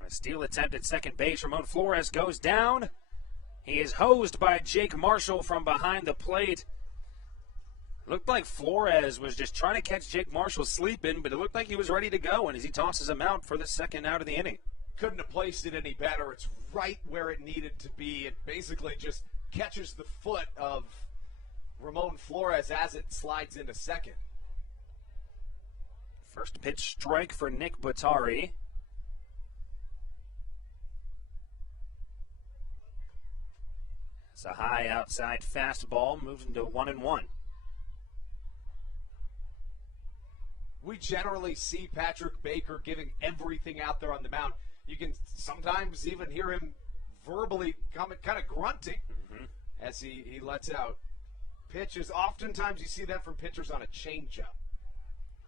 A steal attempt at second base. Ramon Flores goes down. He is hosed by Jake Marshall from behind the plate. Looked like Flores was just trying to catch Jake Marshall sleeping, but it looked like he was ready to go, and as he tosses him out for the second out of the inning. Couldn't have placed it any better. It's right where it needed to be. It basically just catches the foot of Ramon Flores as it slides into second. First pitch strike for Nick Bottari. It's a high outside fastball, moves into 1-1. We generally see Patrick Baker giving everything out there on the mound. You can sometimes even hear him verbally kind of grunting as he lets out pitches. Oftentimes you see that from pitchers on a changeup.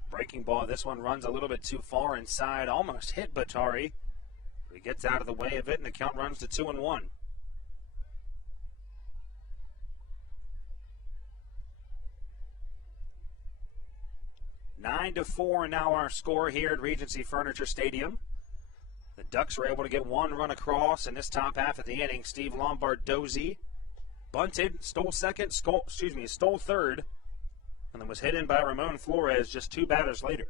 Breaking ball. This one runs a little bit too far inside. Almost hit Bottari. But he gets out of the way of it, and the count runs to 2-1. Nine to 4 now our score here at Regency Furniture Stadium. The Ducks were able to get 1 run across in this top half of the inning. Steve Lombardozzi bunted, stole third, and then was hit in by Ramon Flores just 2 batters later.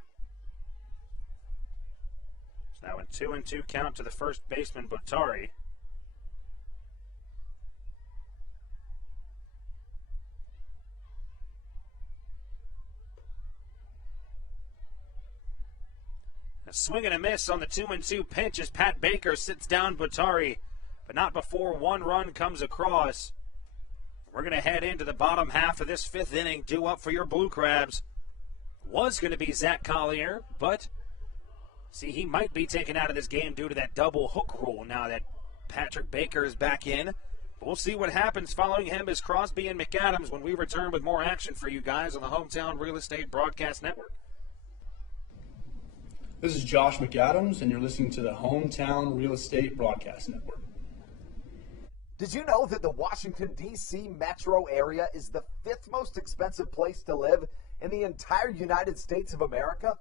It's now a 2-2 count to the first baseman, Bottari. A swing and a miss on the 2-2 pitch as Pat Baker sits down Bottari, but not before 1 run comes across. We're going to head into the bottom half of this 5th inning. Due up for your Blue Crabs was going to be Zach Collier, but see, he might be taken out of this game due to that double hook rule now that Patrick Baker is back in. We'll see what happens following him as Crosby and McAdams when we return with more action for you guys on the Hometown Real Estate Broadcast Network. This is Josh McAdams, and you're listening to the Hometown Real Estate Broadcast Network. Did you know that the Washington, D.C. metro area is the 5th most expensive place to live in the entire United States of America?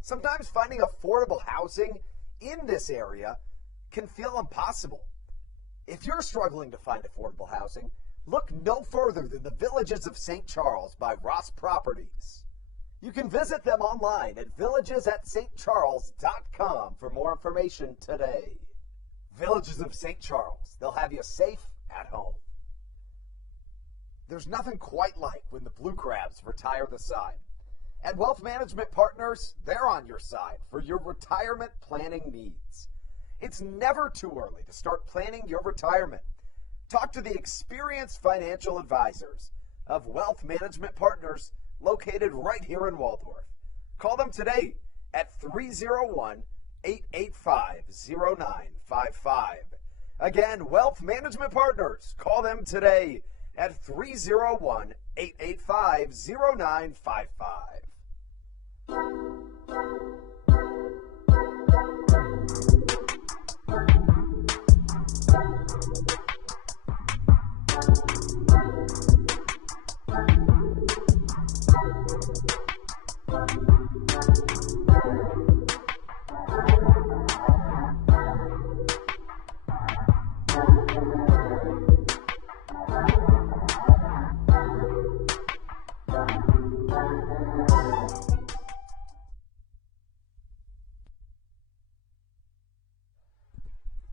Sometimes finding affordable housing in this area can feel impossible. If you're struggling to find affordable housing, look no further than the Villages of St. Charles by Ross Properties. You can visit them online at villagesatstcharles.com for more information today. Villages of St. Charles. They'll have you safe at home. There's nothing quite like when the Blue Crabs retire the sign. At Wealth Management Partners, they're on your side for your retirement planning needs. It's never too early to start planning your retirement. Talk to the experienced financial advisors of Wealth Management Partners located right here in Waldorf. Call them today at 301-885-0955. Again, Wealth Management Partners. Call them today at 301-885-0955.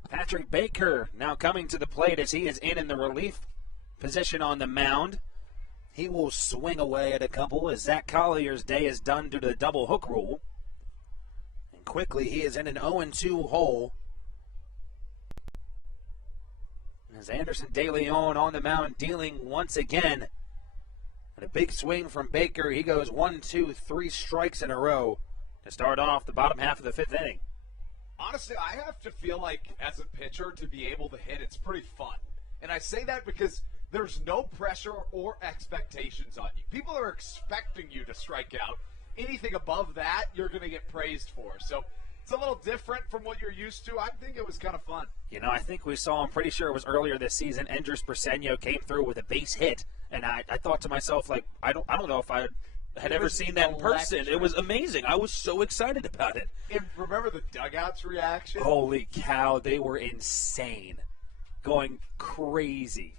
Patrick Baker now coming to the plate as he is in the relief position on the mound. He will swing away at a couple as Zach Collier's day is done due to the double hook rule. And quickly he is in an 0-2 hole. As Anderson De Leon on the mound dealing once again. And a big swing from Baker. He goes 1, 2, 3 strikes in a row to start off the bottom half of the fifth inning. Honestly, I have to feel like as a pitcher to be able to hit, it's pretty fun. And I say that because there's no pressure or expectations on you. People are expecting you to strike out. Anything above that, you're going to get praised for. So it's a little different from what you're used to. I think it was kind of fun. You know, I think we saw, I'm pretty sure it was earlier this season, Andres Briseño came through with a base hit. And I thought to myself, like, I don't know if I had ever seen that in person. It was amazing. I was so excited about it. And remember the dugout's reaction? Holy cow, they were insane. Going crazy.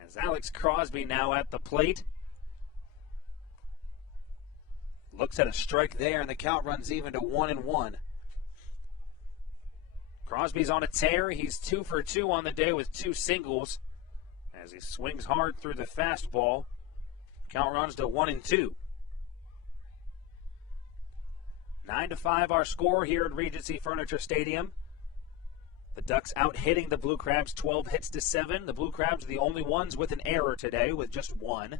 As Alex Crosby now at the plate. Looks at a strike there, and the count runs even to 1-1. Crosby's on a tear. He's 2 for 2 on the day with 2 singles. As he swings hard through the fastball. Count runs to 1-2. 9-5 our score here at Regency Furniture Stadium. The Ducks out hitting the Blue Crabs 12 hits to 7. The Blue Crabs are the only ones with an error today with just 1.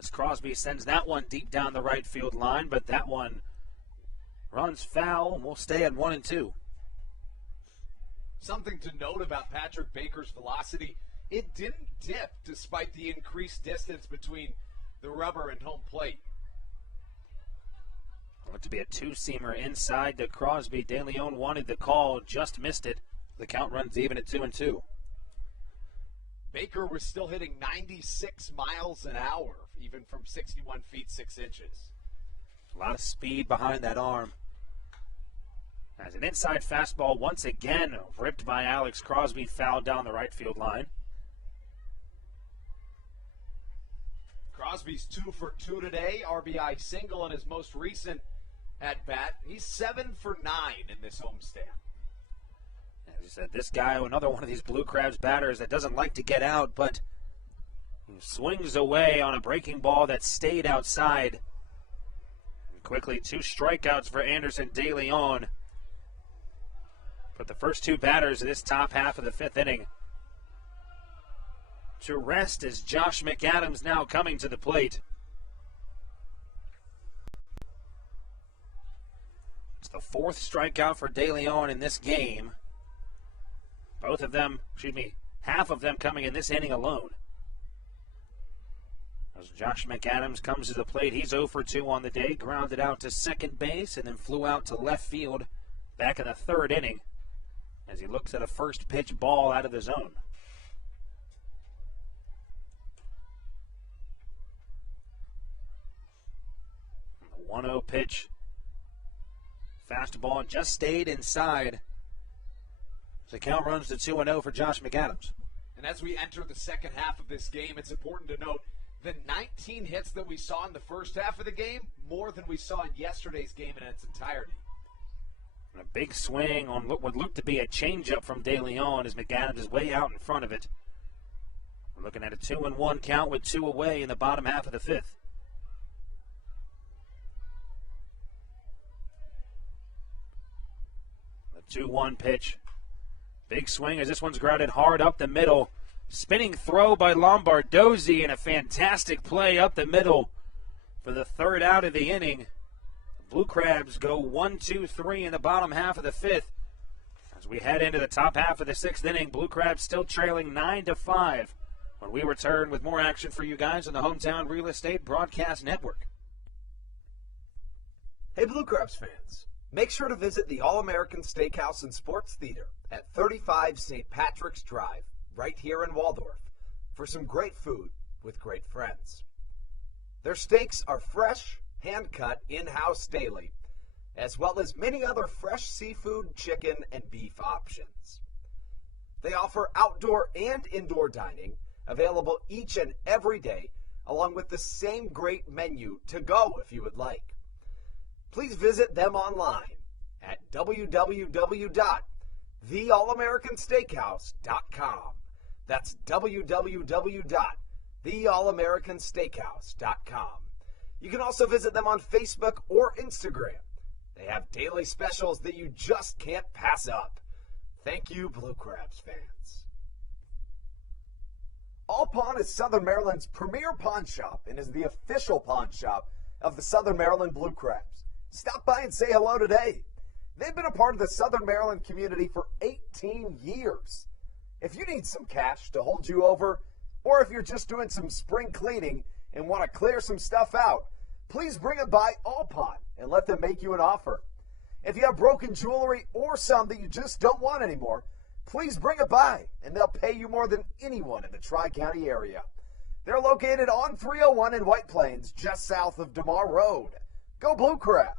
As Crosby sends that one deep down the right field line, but that one runs foul and will stay at 1-2. Something to note about Patrick Baker's velocity, it didn't dip despite the increased distance between the rubber and home plate. Looked to be a 2-seamer inside to Crosby. De Leon wanted the call, just missed it. The count runs even at 2-2. Baker was still hitting 96 miles an hour, even from 61 feet 6 inches. A lot of speed behind that arm. As an inside fastball once again ripped by Alex Crosby, fouled down the right field line. Crosby's 2 for 2 today, RBI single in his most recent at-bat. He's 7 for 9 in this homestand. As you said, this guy, another one of these Blue Crabs batters that doesn't like to get out, but swings away on a breaking ball that stayed outside. And quickly, 2 strikeouts for Anderson De Leon. But the first 2 batters of this top half of the fifth inning to rest as Josh McAdams now coming to the plate. It's the 4th strikeout for De Leon in this game. Both of them, half of them coming in this inning alone. As Josh McAdams comes to the plate, he's 0 for 2 on the day, grounded out to second base and then flew out to left field back in the 3rd inning as he looks at a first pitch ball out of the zone. The 1-0 pitch. Fastball just stayed inside. The count runs to 2-0 for Josh McAdams. And as we enter the second half of this game, it's important to note the 19 hits that we saw in the first half of the game, more than we saw in yesterday's game in its entirety. And a big swing on what would look to be a changeup from De Leon as McAdams is way out in front of it. We're looking at a 2-1 count with 2 away in the bottom half of the 5th. The 2-1 pitch. Big swing as this one's grounded hard up the middle. Spinning throw by Lombardozzi and a fantastic play up the middle for the 3rd out of the inning. The Blue Crabs go 1-2-3 in the bottom half of the 5th. As we head into the top half of the 6th inning, Blue Crabs still trailing 9-5 when we return with more action for you guys on the Hometown Real Estate Broadcast Network. Hey, Blue Crabs fans, make sure to visit the All-American Steakhouse and Sports Theater at 35 St. Patrick's Drive, right here in Waldorf, for some great food with great friends. Their steaks are fresh, hand-cut, in-house daily, as well as many other fresh seafood, chicken, and beef options. They offer outdoor and indoor dining, available each and every day, along with the same great menu to go if you would like. Please visit them online at www.theallamericansteakhouse.com. That's www.theallamericansteakhouse.com. You can also visit them on Facebook or Instagram. They have daily specials that you just can't pass up. Thank you, Blue Crabs fans. All Pawn is Southern Maryland's premier pawn shop and is the official pawn shop of the Southern Maryland Blue Crabs. Stop by and say hello today. They've been a part of the Southern Maryland community for 18 years. If you need some cash to hold you over, or if you're just doing some spring cleaning and want to clear some stuff out, please bring it by All Pawn and let them make you an offer. If you have broken jewelry or some that you just don't want anymore, please bring it by and they'll pay you more than anyone in the Tri-County area. They're located on 301 in White Plains, just south of DeMar Road. Go Blue Crabs!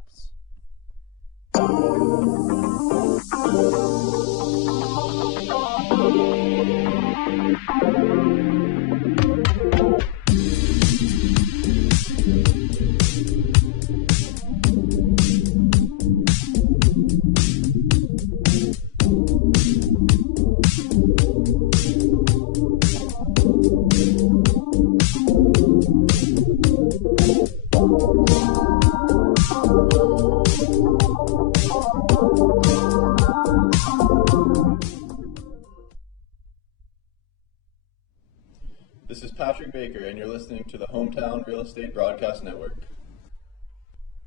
This is Patrick Baker, and you're listening to the Hometown Real Estate Broadcast Network.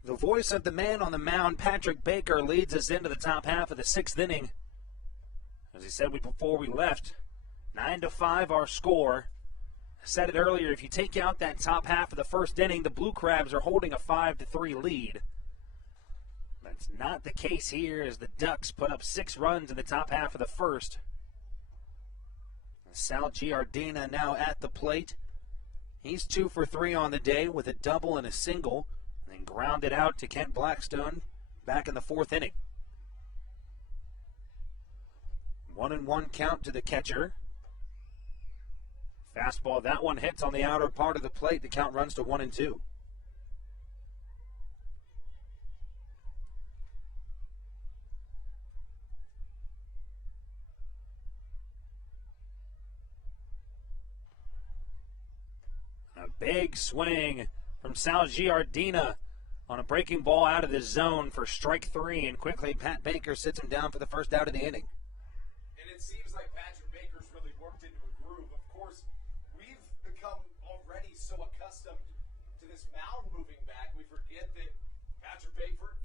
The voice of the man on the mound, Patrick Baker, leads us into the top half of the sixth inning. As he said before we left, 9-5 our score. I said it earlier, if you take out that top half of the first inning, the Blue Crabs are holding a 5-3 lead. That's not the case here as the Ducks put up 6 runs in the top half of the first. Sal Giardina now at the plate. He's 2 for 3 on the day with a double and a single, and then grounded out to Kent Blackstone back in the fourth inning. 1-1 count to the catcher. Fastball, that one hits on the outer part of the plate. The count runs to 1-2. A big swing from Sal Giardina on a breaking ball out of the zone for strike 3, and quickly Pat Baker sits him down for the first out of the inning. And it seems like Patrick Baker's really worked into a groove. Of course, we've become already so accustomed to this mound moving back, we forget that Patrick Baker,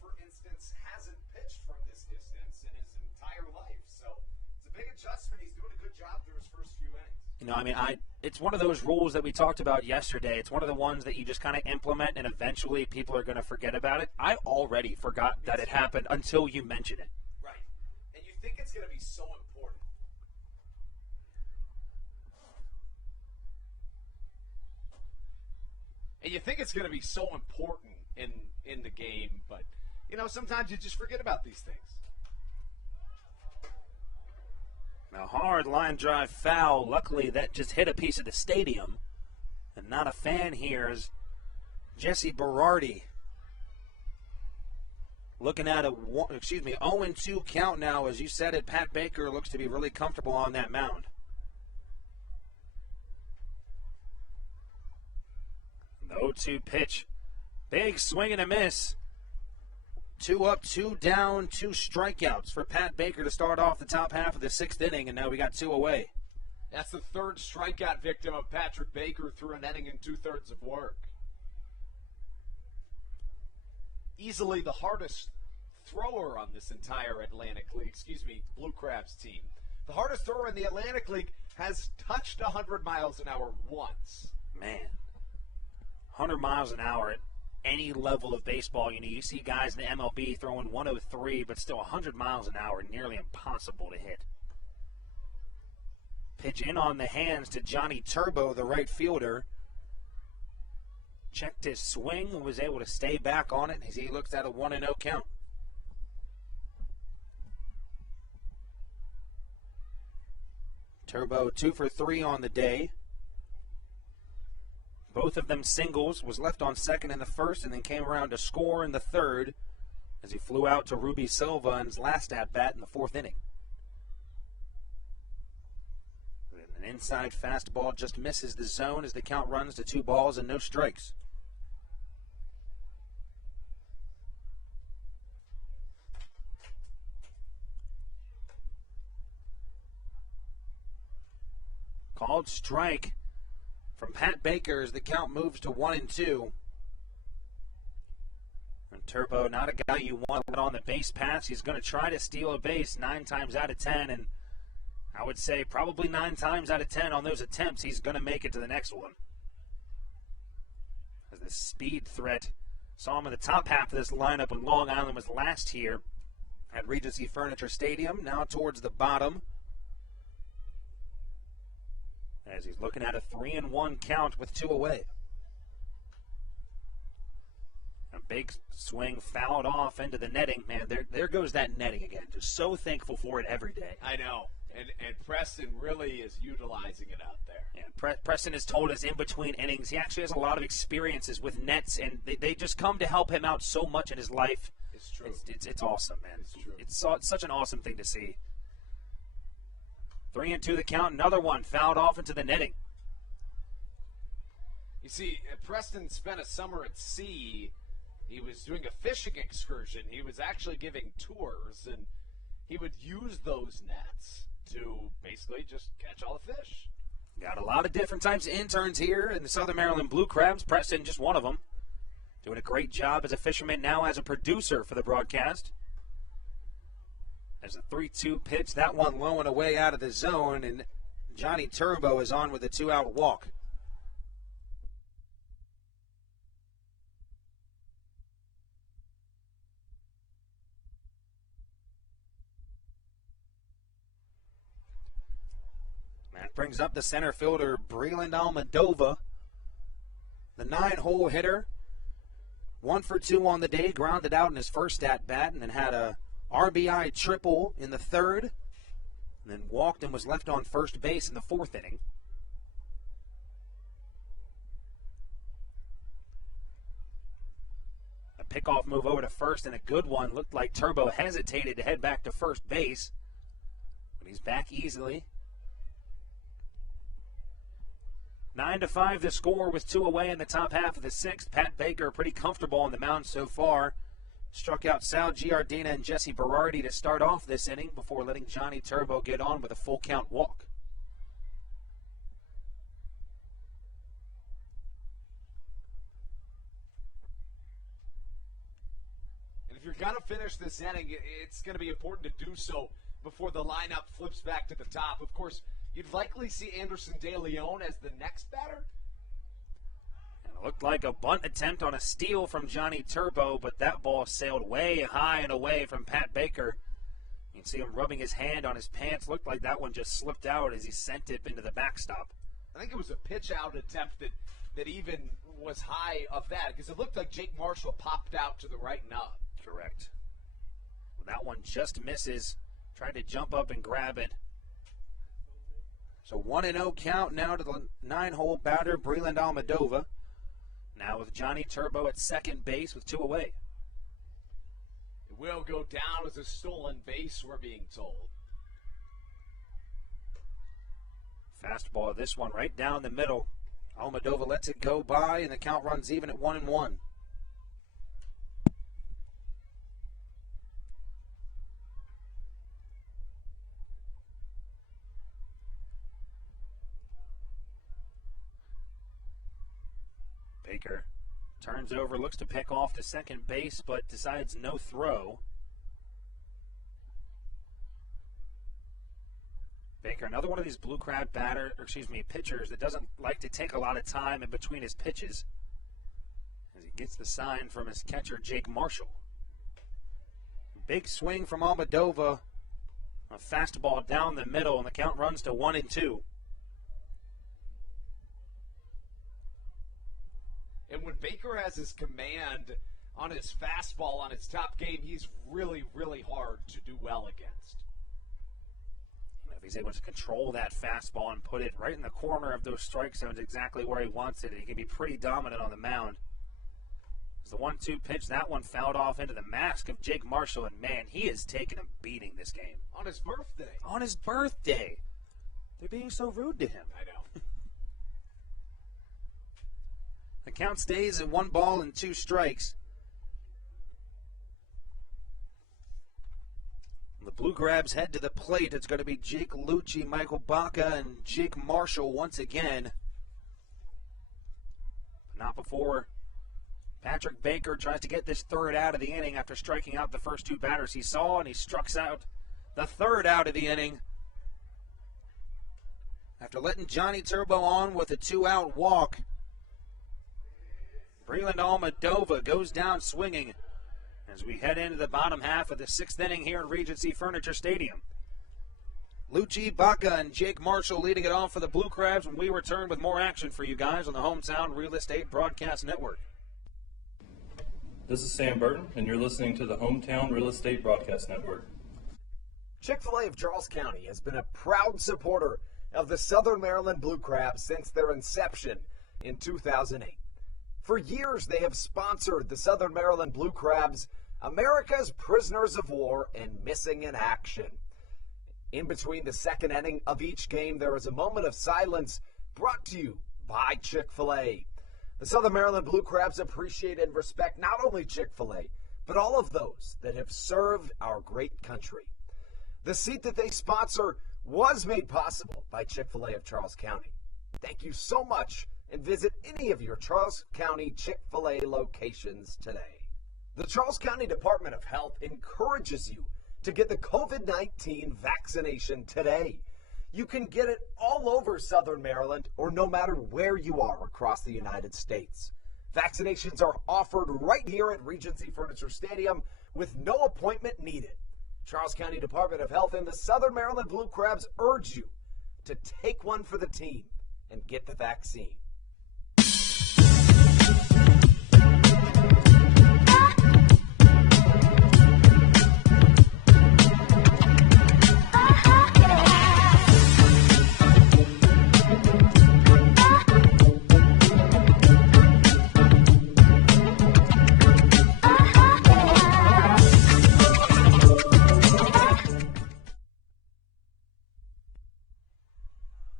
for instance, hasn't pitched from this distance in his entire life. So it's a big adjustment. He's doing a good job through his first few innings. You know, I mean, it's one of those rules that we talked about yesterday. It's one of the ones that you just kind of implement, and eventually people are going to forget about it. I already forgot that it happened until you mentioned it. Right. And you think it's going to be so important. And you think it's going to be so important in the game, but, you know, sometimes you just forget about these things. A hard line drive foul. Luckily, that just hit a piece of the stadium. And not a fan here is Jesse Berardi. Looking at a 0-2 count now. As you said it, Pat Baker looks to be really comfortable on that mound. The 0-2 pitch. Big swing and a miss. 2 up, 2 down, 2 strikeouts for Pat Baker to start off the top half of the sixth inning, and now we got 2 away. That's the third strikeout victim of Patrick Baker through an inning and 2/3 of work. Easily the hardest thrower on this entire Blue Crabs team. The hardest thrower in the Atlantic League has touched 100 miles an hour once. Man, 100 miles an hour. any level of baseball. You see guys in the MLB throwing 103, but still 100 miles an hour, nearly impossible to hit. Pitch in on the hands to Johnny Turbo, the right fielder. Checked his swing and was able to stay back on it as he looks at a 1-0 count. Turbo 2 for 3 on the day. Both of them singles, was left on second in the first and then came around to score in the third as he flew out to Ruby Silva in his last at-bat in the fourth inning. An inside fastball just misses the zone as the count runs to 2 balls and no strikes. Called strike from Pat Baker as the count moves to 1-2. And Turbo, not a guy you want on the base paths. He's going to try to steal a base 9 times out of 10, and I would say probably 9 times out of 10 on those attempts, he's going to make it to the next one. As the speed threat, saw him in the top half of this lineup when Long Island was last here at Regency Furniture Stadium. Now towards the bottom, as he's looking at a 3-1 count with 2 away. A big swing fouled off into the netting. Man, there goes that netting again. Just so thankful for it every day. I know. And Preston really is utilizing it out there. Yeah, Preston has told us in between innings he actually has a lot of experiences with nets, and they just come to help him out so much in his life. It's true. It's awesome, man. It's true. It's such an awesome thing to see. 3-2 the count. Another one fouled off into the netting. You see, Preston spent a summer at sea. He was doing a fishing excursion. He was actually giving tours, and he would use those nets to basically just catch all the fish. Got a lot of different types of interns here in the Southern Maryland Blue Crabs. Preston, just one of them. Doing a great job as a fisherman, now as a producer for the broadcast. There's a 3-2 pitch, that one low and away out of the zone, and Johnny Turbo is on with a 2-out walk. That brings up the center fielder, Breland Almadova, the 9-hole hitter. 1 for 2 on the day, grounded out in his first at-bat, and then had a RBI triple in the third, and then walked and was left on first base in the fourth inning. A pickoff move over to first and a good one. Looked like Turbo hesitated to head back to first base, but he's back easily. 9-5 the score with 2 away in the top half of the sixth. Pat Baker pretty comfortable on the mound so far. Struck out Sal Giardina and Jesse Berardi to start off this inning before letting Johnny Turbo get on with a full count walk. And if you're going to finish this inning, it's going to be important to do so before the lineup flips back to the top. Of course, you'd likely see Anderson De Leon as the next batter. It looked like a bunt attempt on a steal from Johnny Turbo, but that ball sailed way high and away from Pat Baker. You can see him rubbing his hand on his pants. Looked like that one just slipped out as he sent it into the backstop. I think it was a pitch-out attempt that even was high of that, because it looked like Jake Marshall popped out to the right nub. Correct. That one just misses. Tried to jump up and grab it. So 1-0 count now to the 9-hole batter, Breland Almadova. Now with Johnny Turbo at second base with 2 away. It will go down as a stolen base, we're being told. Fastball, this one right down the middle. Almadova lets it go by, and the count runs even at 1-1. Baker turns over, looks to pick off to second base, but decides no throw. Baker, another one of these blue crab pitchers that doesn't like to take a lot of time in between his pitches. As he Gets the sign from his catcher, Jake Marshall. Big swing from Almadova. A fastball down the middle, and the count runs to 1-2. And when Baker has his command on his fastball on his top game, he's really, really hard to do well against. If he's able to control that fastball and put it right in the corner of those strike zones exactly where he wants it, he can be pretty dominant on the mound. It's the 1-2 pitch. That one fouled off into the mask of Jake Marshall, and man, he is taking a beating this game. On his birthday. On his birthday. They're being so rude to him. I know. The count stays at 1-2 strikes. The Blue Crabs head to the plate. It's going to be Jake Lucci, Michael Baca, and Jake Marshall once again. Not before Patrick Baker tries to get this third out of the inning after striking out the first two batters he saw, and he strikes out the third out of the inning after letting Johnny Turbo on with a 2-out walk. Breland Almadova goes down swinging as we head into the bottom half of the sixth inning here at Regency Furniture Stadium. Lucci, Baca, and Jake Marshall leading it off for the Blue Crabs when we return with more action for you guys on the Hometown Real Estate Broadcast Network. This is Sam Burton, and you're listening to the Hometown Real Estate Broadcast Network. Chick-fil-A of Charles County has been a proud supporter of the Southern Maryland Blue Crabs since their inception in 2008. For years, they have sponsored the Southern Maryland Blue Crabs, America's prisoners of war and missing in action. In between the second inning of each game, there is a moment of silence brought to you by Chick-fil-A. The Southern Maryland Blue Crabs appreciate and respect not only Chick-fil-A, but all of those that have served our great country. The seat that they sponsor was made possible by Chick-fil-A of Charles County. Thank you so much, and visit any of your Charles County Chick-fil-A locations today. The Charles County Department of Health encourages you to get the COVID-19 vaccination today. You can get it all over Southern Maryland or no matter where you are across the United States. Vaccinations are offered right here at Regency Furniture Stadium with no appointment needed. Charles County Department of Health and the Southern Maryland Blue Crabs urge you to take one for the team and get the vaccine.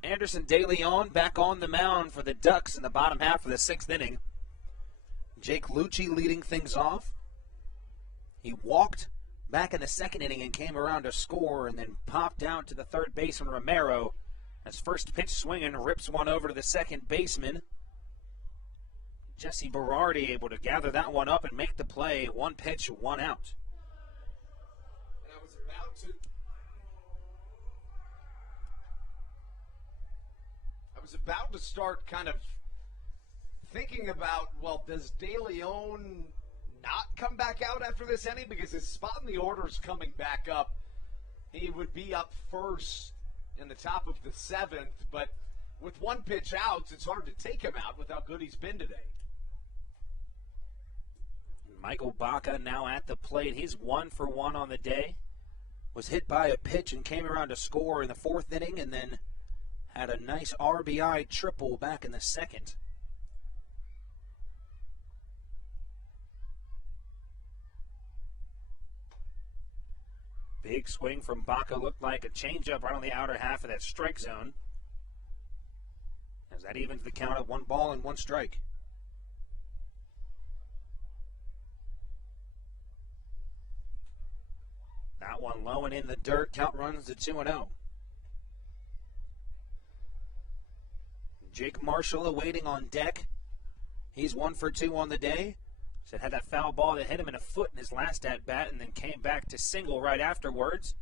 Anderson De Leon back on the mound for the Ducks in the bottom half of the sixth inning. Jake Lucci leading things off. He walked back in the second inning and came around to score and then popped out to the third baseman Romero. As first pitch swinging rips one over to the second baseman. Jesse Berardi able to gather that one up and make the play. One pitch, one out. And I was about to start kind of thinking about, well, does De Leon not come back out after this inning? Because his spot in the order is coming back up. He would be up first in the top of the seventh, but with one pitch out, it's hard to take him out with how good he's been today. Michael Baca now at the plate. He's 1 for 1 on the day. Was hit by a pitch and came around to score in the fourth inning and then had a nice RBI triple back in the second. Big swing from Baca, looked like a changeup right on the outer half of that strike zone. As that evens the count at 1 ball and 1 strike. That one low and in the dirt. Count runs to 2-0. Jake Marshall awaiting on deck. He's 1 for 2 on the day. Said had that foul ball that hit him in the foot in his last at-bat and then came back to single right afterwards.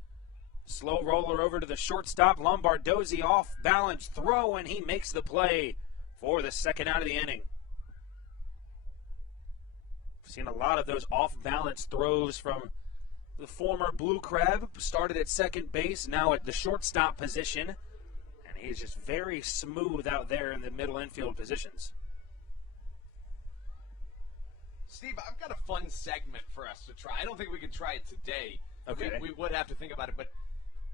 Slow roller over to the shortstop. Lombardozzi off balance throw, and he makes the play for the second out of the inning. Seen a lot of those off-balance throws from the former Blue Crab. Started at second base, now at the shortstop position. And he's just very smooth out there in the middle infield positions. Steve, I've got a fun segment for us to try. I don't think we can try it today. Okay. We would have to think about it, but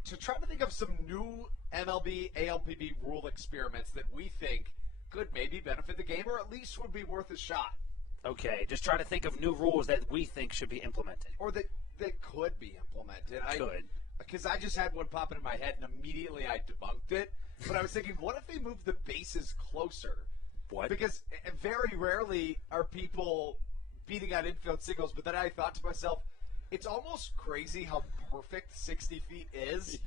to try to think of some new MLB, ALPB rule experiments that we think could maybe benefit the game or at least would be worth a shot. Okay, just try to think of new rules that we think should be implemented. Or that could be implemented. Could. Because I just had one pop into my head and immediately I debunked it. But I was thinking, what if they move the bases closer? What? Because very rarely are people beating out infield singles, but then I thought to myself, it's almost crazy how perfect 60 feet is,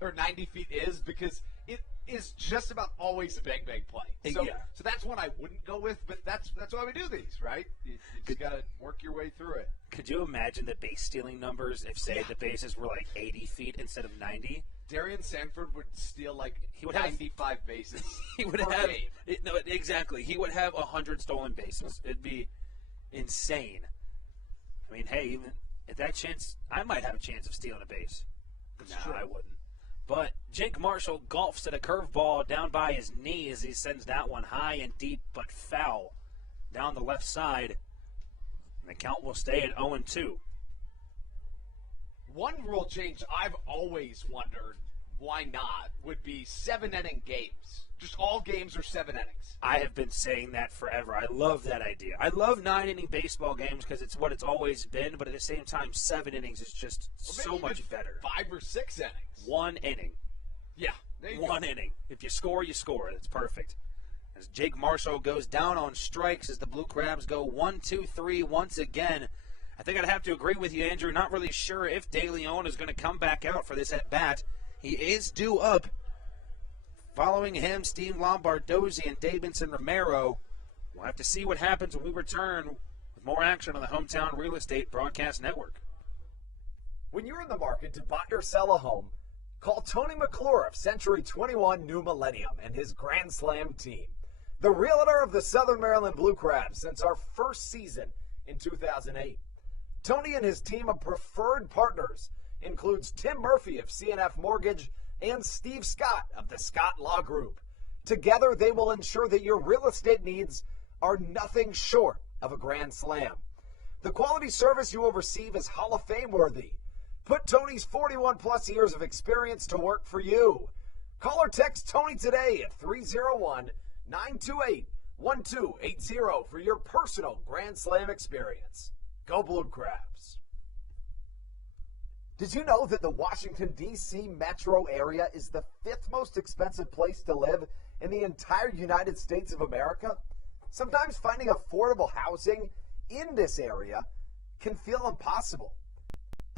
or 90 feet is, because it is just about always a bang play. So that's one I wouldn't go with, but that's why we do these, right? You just got to work your way through it. Could you imagine the base stealing numbers if, say, the bases were like 80 feet instead of 90? Darian Sanford would steal like 95 bases. He would have no, exactly. He would have 100 stolen bases. It'd be insane. I mean, hey, even at that chance, I might have a chance of stealing a base. No, I wouldn't. But Jake Marshall golfs at a curveball down by his knee as he sends that one high and deep, but foul down the left side. And the count will stay at 0-2. One rule change I've always wondered why not would be 7-inning games. Just all games are 7 innings. I have been saying that forever. I love that idea. I love 9-inning baseball games because it's what it's always been, but at the same time, 7 innings is just so much better. 5 or 6 innings. 1 inning. Yeah. There you 1 go. inning. If you score, you score. That's perfect. As Jake Marshall goes down on strikes as the Blue Crabs go 1-2-3 once again. I think I'd have to agree with you, Andrew. Not really sure if De Leon is going to come back out for this at-bat. He is due up. Following him, Steve Lombardozzi and Davidson Romero. We'll have to see what happens when we return with more action on the Hometown Real Estate Broadcast Network. When you're in the market to buy or sell a home, call Tony McClure of Century 21 New Millennium and his Grand Slam team. The realtor of the Southern Maryland Blue Crabs since our first season in 2008. Tony and his team of preferred partners includes Tim Murphy of CNF Mortgage and Steve Scott of the Scott Law Group. Together, they will ensure that your real estate needs are nothing short of a grand slam. The quality service you will receive is Hall of Fame worthy. Put Tony's 41-plus years of experience to work for you. Call or text Tony today at 301-928-1280 for your personal Grand Slam experience. Go Blue Crabs. Did you know that the Washington, D.C. metro area is the 5th most expensive place to live in the entire United States of America? Sometimes finding affordable housing in this area can feel impossible.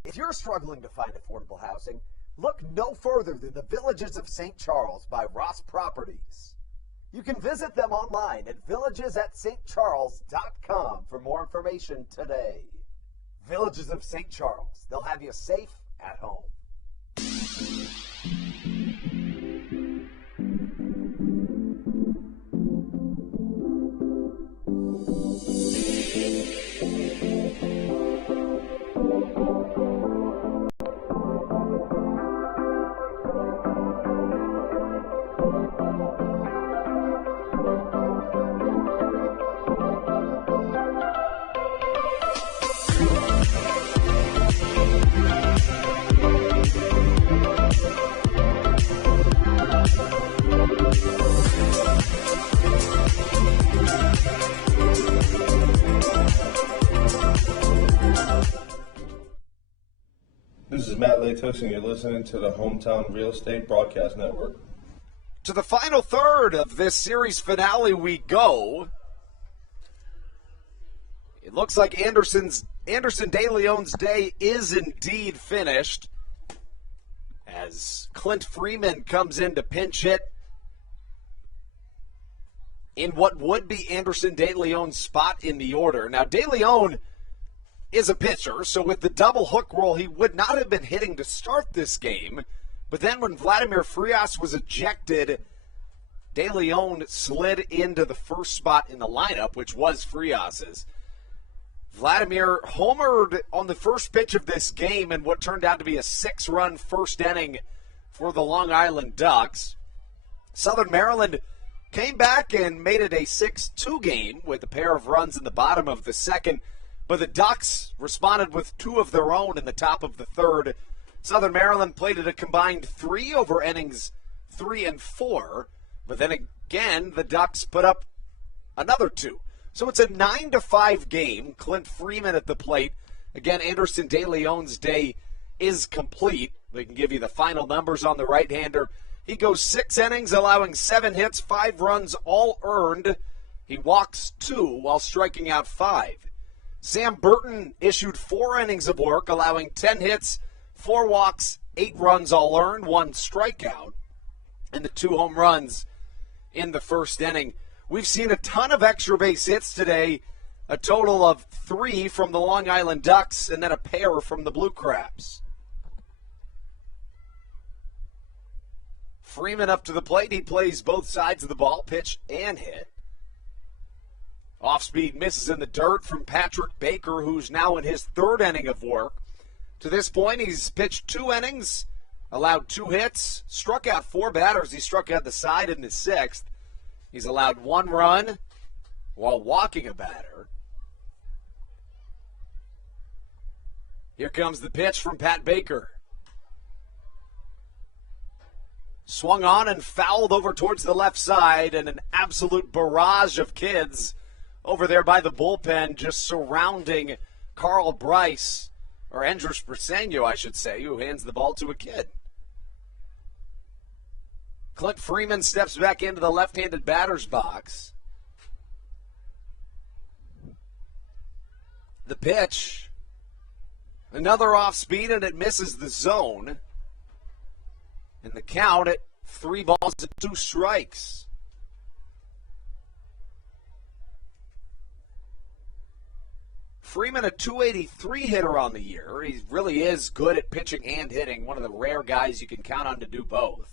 If you're struggling to find affordable housing, look no further than the Villages of St. Charles by Ross Properties. You can visit them online at villagesatstcharles.com for more information today. Villages of St. Charles. They'll have you safe at home. This is Matt Latos, and you're listening to the Hometown Real Estate Broadcast Network. To the final third of this series finale we go. It looks like Anderson De Leon's day is indeed finished as Clint Freeman comes in to pinch hit in what would be Anderson De Leon's spot in the order. Now, De Leon is a pitcher, so with the double hook roll, he would not have been hitting to start this game. But then when Vladimir Frias was ejected, De Leon slid into the first spot in the lineup, which was Frias's. Vladimir homered on the first pitch of this game in what turned out to be a 6-run first inning for the Long Island Ducks. Southern Maryland came back and made it a 6-2 game with a pair of runs in the bottom of the second, but the Ducks responded with 2 of their own in the top of the third. Southern Maryland played at a combined 3 over innings 3 and 4, but then again the Ducks put up another 2. So it's a 9-5 game. Clint Freeman at the plate. Again, Anderson De Leon's day is complete. We can give you the final numbers on the right-hander. He goes 6 innings, allowing 7 hits, 5 runs, all earned. He walks 2 while striking out 5. Sam Burton issued 4 innings of work, allowing 10 hits, 4 walks, 8 runs, all earned, 1 strikeout, and the 2 home runs in the first inning. We've seen a ton of extra base hits today, a total of 3 from the Long Island Ducks and then a pair from the Blue Crabs. Freeman up to the plate. He plays both sides of the ball, pitch and hit. Off-speed misses in the dirt from Patrick Baker, who's now in his 3rd inning of work. To this point, he's pitched 2 innings, allowed 2 hits, struck out 4 batters. He struck out the side in the 6th. He's allowed 1 run while walking a batter. Here comes the pitch from Pat Baker. Swung on and fouled over towards the left side, and an absolute barrage of kids over there by the bullpen just surrounding Carl Bryce, or Andres Briseño, I should say, who hands the ball to a kid. Clint Freeman steps back into the left-handed batter's box. The pitch. Another off-speed, and it misses the zone. And the count at 3 balls and 2 strikes. Freeman, a .283 hitter on the year. He really is good at pitching and hitting. One of the rare guys you can count on to do both.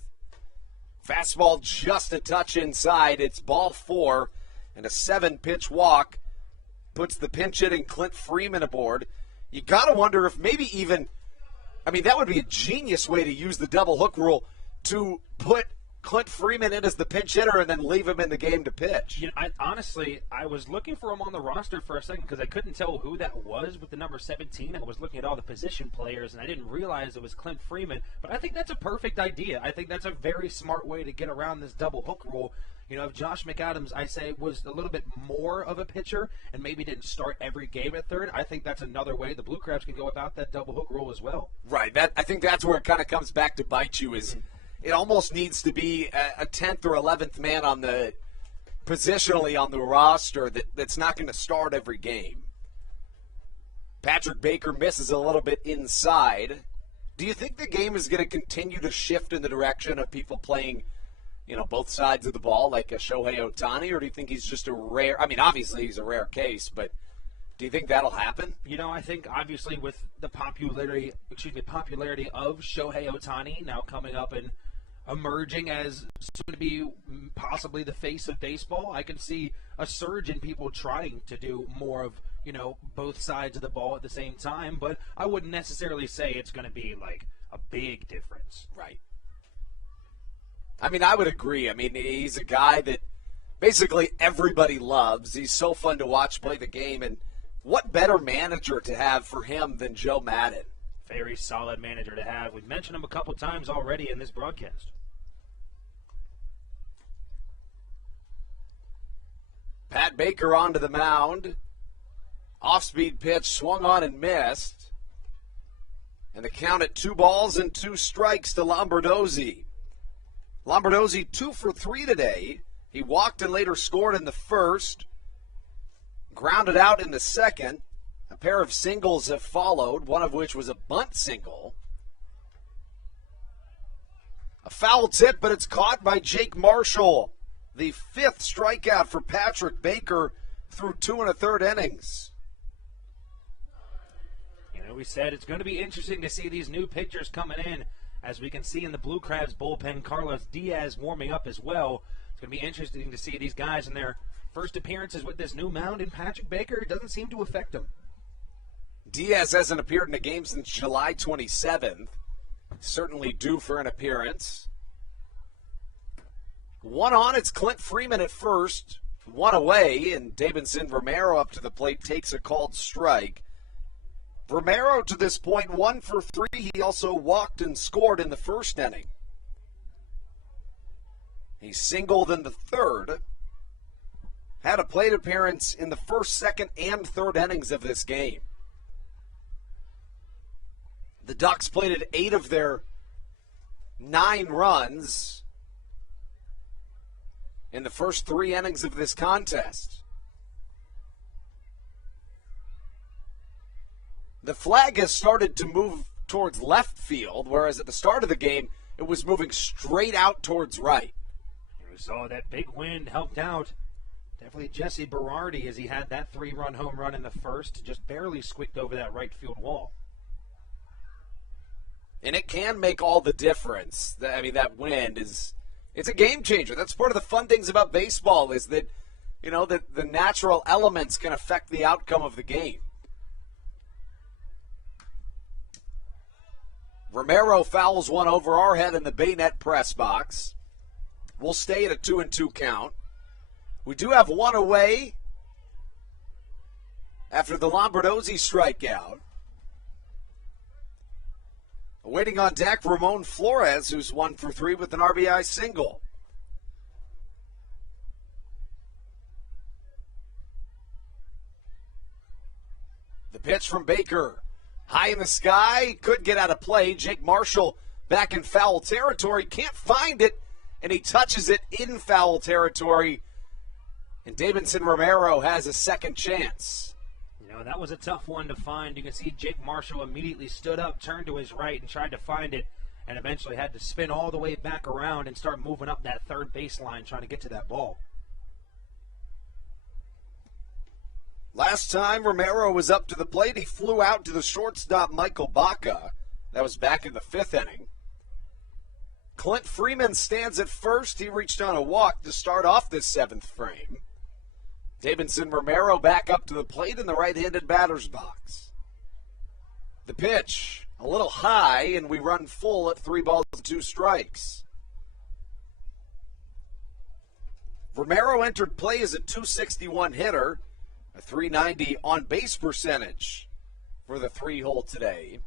Fastball just a touch inside. It's ball 4, and a 7-pitch walk puts the pinch-hitting Clint Freeman aboard. You got to wonder if maybe even, that would be a genius way to use the double hook rule, to put Clint Freeman in as the pinch hitter and then leave him in the game to pitch. I was looking for him on the roster for a second because I couldn't tell who that was with the number 17. I was looking at all the position players, and I didn't realize it was Clint Freeman. But I think that's a perfect idea. I think that's a very smart way to get around this double hook rule. If Josh McAdams, I say, was a little bit more of a pitcher and maybe didn't start every game at third, I think that's another way the Blue Crabs can go about that double hook rule as well. Right. I think that's where it kind of comes back to bite you is it almost needs to be a 10th or 11th man on the positionally on the roster that's not going to start every game. Patrick Baker misses a little bit inside. Do you think the game is going to continue to shift in the direction of people playing, both sides of the ball like a Shohei Ohtani, or do you think he's just a rare, obviously he's a rare case, but do you think that'll happen? I think obviously with the popularity of Shohei Ohtani now coming up and emerging as soon to be possibly the face of baseball, I can see a surge in people trying to do more of, both sides of the ball at the same time, but I wouldn't necessarily say it's going to be like a big difference. Right. I would agree. He's a guy that basically everybody loves. He's so fun to watch play the game, and what better manager to have for him than Joe Madden? Very solid manager to have. We've mentioned him a couple times already in this broadcast. Pat Baker onto the mound. Off-speed pitch, swung on and missed. And the count at 2 balls and 2 strikes to Lombardozzi. Lombardozzi 2 for 3 today. He walked and later scored in the first. Grounded out in the second. A pair of singles have followed, one of which was a bunt single. A foul tip, but it's caught by Jake Marshall. The 5th strikeout for Patrick Baker through 2 1/3 innings. We said it's going to be interesting to see these new pitchers coming in. As we can see in the Blue Crabs bullpen, Carlos Diaz warming up as well. It's going to be interesting to see these guys in their first appearances with this new mound, and Patrick Baker doesn't seem to affect them. Diaz hasn't appeared in a game since July 27th. Certainly due for an appearance. One on, it's Clint Freeman at first. One away, and Davidson Romero up to the plate takes a called strike. Romero to this point 1 for 3. He also walked and scored in the first inning. He singled in the third. Had a plate appearance in the first, second, and third innings of this game. The Ducks plated 8 of their 9 runs in the first 3 innings of this contest. The flag has started to move towards left field, whereas at the start of the game, it was moving straight out towards right. We saw that big wind helped out. Definitely Jesse Berardi, as he had that 3-run home run in the first, just barely squeaked over that right field wall. And it can make all the difference. I mean, that wind it's a game changer. That's part of the fun things about baseball is that, that the natural elements can affect the outcome of the game. Romero fouls one over our head in the Bayonet press box. We'll stay at a 2-2 count. We do have one away after the Lombardozzi strikeout. Waiting on deck, Ramon Flores, who's 1 for 3 with an RBI single. The pitch from Baker. High in the sky, could get out of play. Jake Marshall back in foul territory, can't find it, and he touches it in foul territory. And Davidson Romero has a second chance. That was a tough one to find. You can see Jake Marshall immediately stood up, turned to his right, and tried to find it, and eventually had to spin all the way back around and start moving up that third baseline trying to get to that ball. Last time Romero was up to the plate, he flew out to the shortstop Michael Baca. That was back in the 5th inning. Clint Freeman stands at first. He reached on a walk to start off this 7th frame. Davidson Romero back up to the plate in the right-handed batter's box. The pitch, a little high, and we run full at 3 balls and 2 strikes. Romero entered play as a .261 hitter, a .390 on-base percentage for the 3-hole today.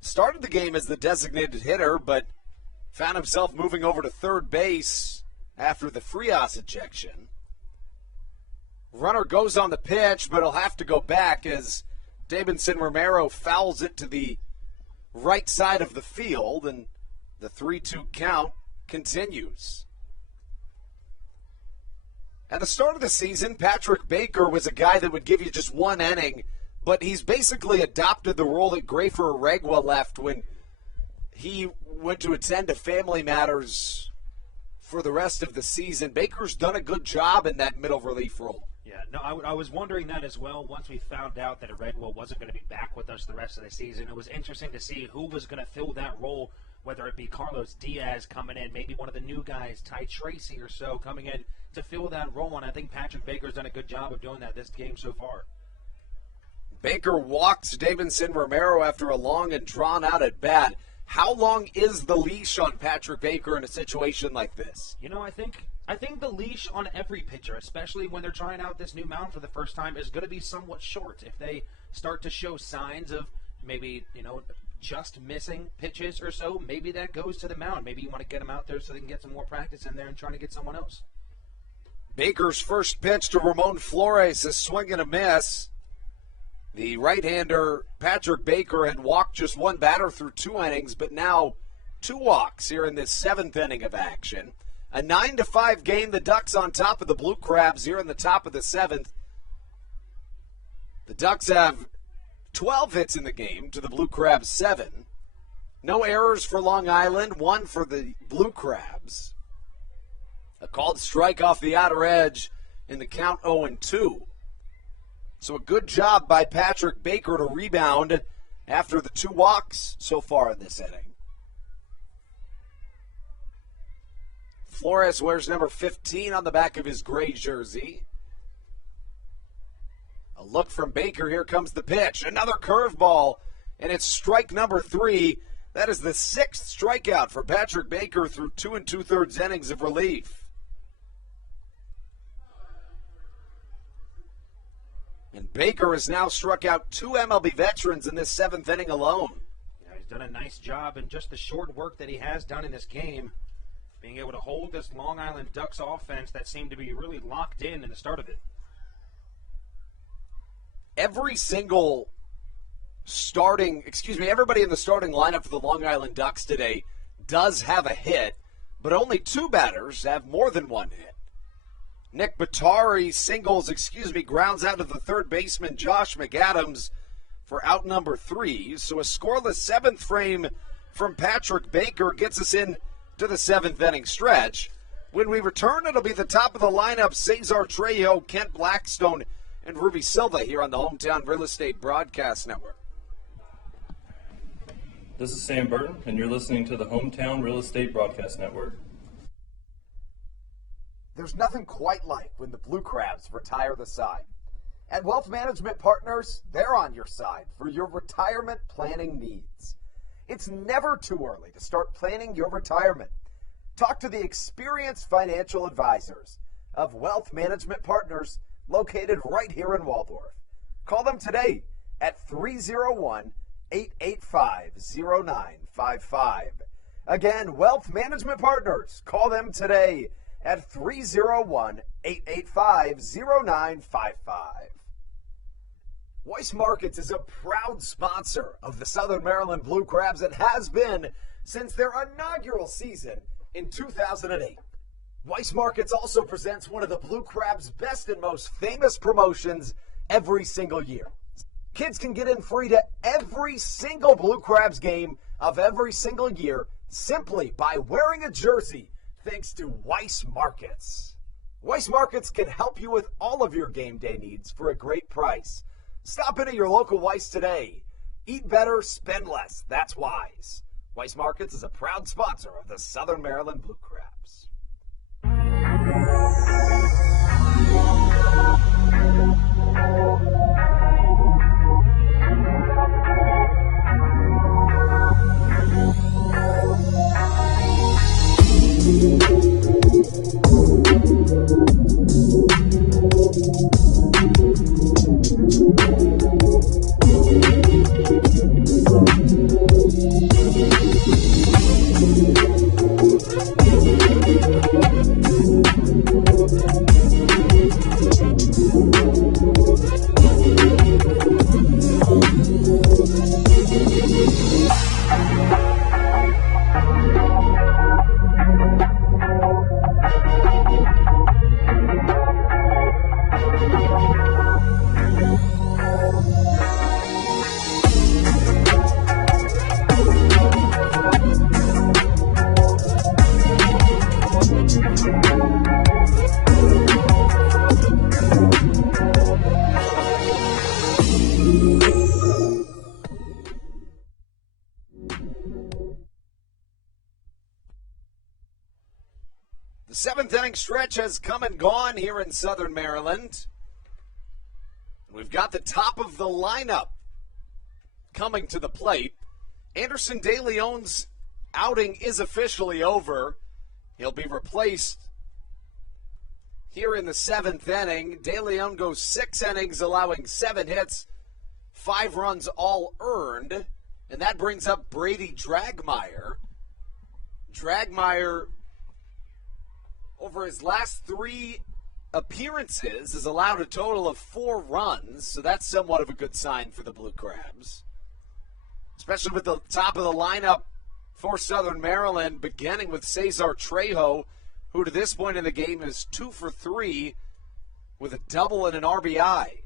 Started the game as the designated hitter, but found himself moving over to third base after the Frias ejection. Runner goes on the pitch, but he'll have to go back as Davidson Romero fouls it to the right side of the field, and the 3-2 count continues. At the start of the season, Patrick Baker was a guy that would give you just 1 inning, but he's basically adopted the role that Grafer Aregua left when he went to attend to family matters for the rest of the season. Baker's done a good job in that middle relief role. Yeah, no, I was wondering that as well. Once we found out that Aregua wasn't going to be back with us the rest of the season, it was interesting to see who was going to fill that role, whether it be Carlos Diaz coming in, maybe one of the new guys, Ty Tracy or so, coming in to fill that role, and I think Patrick Baker's done a good job of doing that this game so far. Baker walks Davidson Romero after a long and drawn-out at-bat. How long is the leash on Patrick Baker in a situation like this? I think the leash on every pitcher, especially when they're trying out this new mound for the first time, is going to be somewhat short. If they start to show signs of maybe, just missing pitches or so, maybe that goes to the mound. Maybe you want to get them out there so they can get some more practice in there and trying to get someone else. Baker's first pitch to Ramon Flores, a swing and a miss. The right-hander, Patrick Baker, had walked just 1 batter through 2 innings, but now 2 walks here in this 7th inning of action. A 9-5 game. The Ducks on top of the Blue Crabs here in the top of the 7th. The Ducks have 12 hits in the game to the Blue Crabs 7. No errors for Long Island, 1 for the Blue Crabs. A called strike off the outer edge in the count 0-2. So a good job by Patrick Baker to rebound after the 2 walks so far in this inning. Flores wears number 15 on the back of his gray jersey. A look from Baker. Here comes the pitch. Another curveball, and it's strike number 3. That is the 6th strikeout for Patrick Baker through 2 2/3 innings of relief. And Baker has now struck out 2 MLB veterans in this 7th inning alone. Yeah, he's done a nice job in just the short work that he has done in this game, being able to hold this Long Island Ducks offense that seemed to be really locked in the start of it. Everybody in the starting lineup for the Long Island Ducks today does have a hit, but only 2 batters have more than 1 hit. Nick Batari grounds out to the third baseman Josh McAdams for out number 3. So a scoreless 7th frame from Patrick Baker gets us in to the 7th inning stretch. When we return, it'll be the top of the lineup, Cesar Trejo, Kent Blackstone, and Ruby Silva here on the Hometown Real Estate Broadcast Network. This is Sam Burton, and you're listening to the Hometown Real Estate Broadcast Network. There's nothing quite like when the Blue Crabs retire the side. At Wealth Management Partners, they're on your side for your retirement planning needs. It's never too early to start planning your retirement. Talk to the experienced financial advisors of Wealth Management Partners located right here in Waldorf. Call them today at 301-885-0955. Again, Wealth Management Partners. Call them today at 301-885-0955. Weiss Markets is a proud sponsor of the Southern Maryland Blue Crabs and has been since their inaugural season in 2008. Weiss Markets also presents one of the Blue Crabs' best and most famous promotions every single year. Kids can get in free to every single Blue Crabs game of every single year simply by wearing a jersey thanks to Weiss Markets. Weiss Markets can help you with all of your game day needs for a great price. Stop into your local Weiss today. Eat better, spend less. That's wise. Weiss Markets is a proud sponsor of the Southern Maryland Blue Crabs. The 7th inning stretch has come and gone here in Southern Maryland. We've got the top of the lineup coming to the plate. Anderson DeLeon's outing is officially over. He'll be replaced here in the 7th inning. DeLeon goes 6 innings, allowing 7 hits, 5 runs all earned. And that brings up Brady Dragmeyer. Dragmeyer, over his last 3 appearances, has allowed a total of 4 runs, so that's somewhat of a good sign for the Blue Crabs. Especially with the top of the lineup for Southern Maryland, beginning with Cesar Trejo, who to this point in the game is 2 for 3 with a double and an RBI.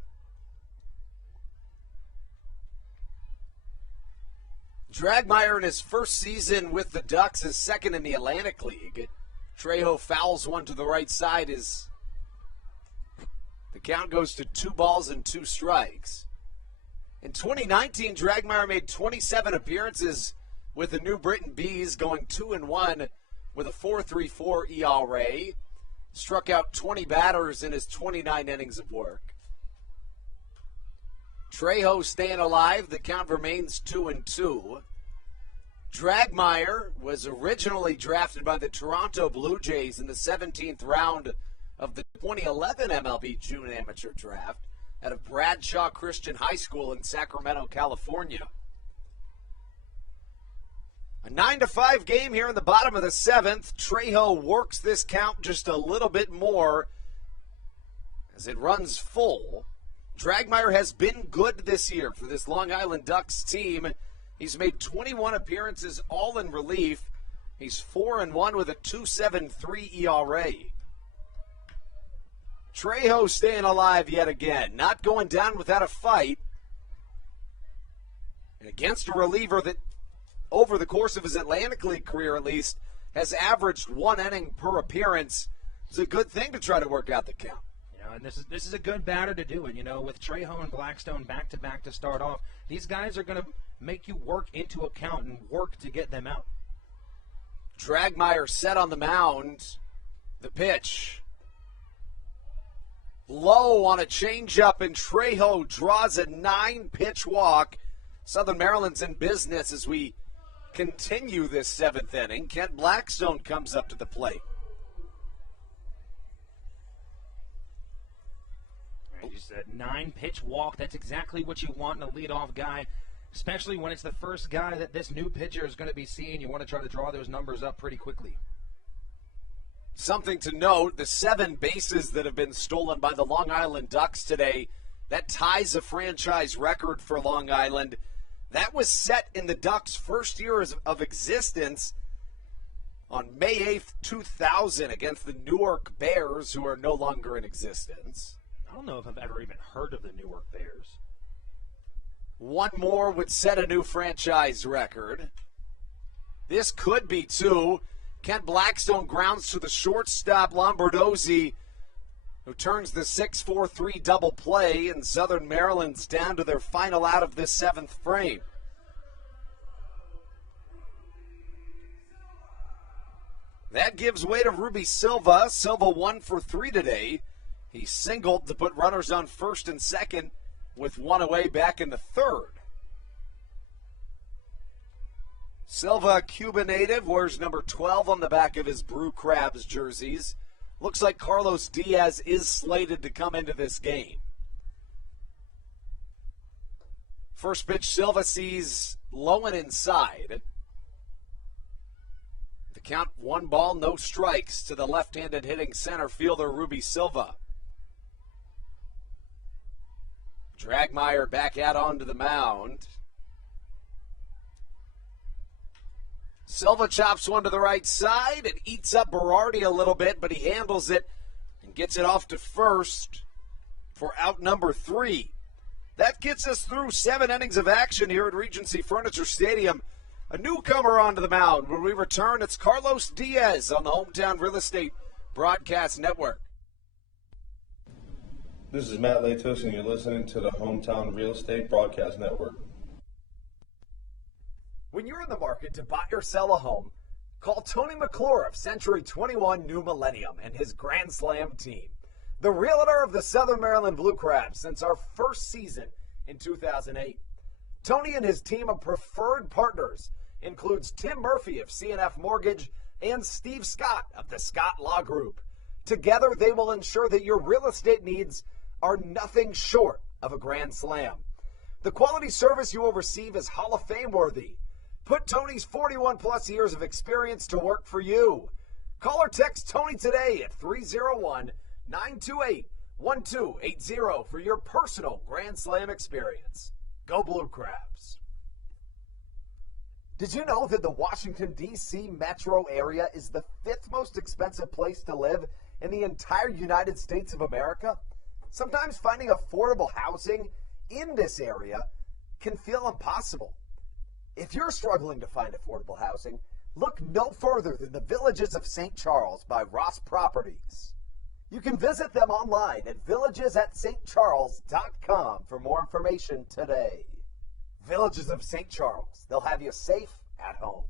Dragmeyer in his first season with the Ducks is second in the Atlantic League. Trejo fouls one to the right side as the count goes to 2 balls and 2 strikes. In 2019, Dragmeyer made 27 appearances with the New Britain Bees, going 2-1 with a 4.34 ERA. Struck out 20 batters in his 29 innings of work. Trejo staying alive. The count remains 2-2. Dragmeyer was originally drafted by the Toronto Blue Jays in the 17th round of the 2011 MLB June Amateur Draft out of Bradshaw Christian High School in Sacramento, California. A 9-5 game here in the bottom of the 7th. Trejo works this count just a little bit more as it runs full. Dragmeyer has been good this year for this Long Island Ducks team. He's made 21 appearances, all in relief. He's 4-1 with a 2.73 ERA. Trejo staying alive yet again, not going down without a fight. And against a reliever that, over the course of his Atlantic League career at least, has averaged 1 inning per appearance. It's a good thing to try to work out the count. And this is a good batter to do it. With Trejo and Blackstone back-to-back to start off, these guys are going to make you work into a count and work to get them out. Dragmeyer set on the mound. The pitch. Low on a changeup, and Trejo draws a 9-pitch walk. Southern Maryland's in business as we continue this 7th inning. Kent Blackstone comes up to the plate. Just a 9-pitch walk. That's exactly what you want in a leadoff guy, especially when it's the first guy that this new pitcher is going to be seeing. You want to try to draw those numbers up pretty quickly. Something to note, the 7 bases that have been stolen by the Long Island Ducks today, that ties a franchise record for Long Island. That was set in the Ducks' first year of existence on May 8th, 2000 against the Newark Bears, who are no longer in existence. I don't know if I've ever even heard of the Newark Bears. One more would set a new franchise record. This could be 2. Kent Blackstone grounds to the shortstop, Lombardozzi, who turns the 6-4-3 double play, and Southern Maryland's down to their final out of this 7th frame. That gives way to Ruby Silva. Silva 1 for 3 today. He singled to put runners on first and second with 1 away back in the 3rd. Silva, Cuba native, wears number 12 on the back of his Brew Crabs jerseys. Looks like Carlos Diaz is slated to come into this game. First pitch, Silva sees low and inside. The count, 1 ball, no strikes to the left-handed hitting center fielder, Ruby Silva. Dragmeyer back out onto the mound. Silva chops one to the right side and eats up Berardi a little bit, but he handles it and gets it off to first for out number 3. That gets us through 7 innings of action here at Regency Furniture Stadium. A newcomer onto the mound. When we return, it's Carlos Diaz on the Hometown Real Estate Broadcast Network. This is Matt Latos, and you're listening to the Hometown Real Estate Broadcast Network. When you're in the market to buy or sell a home, call Tony McClure of Century 21 New Millennium and his Grand Slam team. The realtor of the Southern Maryland Blue Crabs since our first season in 2008. Tony and his team of preferred partners includes Tim Murphy of CNF Mortgage and Steve Scott of the Scott Law Group. Together, they will ensure that your real estate needs are nothing short of a grand slam. The quality service you will receive is Hall of Fame worthy. Put Tony's 41-plus years of experience to work for you. Call or text Tony today at 301-928-1280 for your personal Grand Slam experience. Go Blue Crabs. Did you know that the Washington, D.C. metro area is the 5th most expensive place to live in the entire United States of America? Sometimes finding affordable housing in this area can feel impossible. If you're struggling to find affordable housing, look no further than the Villages of St. Charles by Ross Properties. You can visit them online at villagesatstcharles.com for more information today. Villages of St. Charles. They'll have you safe at home.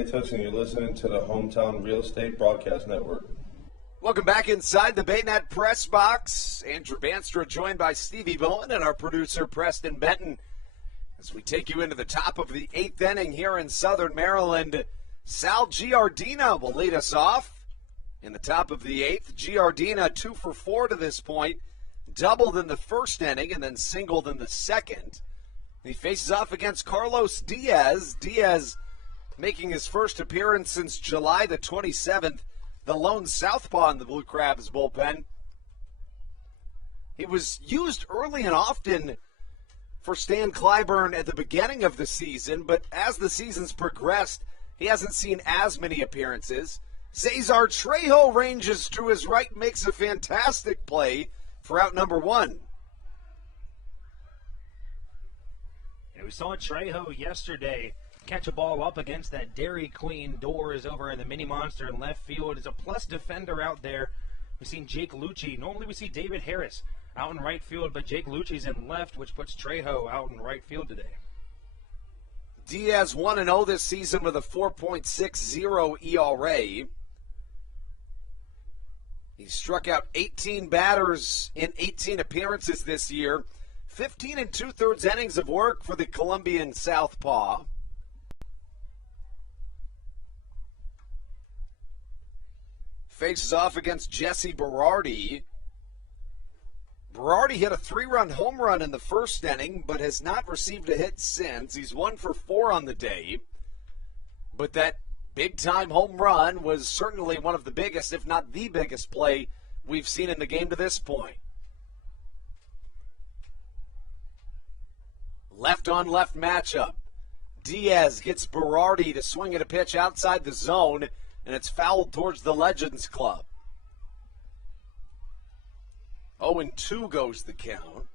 Latos, and you're listening to the Hometown Real Estate Broadcast Network. Welcome back inside the BayNet press box. Andrew Banstra joined by Stevie Bowen and our producer Preston Benton as we take you into the top of the 8th inning here in Southern Maryland. Sal Giardina will lead us off in the top of the 8th. Giardina 2 for 4 to this point, doubled in the first inning and then singled in the second. He faces off against Carlos Diaz. Diaz making his first appearance since July the 27th. The lone southpaw in the Blue Crabs bullpen. He was used early and often for Stan Clyburn at the beginning of the season, but as the season's progressed, he hasn't seen as many appearances. Cesar Trejo ranges to his right, makes a fantastic play for out number 1. Yeah, we saw Trejo yesterday catch a ball up against that Dairy Queen doors over in the Mini Monster in left field. Is a plus defender out there. We've seen Jake Lucci. Normally we see David Harris out in right field, but Jake Lucci's in left, which puts Trejo out in right field today. Diaz 1-0 this season with a 4.60 ERA. He struck out 18 batters in 18 appearances this year. 15 2/3 innings of work for the Colombian southpaw. Faces off against Jesse Berardi. Berardi hit a 3-run home run in the first inning, but has not received a hit since. He's 1 for 4 on the day. But that big-time home run was certainly one of the biggest, if not the biggest play we've seen in the game to this point. Left-on-left matchup. Diaz gets Berardi to swing at a pitch outside the zone, and it's fouled towards the Legends Club. 0-2 goes the count.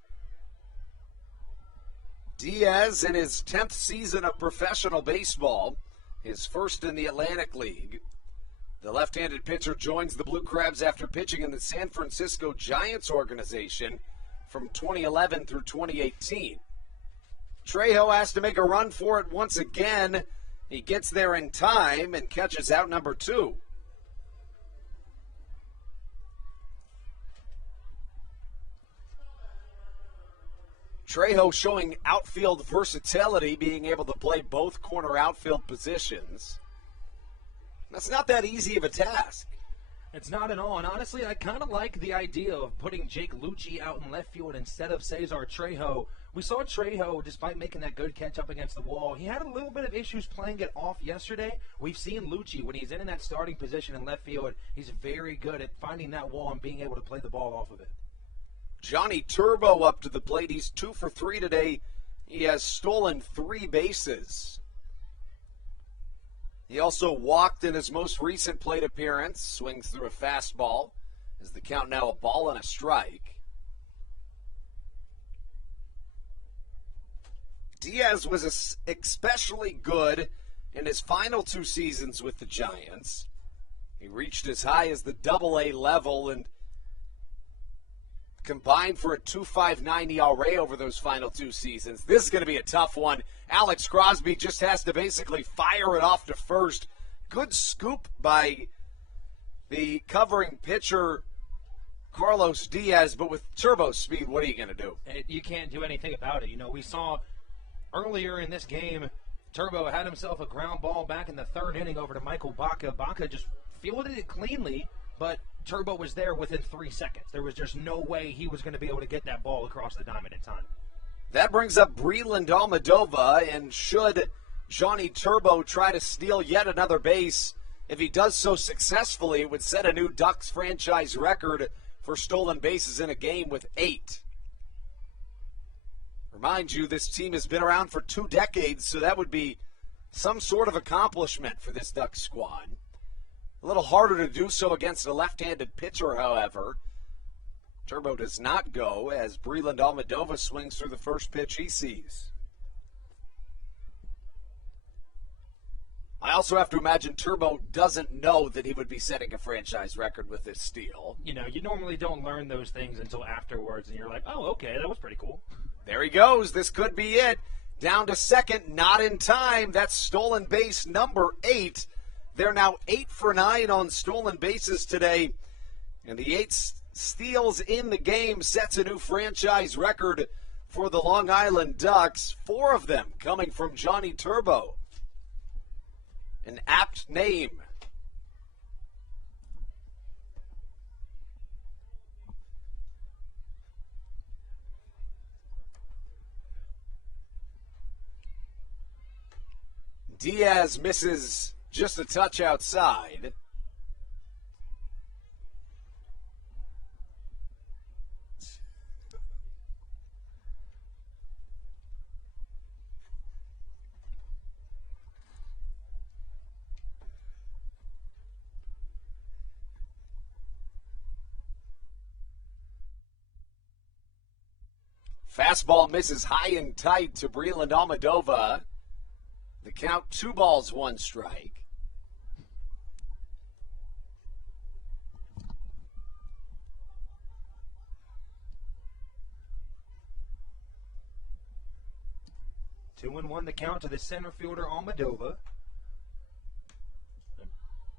Diaz in his 10th season of professional baseball, his first in the Atlantic League. The left-handed pitcher joins the Blue Crabs after pitching in the San Francisco Giants organization from 2011 through 2018. Trejo has to make a run for it once again. He gets there in time and catches out number 2. Trejo showing outfield versatility, being able to play both corner outfield positions. That's not that easy of a task. It's not at all, and honestly, I kind of like the idea of putting Jake Lucci out in left field instead of Cesar Trejo. We saw Trejo, despite making that good catch up against the wall, he had a little bit of issues playing it off yesterday. We've seen Lucci, when he's in that starting position in left field, he's very good at finding that wall and being able to play the ball off of it. Johnny Turbo up to the plate. He's 2 for 3 today. He has stolen 3 bases. He also walked in his most recent plate appearance. Swings through a fastball. Is the count now a ball and a strike? Diaz was especially good in his final 2 seasons with the Giants. He reached as high as the Double-A level and combined for a 2.59 ERA over those final 2 seasons. This is going to be a tough one. Alex Crosby just has to basically fire it off to first. Good scoop by the covering pitcher, Carlos Diaz, but with turbo speed, what are you going to do? You can't do anything about it. You know, we saw earlier in this game, Turbo had himself a ground ball back in the 3rd inning over to Michael Baca. Baca just fielded it cleanly, but Turbo was there within 3 seconds. There was just no way he was going to be able to get that ball across the diamond in time. That brings up Breland Almadova, and should Johnny Turbo try to steal yet another base, if he does so successfully, it would set a new Ducks franchise record for stolen bases in a game with 8. Remind you, this team has been around for 2 decades, so that would be some sort of accomplishment for this Ducks squad. A little harder to do so against a left-handed pitcher, however. Turbo does not go as Breland Almadova swings through the first pitch he sees. I also have to imagine Turbo doesn't know that he would be setting a franchise record with this steal. You know, you normally don't learn those things until afterwards, and you're like, oh, okay, that was pretty cool. There he goes. This could be it. Down to second, not in time. That's stolen base number 8. They're now 8 for 9 on stolen bases today. And the 8 steals in the game sets a new franchise record for the Long Island Ducks. 4 of them coming from Johnny Turbo. An apt name. Diaz misses just a touch outside. Fastball misses high and tight to Breland Almadova. The count, 2 balls, 1 strike. Two and 1 the count to the center fielder Almadova.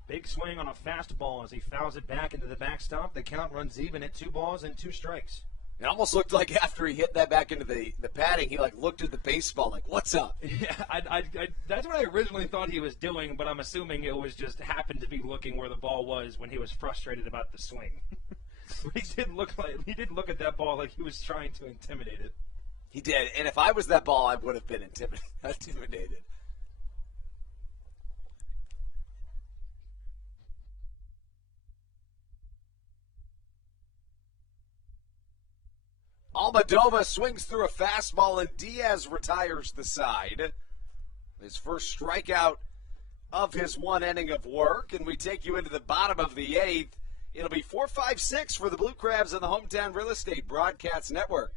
Big swing on a fastball as he fouls it back into the backstop. The count runs even at 2 balls and 2 strikes. It almost looked like after he hit that back into the padding, he looked at the baseball like, what's up? Yeah, that's what I originally thought he was doing, but I'm assuming it was just happened to be looking where the ball was when he was frustrated about the swing. He did look at that ball like he was trying to intimidate it. He did, and if I was that ball, I would have been intimidated. Almadova swings through a fastball, and Diaz retires the side. His first strikeout of his 1 inning of work, and we take you into the bottom of the 8th. It'll be 4-5-6 for the Blue Crabs on the Hometown Real Estate Broadcast Network.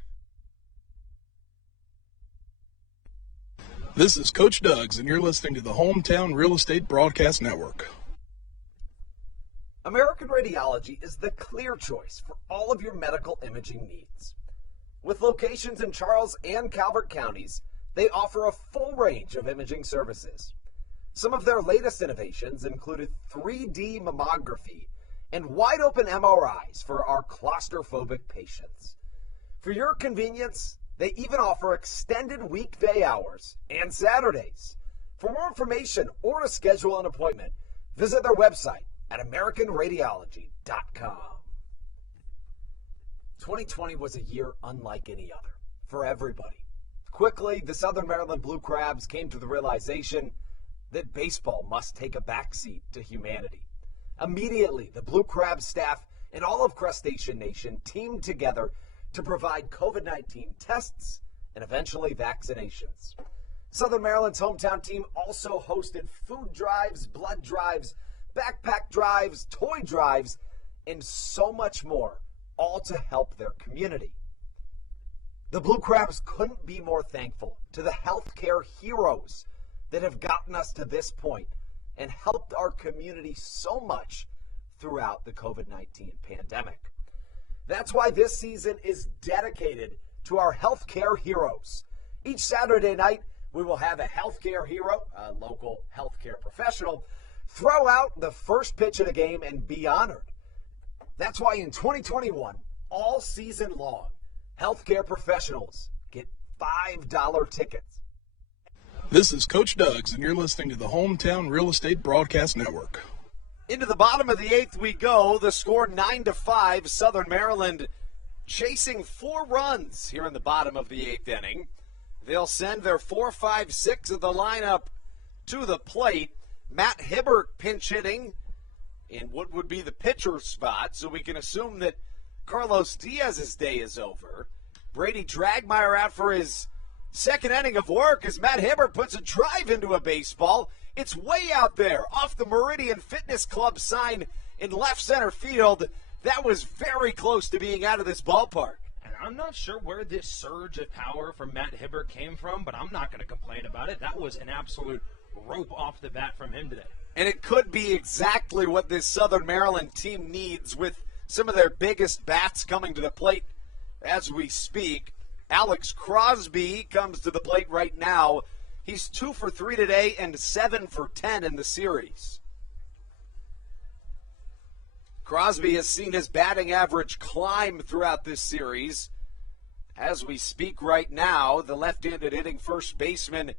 This is Coach Doug's, and you're listening to the Hometown Real Estate Broadcast Network. American Radiology is the clear choice for all of your medical imaging needs. With locations in Charles and Calvert counties, they offer a full range of imaging services. Some of their latest innovations included 3D mammography and wide-open MRIs for our claustrophobic patients. For your convenience, they even offer extended weekday hours and Saturdays. For more information or to schedule an appointment, visit their website at AmericanRadiology.com. 2020 was a year unlike any other for everybody. Quickly, the Southern Maryland Blue Crabs came to the realization that baseball must take a backseat to humanity. Immediately, the Blue Crabs staff and all of Crustacean Nation teamed together to provide COVID-19 tests and eventually vaccinations. Southern Maryland's hometown team also hosted food drives, blood drives, backpack drives, toy drives, and so much more, all to help their community. The Blue Crabs couldn't be more thankful to the healthcare heroes that have gotten us to this point and helped our community so much throughout the COVID-19 pandemic. That's why this season is dedicated to our healthcare heroes. Each Saturday night, we will have a healthcare hero, a local healthcare professional, throw out the first pitch of the game and be honored. That's why in 2021, all season long, healthcare professionals get $5 tickets. This is Coach Doug's, and you're listening to the Hometown Real Estate Broadcast Network. Into the bottom of the 8th we go. The score 9-5. Southern Maryland chasing 4 runs here in the bottom of the 8th inning. They'll send their 4, 5, 6 of the lineup to the plate. Matt Hibbert pinch hitting in what would be the pitcher spot, so we can assume that Carlos Diaz's day is over. Brady Dragmeyer out for his second inning of work as Matt Hibbert puts a drive into a baseball. It's way out there off the Meridian Fitness Club sign in left center field. That was very close to being out of this ballpark. And I'm not sure where this surge of power from Matt Hibbert came from, but I'm not going to complain about it. That was an absolute rope off the bat from him today. And it could be exactly what this Southern Maryland team needs with some of their biggest bats coming to the plate as we speak. Alex Crosby comes to the plate right now. He's 2 for 3 today and 7 for 10 in the series. Crosby has seen his batting average climb throughout this series. As we speak right now, the left-handed hitting first baseman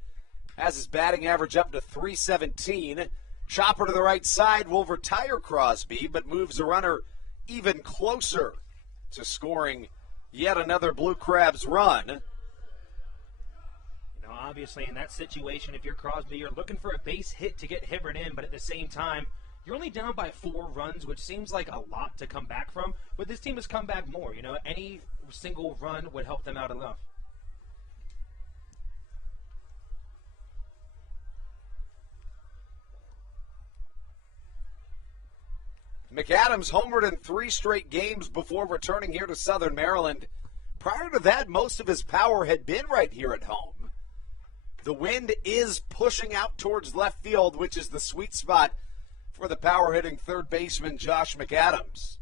has his batting average up to 317. Chopper to the right side will retire Crosby, but moves the runner even closer to scoring yet another Blue Crabs run. You know, obviously in that situation, if you're Crosby, you're looking for a base hit to get Hibbert in, but at the same time, you're only down by 4 runs, which seems like a lot to come back from. But this team has come back more. You know, any single run would help them out enough. McAdams homered in 3 straight games before returning here to Southern Maryland. Prior to that, most of his power had been right here at home. The wind is pushing out towards left field, which is the sweet spot for the power-hitting third baseman Josh McAdams.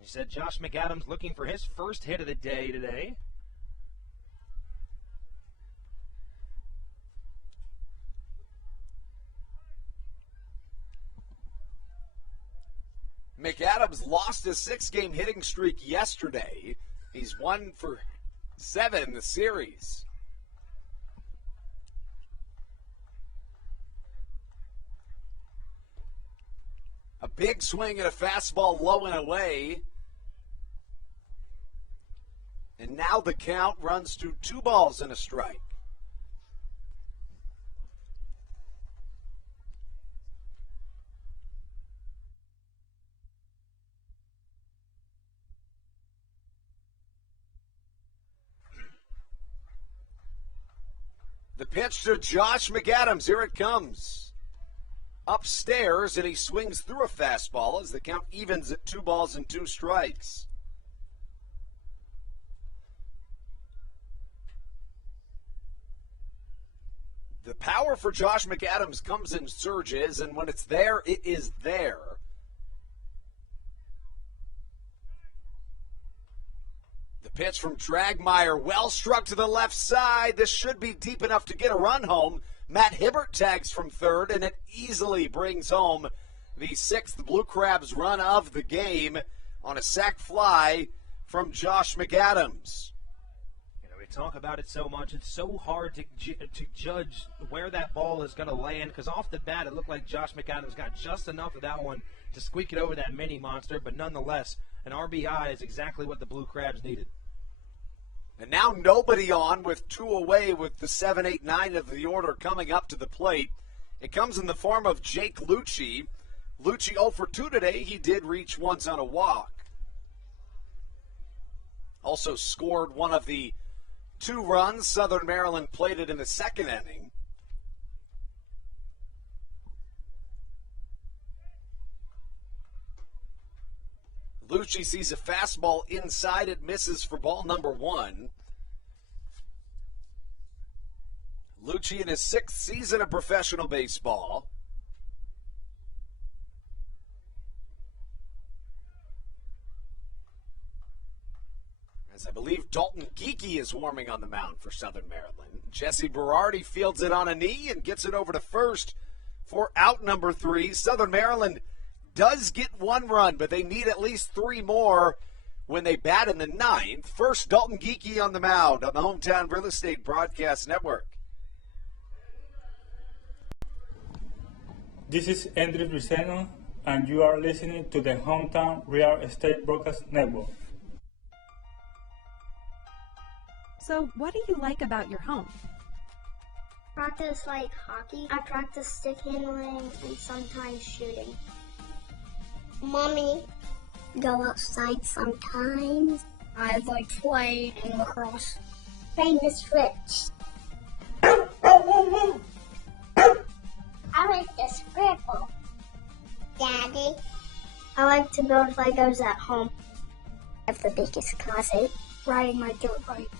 He said Josh McAdams looking for his first hit of the day today. McAdams lost his 6-game hitting streak yesterday. He's 1 for 7 in the series. A big swing and a fastball low and away. And now the count runs to 2 balls and a strike. The pitch to Josh McAdams. Here it comes. Upstairs, and he swings through a fastball as the count evens at 2 balls and 2 strikes. The power for Josh McAdams comes in surges, and when it's there, it is there. The pitch from Dragmeyer, well struck to the left side. This should be deep enough to get a run home. Matt Hibbert tags from third, and it easily brings home the 6th Blue Crabs run of the game on a sac fly from Josh McAdams. You know, we talk about it so much. It's so hard to judge where that ball is going to land, because off the bat it looked like Josh McAdams got just enough of that one to squeak it over that mini monster, but nonetheless, an RBI is exactly what the Blue Crabs needed. And now nobody on with 2 away with the 7, 8, 9 of the order coming up to the plate. It comes in the form of Jake Lucci. Lucci 0 for 2 today. He did reach once on a walk. Also scored one of the 2 runs Southern Maryland plated in the 2nd inning. Lucci sees a fastball inside. It misses for ball number 1. Lucci in his 6th season of professional baseball. As I believe Dalton Geeky is warming on the mound for Southern Maryland. Jesse Berardi fields it on a knee and gets it over to first for out number 3. Southern Maryland does get 1 run, but they need at least 3 more when they bat in the 9th. First, Dalton Geeky on the mound on the Hometown Real Estate Broadcast Network. This is Andres Viceno, and you are listening to the Hometown Real Estate Broadcast Network. So, what do you like about your home? Practice like hockey. I practice stick handling and sometimes shooting. Mommy. Go outside sometimes. I like playing in lacrosse. Famous Rich. I like to scribble. Daddy. I like to build Legos at home. I have the biggest closet. Riding my dirt bike.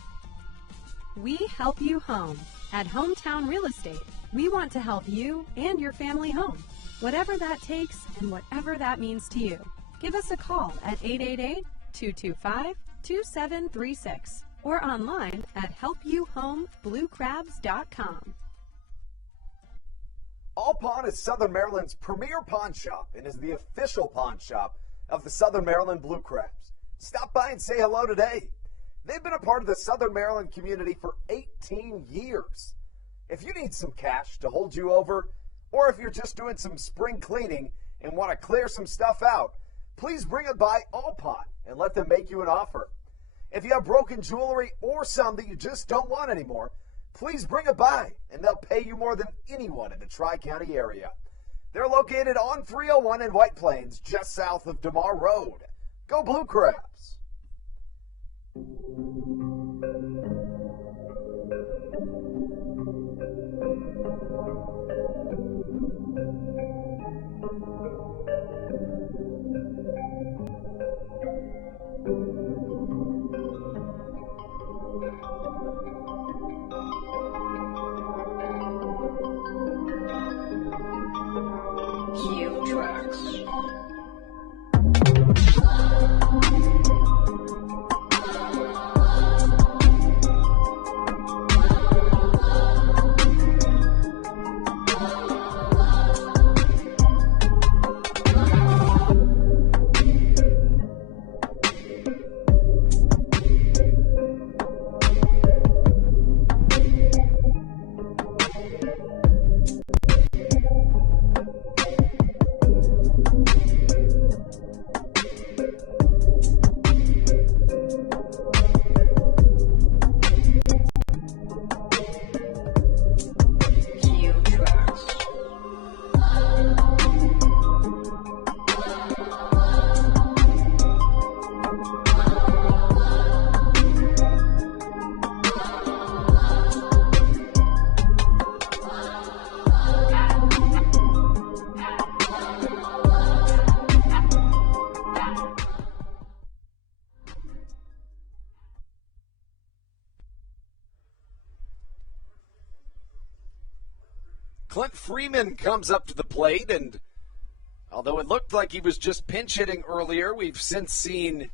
We help you home. At Hometown Real Estate, we want to help you and your family home. Whatever that takes and whatever that means to you. Give us a call at 888-225-2736 or online at helpyouhomebluecrabs.com. All Pawn is Southern Maryland's premier pawn shop and is the official pawn shop of the Southern Maryland Blue Crabs. Stop by and say hello today. They've been a part of the Southern Maryland community for 18 years. If you need some cash to hold you over, or if you're just doing some spring cleaning and want to clear some stuff out, please bring it by All Pawn and let them make you an offer. If you have broken jewelry or some that you just don't want anymore, please bring it by and they'll pay you more than anyone in the Tri-County area. They're located on 301 in White Plains, just south of DeMar Road. Go Blue Crabs! Cue tracks. Clint Freeman comes up to the plate, and although it looked like he was just pinch hitting earlier, we've since seen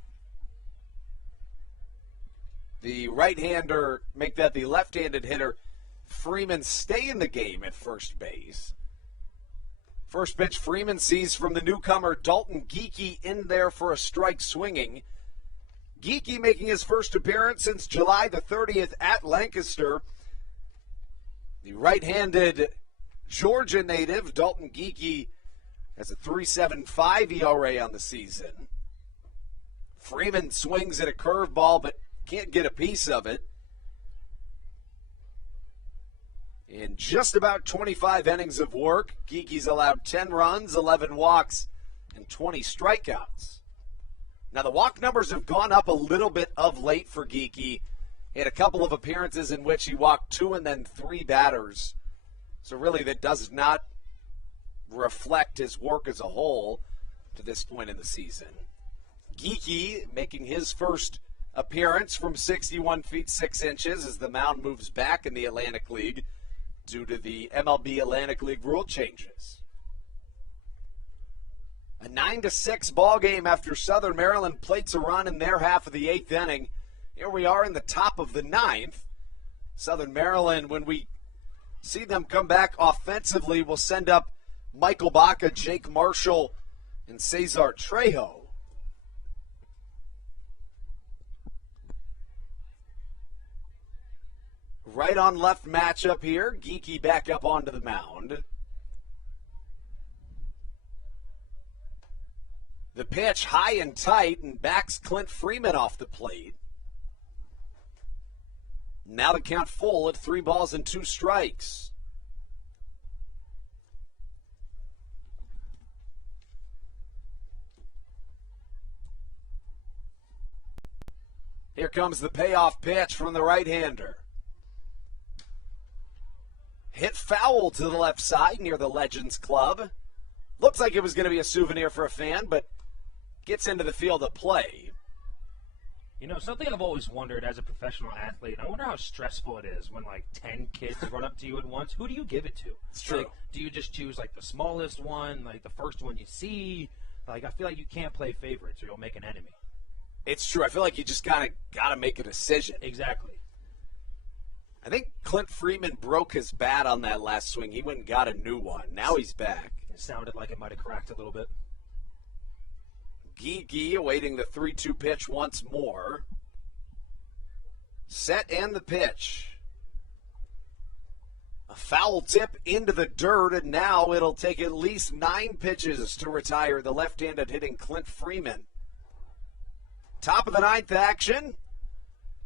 the right-hander make that the left-handed hitter. Freeman stay in the game at first base. First pitch, Freeman sees from the newcomer Dalton Geekie in there for a strike swinging. Geekie making his first appearance since July the 30th at Lancaster. The right-handed Georgia native, Dalton Geekie, has a 3.75 ERA on the season. Freeman swings at a curveball but can't get a piece of it. In just about 25 innings of work, Geekie's allowed 10 runs, 11 walks, and 20 strikeouts. Now, the walk numbers have gone up a little bit of late for Geekie. He had a couple of appearances in which he walked 2 and then 3 batters. So really that does not reflect his work as a whole to this point in the season. Geekie making his first appearance from 61 feet 6 inches as the mound moves back in the Atlantic League due to the MLB Atlantic League rule changes. A 9-6 ball game after Southern Maryland plates a run in their half of the 8th inning. Here we are in the top of the 9th. Southern Maryland, when we see them come back offensively, will send up Michael Baca, Jake Marshall, and Cesar Trejo. Right on left matchup here. Geekie back up onto the mound. The pitch high and tight and backs Clint Freeman off the plate. Now the count full at 3 balls and 2 strikes. Here comes the payoff pitch from the right-hander. Hit foul to the left side near the Legends Club. Looks like it was going to be a souvenir for a fan, but gets into the field of play. You know, something I've always wondered as a professional athlete, I wonder how stressful it is when, like, 10 kids run up to you at once. Who do you give it to? It's true. Like, do you just choose, like, the smallest one, like, the first one you see? Like, I feel like you can't play favorites or you'll make an enemy. It's true. I feel like you just kind of got to make a decision. Exactly. I think Clint Freeman broke his bat on that last swing. He went and got a new one. Now he's back. It sounded like it might have cracked a little bit. Geeky awaiting the 3-2 pitch once more. Set and the pitch. A foul tip into the dirt, and now it'll take at least 9 pitches to retire the left-handed hitting Clint Freeman. Top of the 9th action.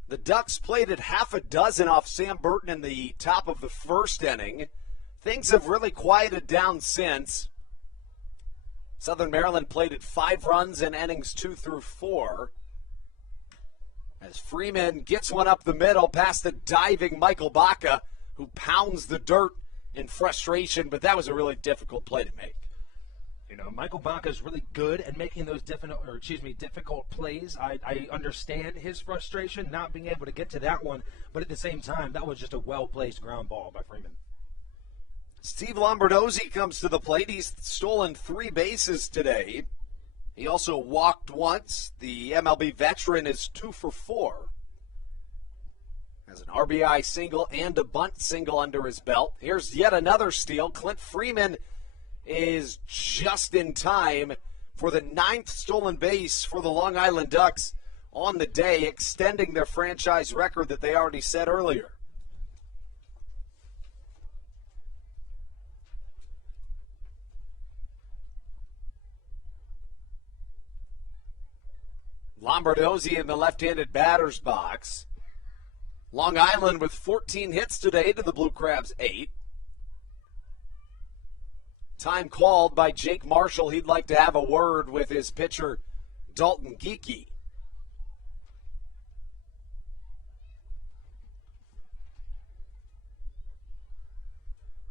The Ducks played at half a dozen off Sam Burton in the top of the first inning. Things have really quieted down since. Southern Maryland played at 5 runs in innings 2 through 4. As Freeman gets one up the middle past the diving Michael Baca, who pounds the dirt in frustration, but that was a really difficult play to make. You know, Michael Baca is really good at making those difficult plays. I understand his frustration not being able to get to that one, but at the same time, that was just a well-placed ground ball by Freeman. Steve Lombardozzi comes to the plate. He's stolen 3 bases today. He also walked once. The MLB veteran is 2 for 4. Has an RBI single and a bunt single under his belt. Here's yet another steal. Clint Freeman is just in time for the 9th stolen base for the Long Island Ducks on the day, extending their franchise record that they already set earlier. Lombardozzi in the left-handed batter's box. Long Island with 14 hits today to the Blue Crabs 8. Time called by Jake Marshall. He'd like to have a word with his pitcher, Dalton Geeky.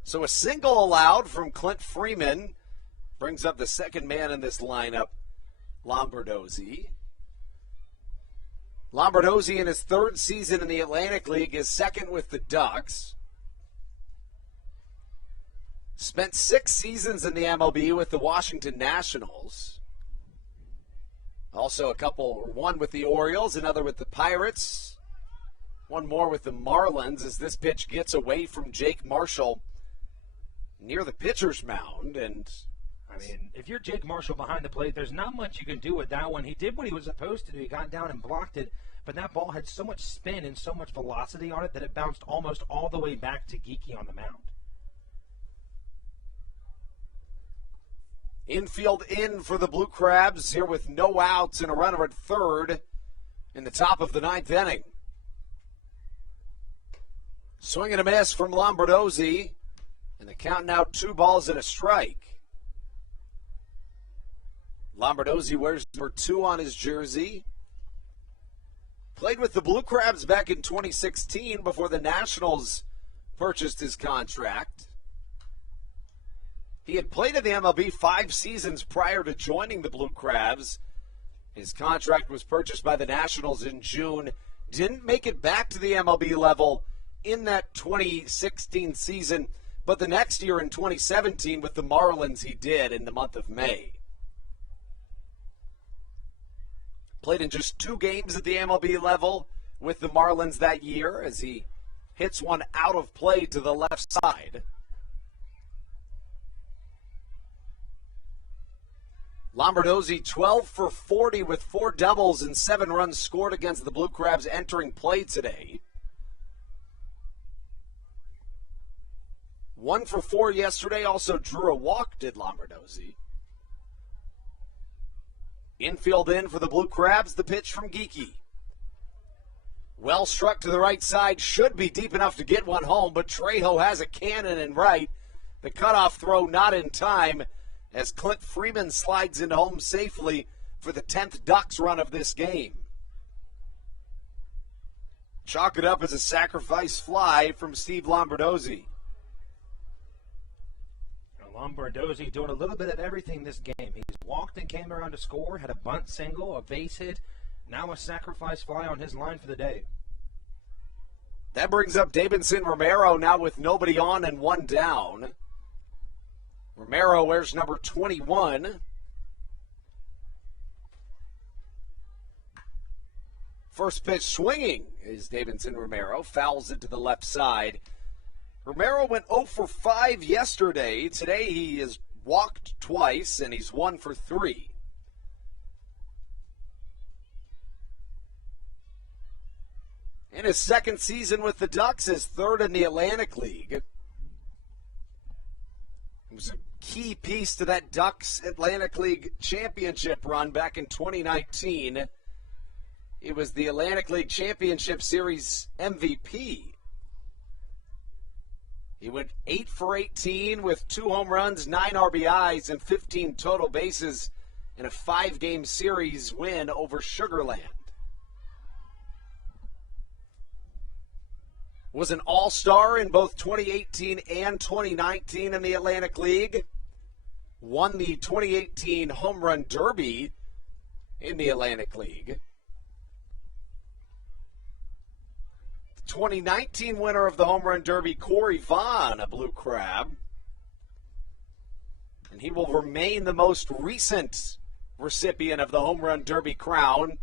So a single allowed from Clint Freeman brings up the second man in this lineup, Lombardozzi. Lombardozzi in his 3rd season in the Atlantic League is second with the Ducks. Spent 6 seasons in the MLB with the Washington Nationals. Also one with the Orioles, another with the Pirates. One more with the Marlins as this pitch gets away from Jake Marshall near the pitcher's mound. And I mean, if you're Jake Marshall behind the plate, there's not much you can do with that one. He did what he was supposed to do. He got down and blocked it, but that ball had so much spin and so much velocity on it that it bounced almost all the way back to Geeky on the mound. Infield in for the Blue Crabs here with no outs and a runner at third in the top of the 9th inning. Swing and a miss from Lombardozzi, and the count now 2 balls and a strike. Lombardozzi wears number 2 on his jersey. Played with the Blue Crabs back in 2016 before the Nationals purchased his contract. He had played in the MLB 5 seasons prior to joining the Blue Crabs. His contract was purchased by the Nationals in June. Didn't make it back to the MLB level in that 2016 season, but the next year in 2017 with the Marlins he did in the month of May. Played in just 2 games at the MLB level with the Marlins that year as he hits one out of play to the left side. Lombardozzi 12 for 40 with 4 doubles and 7 runs scored against the Blue Crabs entering play today. 1 for 4 yesterday, also drew a walk, did Lombardozzi. Infield in for the Blue Crabs, the pitch from Geeky. Well struck to the right side, should be deep enough to get one home, but Trejo has a cannon in right. The cutoff throw not in time as Clint Freeman slides into home safely for the 10th Ducks run of this game. Chalk it up as a sacrifice fly from Steve Lombardozzi. Lombardozzi doing a little bit of everything this game. He's walked and came around to score, had a bunt single, a base hit, now a sacrifice fly on his line for the day. That brings up Davidson Romero now with nobody on and one down. Romero wears number 21. First pitch swinging is Davidson Romero. Fouls it to the left side. Romero went 0 for 5 yesterday. Today he has walked twice and he's 1 for 3. In his second season with the Ducks, his third in the Atlantic League. It was a key piece to that Ducks Atlantic League championship run back in 2019. It was the Atlantic League Championship Series MVP. He went 8 for 18 with 2 home runs, 9 RBIs, and 15 total bases in a 5-game series win over Sugar Land. Was an all-star in both 2018 and 2019 in the Atlantic League. Won the 2018 Home Run Derby in the Atlantic League. 2019 winner of the Home Run Derby, Corey Vaughn, a Blue Crab. And he will remain the most recent recipient of the Home Run Derby crown,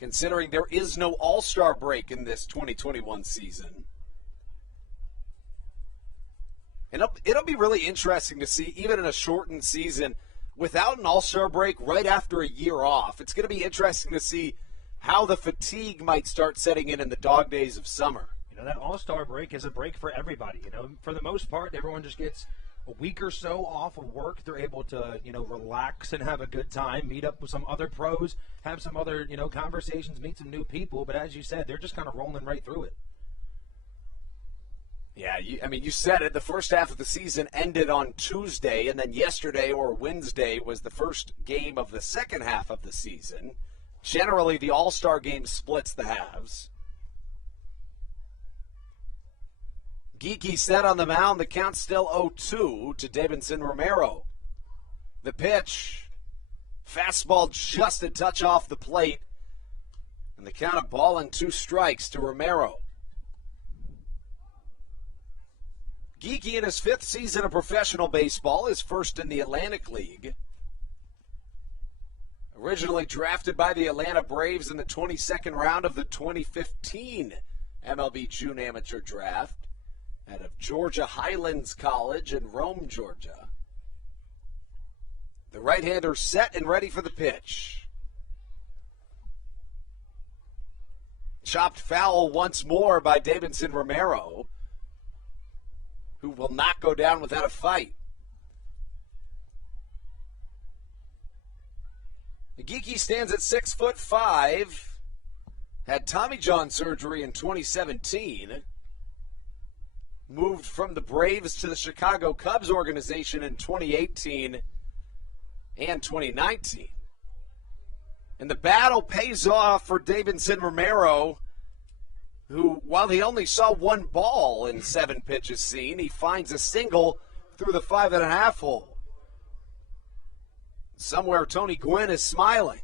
considering there is no All-Star break in this 2021 season. And it'll be really interesting to see, even in a shortened season, without an All-Star break right after a year off. It's going to be interesting to see how the fatigue might start setting in the dog days of summer. You know, that All-Star break is a break for everybody. You know, for the most part, everyone just gets a week or so off of work. They're able to, relax and have a good time, meet up with some other pros, have some other, conversations, meet some new people. But as you said, they're just kind of rolling right through it. Yeah, you said it. The first half of the season ended on Tuesday, and then yesterday or Wednesday was the first game of the second half of the season. Generally, the All-Star game splits the halves. Geeky set on the mound. The count's still 0-2 to Davidson Romero. The pitch. Fastball just a touch off the plate. And the count of 1-2 strikes to Romero. Geeky in his 5th season of professional baseball is first in the Atlantic League. Originally drafted by the Atlanta Braves in the 22nd round of the 2015 MLB June Amateur Draft out of Georgia Highlands College in Rome, Georgia. The right-hander set and ready for the pitch. Chopped foul once more by Davidson Romero, who will not go down without a fight. Geeky stands at 6'5", had Tommy John surgery in 2017, moved from the Braves to the Chicago Cubs organization in 2018 and 2019. And the battle pays off for Davidson Romero, who, while he only saw 1 ball in 7 pitches seen, he finds a single through the 5.5 hole. Somewhere Tony Gwynn is smiling.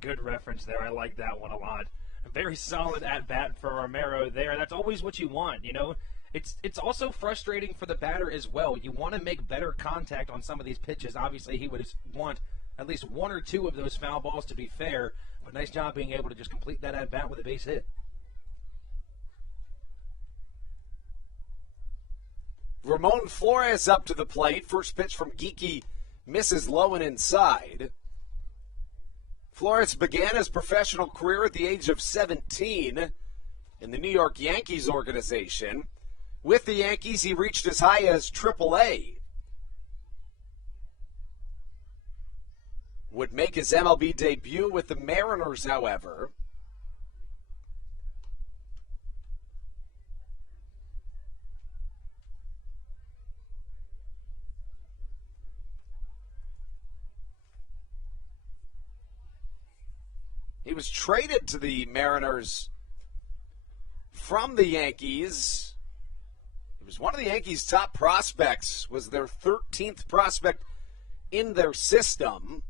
Good reference there. I like that one a lot. A very solid at-bat for Romero there. That's always what you want, It's also frustrating for the batter as well. You want to make better contact on some of these pitches. Obviously, he would want at least 1 or 2 of those foul balls to be fair, but nice job being able to just complete that at-bat with a base hit. Ramon Flores up to the plate. First pitch from Geeky misses low and inside. Flores began his professional career at the age of 17 in the New York Yankees organization. With the Yankees, he reached as high as AAA. Would make his MLB debut with the Mariners, however. He was traded to the Mariners from the Yankees. He was one of the Yankees' top prospects, was their 13th prospect in their system.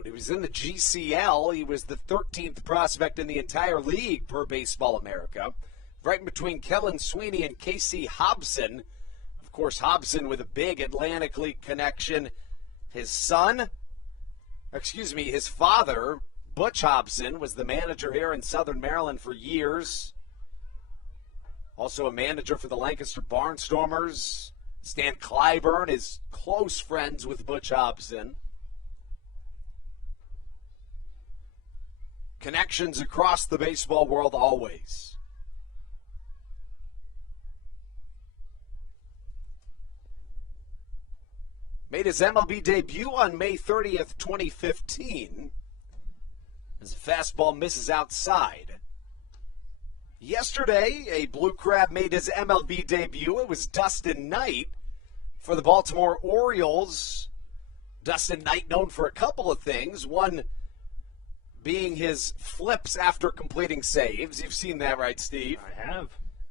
When he was in the GCL, he was the 13th prospect in the entire league per Baseball America, right in between Kellen Sweeney and Casey Hobson. Of course, Hobson with a big Atlantic League connection. His father, Butch Hobson, was the manager here in Southern Maryland for years. Also a manager for the Lancaster Barnstormers. Stan Clyburn is close friends with Butch Hobson. Connections across the baseball world always. Made his MLB debut on May 30th, 2015, as a fastball misses outside. Yesterday, a Blue Crab made his MLB debut. It was Dustin Knight for the Baltimore Orioles. Dustin Knight known for a couple of things. One being his flips after completing saves. You've seen that, right, Steve? I have.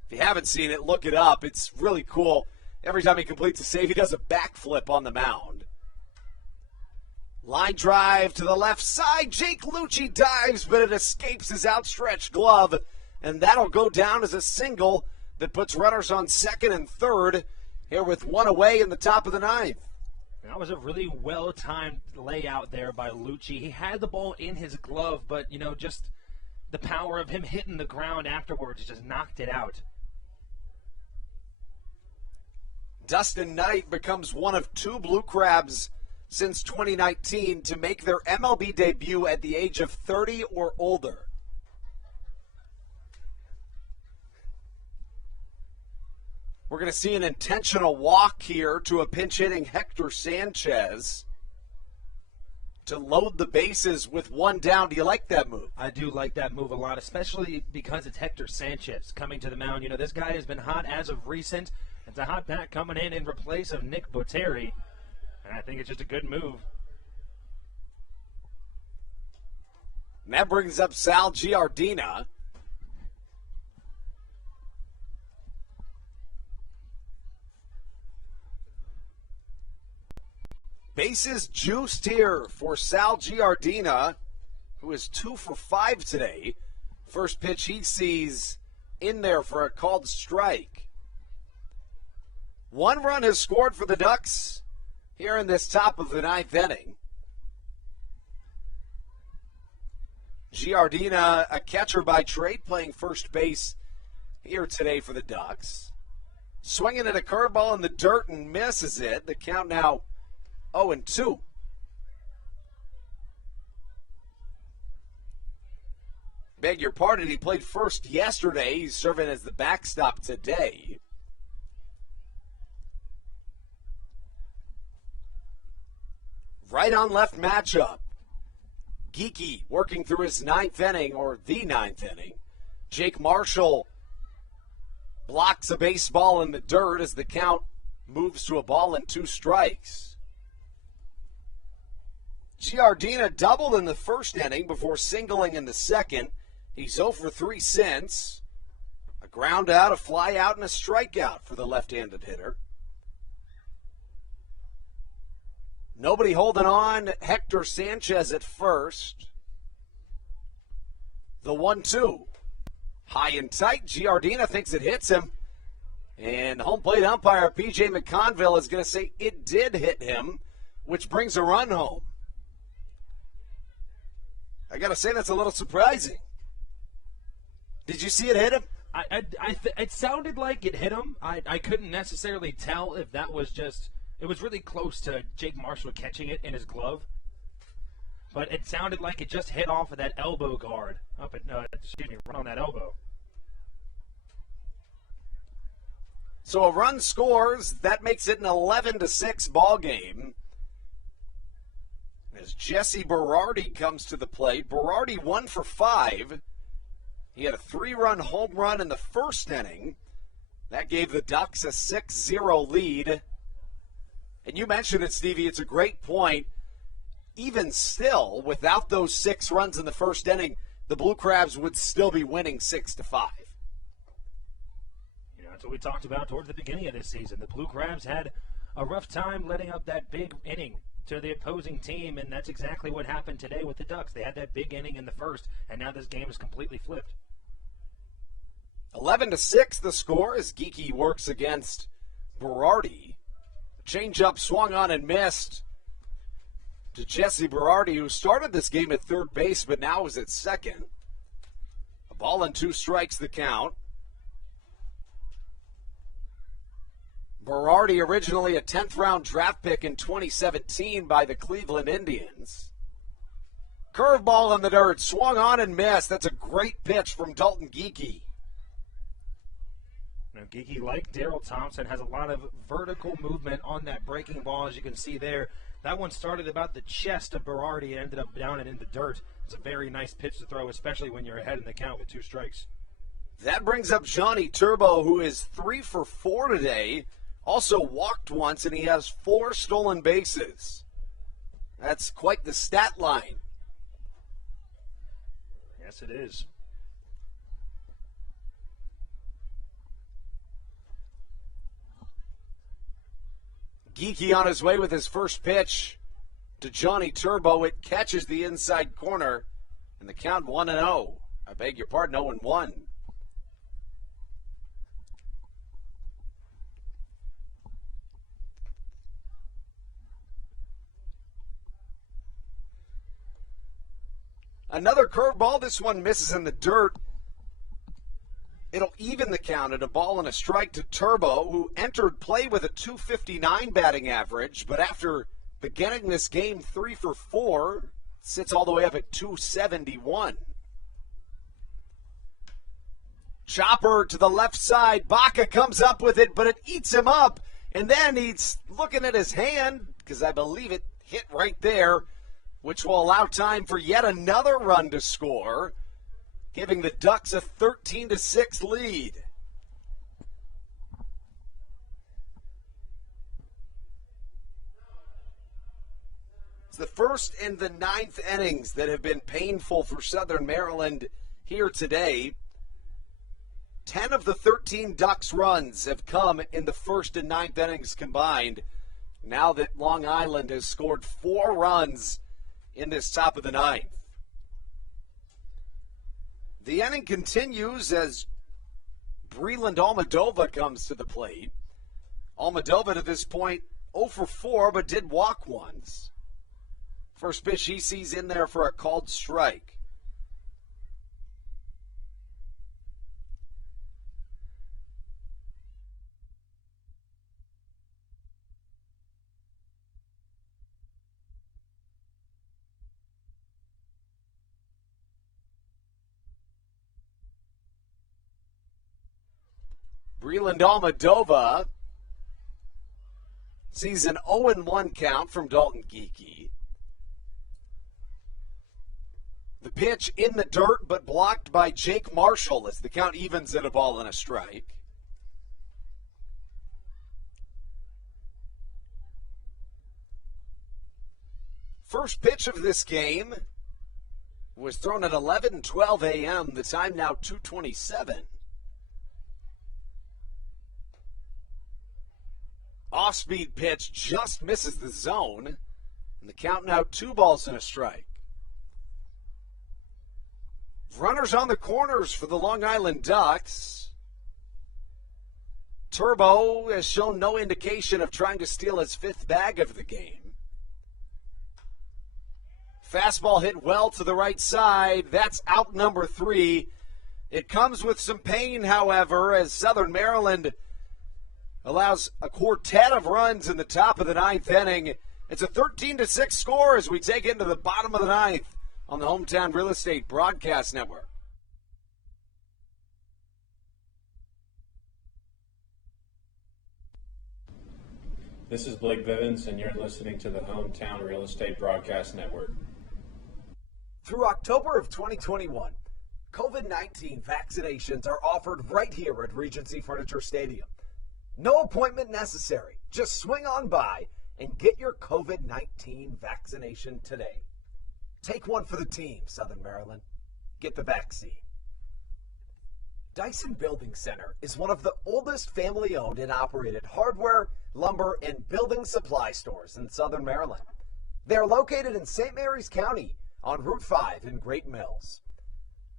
If you haven't seen it, look it up. It's really cool. Every time he completes a save, he does a backflip on the mound. Line drive to the left side. Jake Lucci dives, but it escapes his outstretched glove. And that'll go down as a single that puts runners on second and third here with one away in the top of the ninth. That was a really well-timed layout there by Lucci. He had the ball in his glove, but, just the power of him hitting the ground afterwards just knocked it out. Dustin Knight becomes one of two Blue Crabs since 2019 to make their MLB debut at the age of 30 or older. We're going to see an intentional walk here to a pinch-hitting Hector Sanchez to load the bases with one down. Do you like that move? I do like that move a lot, especially because it's Hector Sanchez coming to the mound. This guy has been hot as of recent. It's a hot bat coming in replace of Nick Botteri, and I think it's just a good move. And that brings up Sal Giardina. Bases juiced here for Sal Giardina, who is 2 for 5 today. First pitch he sees in there for a called strike. One run has scored for the Ducks here in this top of the ninth inning. Giardina, a catcher by trade, playing first base here today for the Ducks. Swinging at a curveball in the dirt and misses it. The count now 0-2. Beg your pardon, he played first yesterday. He's serving as the backstop today. Right on left matchup. Geeky working through his ninth inning, or the ninth inning. Jake Marshall blocks a baseball in the dirt as the count moves to a ball and 2 strikes. Giardina doubled in the first inning before singling in the second. He's 0 for 3 since. A ground out, a fly out, and a strikeout for the left-handed hitter. Nobody holding on. Hector Sanchez at first. The 1-2. High and tight. Giardina thinks it hits him. And home plate umpire P.J. McConville is going to say it did hit him, which brings a run home. I got to say that's a little surprising. Did you see it hit him? It sounded like it hit him. I couldn't necessarily tell if that was just... It was really close to Jake Marshall catching it in his glove. But it sounded like it just hit off of that elbow guard. Right on that elbow. So a run scores. That makes it an 11-6 ball game. As Jesse Berardi comes to the plate. Berardi 1 for 5. He had a 3-run home run in the first inning. That gave the Ducks a 6-0 lead. And you mentioned it, Stevie. It's a great point. Even still, without those 6 runs in the first inning, the Blue Crabs would still be winning 6-5. That's what we talked about toward the beginning of this season. The Blue Crabs had a rough time letting up that big inning to the opposing team, and that's exactly what happened today with the Ducks. They had that big inning in the first, and now this game is completely flipped. 11-6 the score as Geeky works against Berardi. Changeup swung on and missed to Jesse Berardi, who started this game at third base but now is at second. A ball and 2 strikes the count. Berardi, originally a 10th round draft pick in 2017 by the Cleveland Indians. Curveball in the dirt, swung on and missed. That's a great pitch from Dalton Geeky. Now, Geeky, like Darryl Thompson, has a lot of vertical movement on that breaking ball, as you can see there. That one started about the chest of Berardi and ended up down and in the dirt. It's a very nice pitch to throw, especially when you're ahead in the count with 2 strikes. That brings up Johnny Turbo, who is 3 for 4 today. Also walked once, and he has 4 stolen bases. That's quite the stat line. Yes, it is. Geeky on his way with his first pitch to Johnny Turbo. It catches the inside corner, and the count 1-0. I beg your pardon, 0-1. Another curveball. This one misses in the dirt. It'll even the count at a ball and a strike to Turbo, who entered play with a .259 batting average, but after beginning this game 3 for 4, sits all the way up at .271. Chopper to the left side. Baca comes up with it, but it eats him up. And then he's looking at his hand, because I believe it hit right there, which will allow time for yet another run to score, giving the Ducks a 13-6 lead. It's the first and the 9th innings that have been painful for Southern Maryland here today. 10 of the 13 Ducks runs have come in the first and 9th innings combined. Now that Long Island has scored 4 runs in this top of the 9th. The inning continues as Breland Almadova comes to the plate. Almadova to this point 0 for 4, but did walk once. First pitch he sees in there for a called strike. Breland Almadova sees an 0-1 count from Dalton Geeky. The pitch in the dirt, but blocked by Jake Marshall as the count evens at a ball and a strike. First pitch of this game was thrown at 11:12 a.m., the time now 2:27. Off-speed pitch just misses the zone, and the count now 2 balls and a strike. Runners on the corners for the Long Island Ducks. Turbo has shown no indication of trying to steal his 5th bag of the game. Fastball hit well to the right side. That's out number 3. It comes with some pain, however, as Southern Maryland allows a quartet of runs in the top of the 9th inning. It's a 13-6 score as we take into the bottom of the 9th on the Hometown Real Estate Broadcast Network. This is Blake Bivens, and you're listening to the Hometown Real Estate Broadcast Network. Through October of 2021, COVID-19 vaccinations are offered right here at Regency Furniture Stadium. No appointment necessary. Just swing on by and get your COVID-19 vaccination today. Take one for the team, Southern Maryland. Get the vaccine. Dyson Building Center is one of the oldest family-owned and operated hardware, lumber, and building supply stores in Southern Maryland. They're located in St. Mary's County on Route 5 in Great Mills.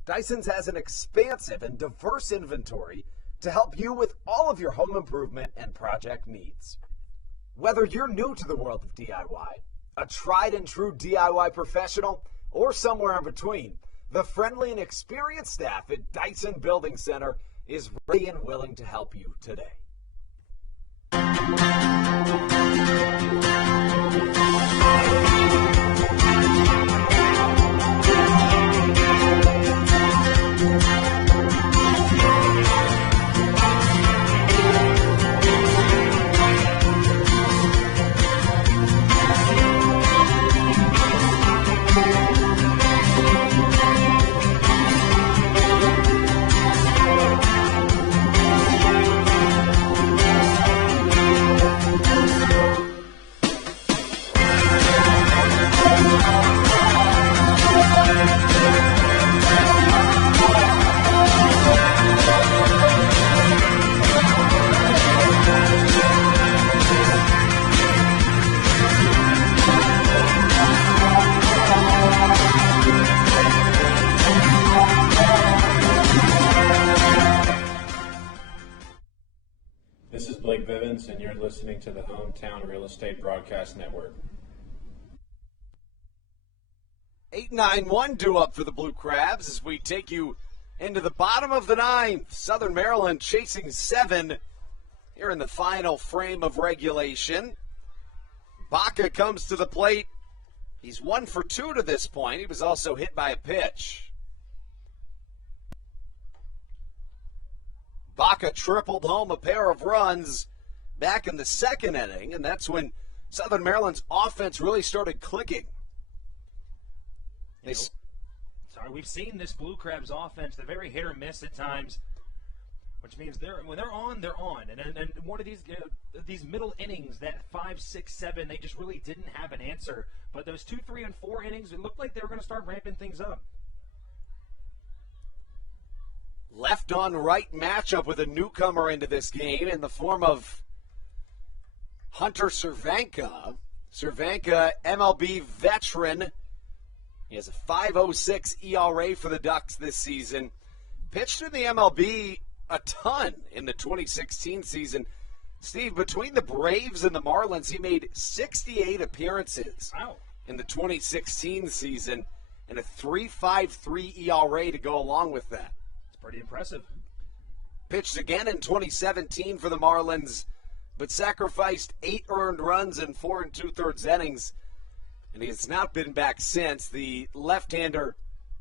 Dyson's has an expansive and diverse inventory to help you with all of your home improvement and project needs. Whether you're new to the world of DIY, a tried and true DIY professional, or somewhere in between, the friendly and experienced staff at Dyson Building Center is ready and willing to help you today. This is Blake Bivens, and you're listening to the Hometown Real Estate Broadcast Network. 8-9-1 due up for the Blue Crabs as we take you into the bottom of the ninth. Southern Maryland chasing 7 here in the final frame of regulation. Baca comes to the plate. He's 1 for 2 to this point. He was also hit by a pitch. Baca tripled home a pair of runs back in the second inning, and that's when Southern Maryland's offense really started clicking. We've seen this Blue Crabs offense. They're very hit or miss at times, which means when they're on, they're on. And one of these middle innings, that 5, 6, 7, they just really didn't have an answer. But those 2, 3, and 4 innings, it looked like they were going to start ramping things up. Left on right matchup with a newcomer into this game in the form of Hunter Cervenka. Cervenka, MLB veteran. He has a 5.06 ERA for the Ducks this season. Pitched in the MLB a ton in the 2016 season. Steve, between the Braves and the Marlins, he made 68 appearances in the 2016 season and a 3.53 ERA to go along with that. Pretty impressive. Pitched again in 2017 for the Marlins, but sacrificed 8 earned runs in 4 2/3 innings, and he has not been back since. The left-hander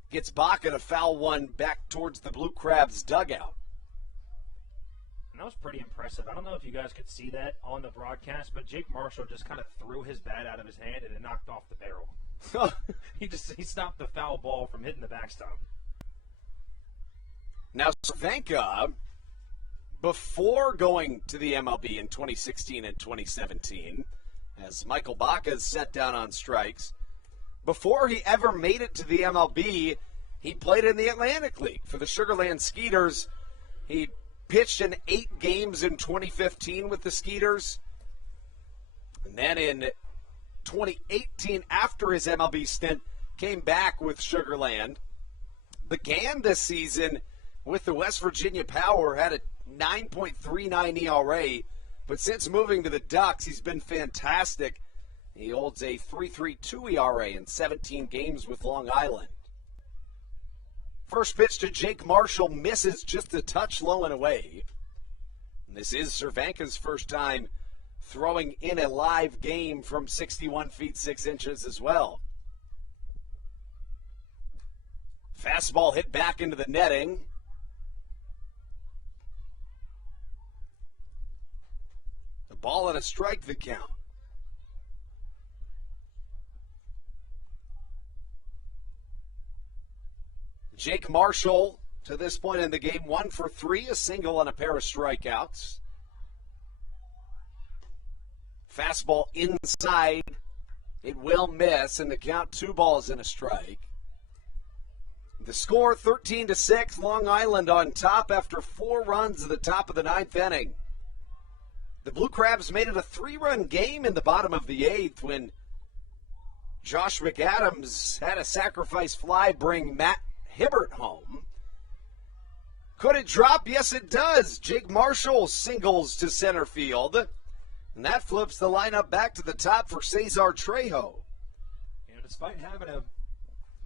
gets Baca to foul one back towards the Blue Crabs dugout. And that was pretty impressive. I don't know if you guys could see that on the broadcast, but Jake Marshall just kind of threw his bat out of his hand and it knocked off the barrel. He stopped the foul ball from hitting the backstop. Now, Cervenka, before going to the MLB in 2016 and 2017, as Michael Baca is set down on strikes, before he ever made it to the MLB, he played in the Atlantic League for the Sugarland Skeeters. He pitched in 8 games in 2015 with the Skeeters. And then in 2018, after his MLB stint, came back with Sugarland. Began this season with the West Virginia Power, had a 9.39 ERA, but since moving to the Ducks, he's been fantastic. He holds a 3.32 ERA in 17 games with Long Island. First pitch to Jake Marshall misses just a touch low and away. And this is Cervenka's first time throwing in a live game from 61 feet 6 inches as well. Fastball hit back into the netting. The ball and a strike the count. Jake Marshall, to this point in the game, 1 for 3, a single and a pair of strikeouts. Fastball inside. It will miss, and the count 2 balls and a strike. The score 13-6, Long Island on top after 4 runs at the top of the 9th inning. The Blue Crabs made it a 3-run game in the bottom of the 8th when Josh McAdams had a sacrifice fly bring Matt Hibbert home. Could it drop? Yes, it does. Jake Marshall singles to center field. And that flips the lineup back to the top for Cesar Trejo. Despite having a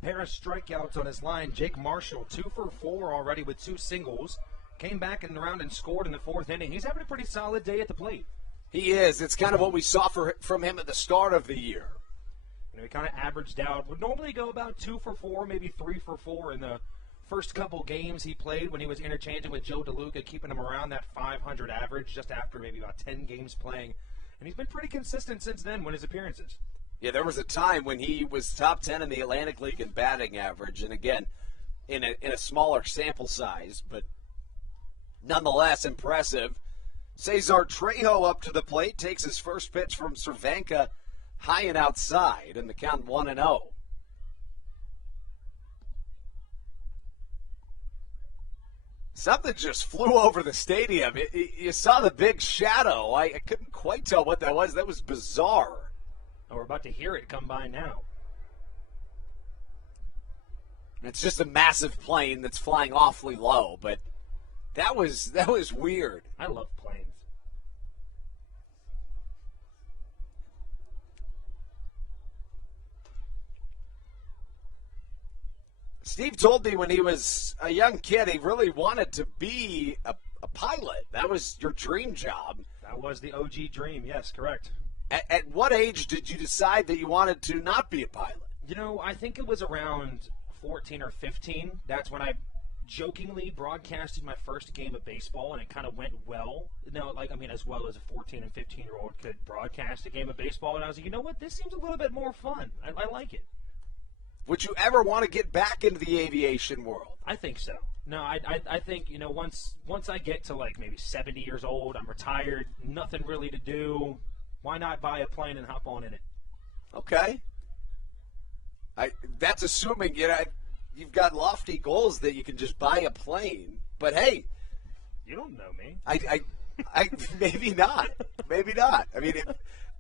pair of strikeouts on his line, Jake Marshall, 2 for 4 already with 2 singles. Came back in the round and scored in the 4th inning. He's having a pretty solid day at the plate. He is. It's kind of what we saw from him at the start of the year. He kind of averaged out. Would normally go about 2 for 4, maybe 3 for 4 in the first couple games he played when he was interchanging with Joe DeLuca, keeping him around that 500 average just after maybe about 10 games playing. And he's been pretty consistent since then with his appearances. Yeah, there was a time when he was top 10 in the Atlantic League in batting average, and again, in a smaller sample size, but nonetheless impressive. Cesar Trejo up to the plate, takes his first pitch from Cervenka high and outside, and the count 1-0. Something just flew over the stadium. You saw the big shadow. I couldn't quite tell what that was. That was bizarre. Oh, we're about to hear it come by now. It's just a massive plane that's flying awfully low, but that was weird. I love planes. Steve told me when he was a young kid he really wanted to be a pilot. That was your dream job. That was the OG dream, yes, correct. At what age did you decide that you wanted to not be a pilot? I think it was around 14 or 15. That's when I jokingly broadcasted my first game of baseball, and it kind of went well. As well as a 14 and 15-year-old could broadcast a game of baseball, and I was like, you know what, this seems a little bit more fun. I like it. Would you ever want to get back into the aviation world? I think so. No, I think, once I get to maybe 70 years old, I'm retired, nothing really to do, why not buy a plane and hop on in it? Okay. That's assuming, you've got lofty goals that you can just buy a plane. But hey. You don't know me. I maybe not. Maybe not. I mean,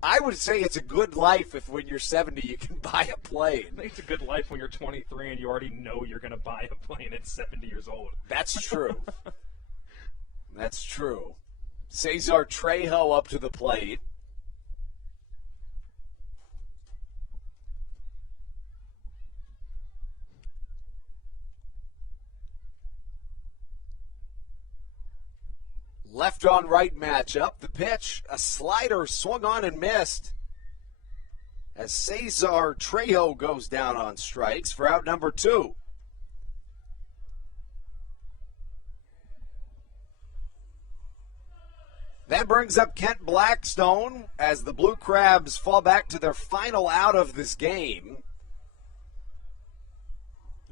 I would say it's a good life if when you're 70 you can buy a plane. I think it's a good life when you're 23 and you already know you're going to buy a plane at 70 years old. That's true. That's true. Cesar Trejo up to the plate. Left on right matchup. The pitch, a slider swung on and missed as Cesar Trejo goes down on strikes for out number 2. That brings up Kent Blackstone as the Blue Crabs fall back to their final out of this game.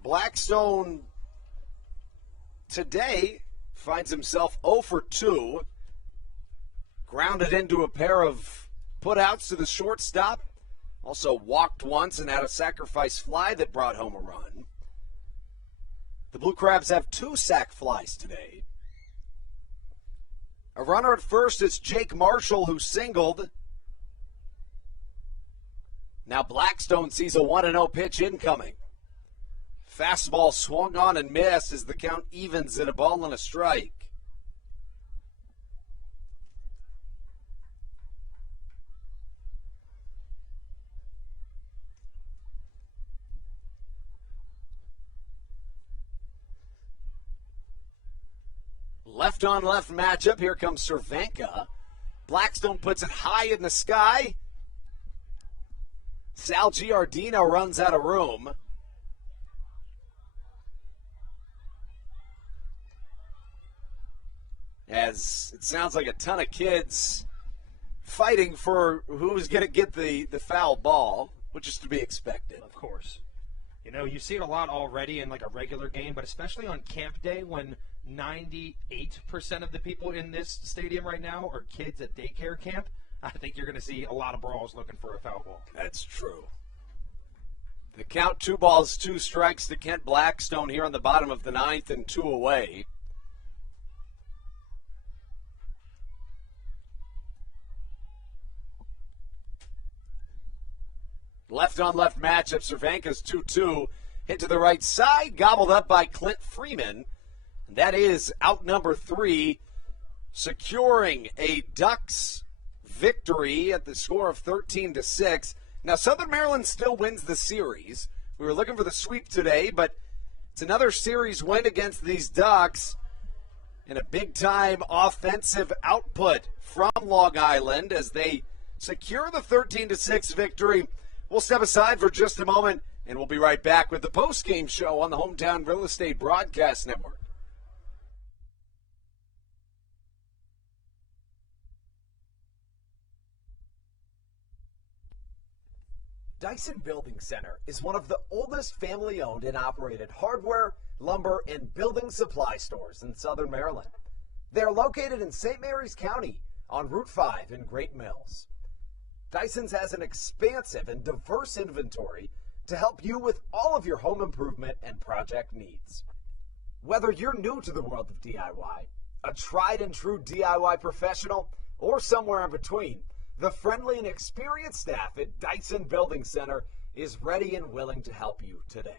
Blackstone today finds himself 0 for 2. Grounded into a pair of putouts to the shortstop. Also walked once and had a sacrifice fly that brought home a run. The Blue Crabs have 2 sac flies today. A runner at first is Jake Marshall, who singled. Now Blackstone sees a 1-0 pitch incoming. Fastball swung on and missed as the count evens at a ball and a strike. Left on left matchup. Here comes Cervenka. Blackstone puts it high in the sky. Sal Giardino runs out of room. As it sounds like a ton of kids fighting for who's going to get the foul ball, which is to be expected. Of course. You see it a lot already in a regular game, but especially on camp day when 98% of the people in this stadium right now are kids at daycare camp. I think you're going to see a lot of brawls looking for a foul ball. That's true. The count 2 balls, 2 strikes to Kent Blackstone here on the bottom of the 9th and 2 away. Left-on-left matchup, Cervanka's 2-2. Hit to the right side, gobbled up by Clint Freeman. And that is out number 3, securing a Ducks victory at the score of 13-6. Now, Southern Maryland still wins the series. We were looking for the sweep today, but it's another series win against these Ducks and a big-time offensive output from Long Island as they secure the 13-6 victory. We'll step aside for just a moment, and we'll be right back with the post-game show on the Hometown Real Estate Broadcast Network. Dyson Building Center is one of the oldest family-owned and operated hardware, lumber, and building supply stores in Southern Maryland. They are located in St. Mary's County on Route 5 in Great Mills. Dyson's has an expansive and diverse inventory to help you with all of your home improvement and project needs. Whether you're new to the world of DIY, a tried and true DIY professional, or somewhere in between, the friendly and experienced staff at Dyson Building Center is ready and willing to help you today.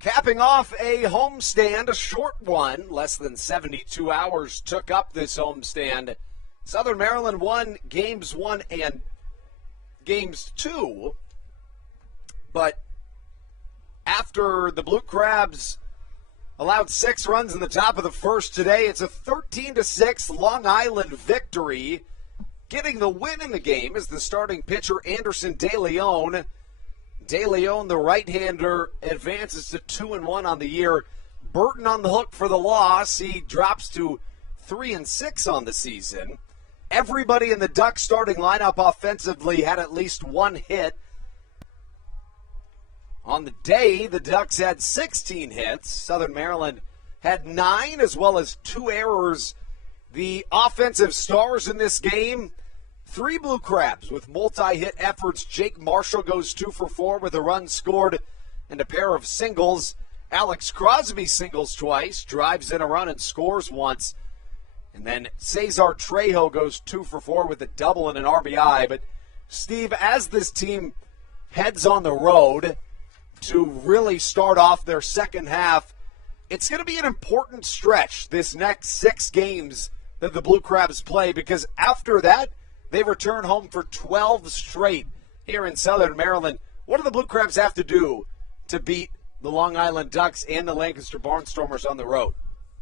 Capping off a homestand, a short one, less than 72 hours took up this homestand. Southern Maryland won games 1 and games 2, but after the Blue Crabs allowed 6 runs in the top of the first today, it's a 13-6 Long Island victory. Getting the win in the game is the starting pitcher Anderson De Leon. De Leon, the right-hander, advances to 2-1 on the year. Burton on the hook for the loss. He drops to 3-6 on the season. Everybody in the Ducks starting lineup offensively had at least 1 hit. On the day, the Ducks had 16 hits. Southern Maryland had 9 as well as 2 errors. The offensive stars in this game, 3 Blue Crabs with multi-hit efforts. Jake Marshall goes 2 for 4 with a run scored and a pair of singles. Alex Crosby singles twice, drives in a run and scores once. And then Cesar Trejo goes 2 for 4 with a double and an RBI. But, Steve, as this team heads on the road to really start off their second half, it's going to be an important stretch this next 6 games that the Blue Crabs play, because after that, they return home for 12 straight here in Southern Maryland. What do the Blue Crabs have to do to beat the Long Island Ducks and the Lancaster Barnstormers on the road?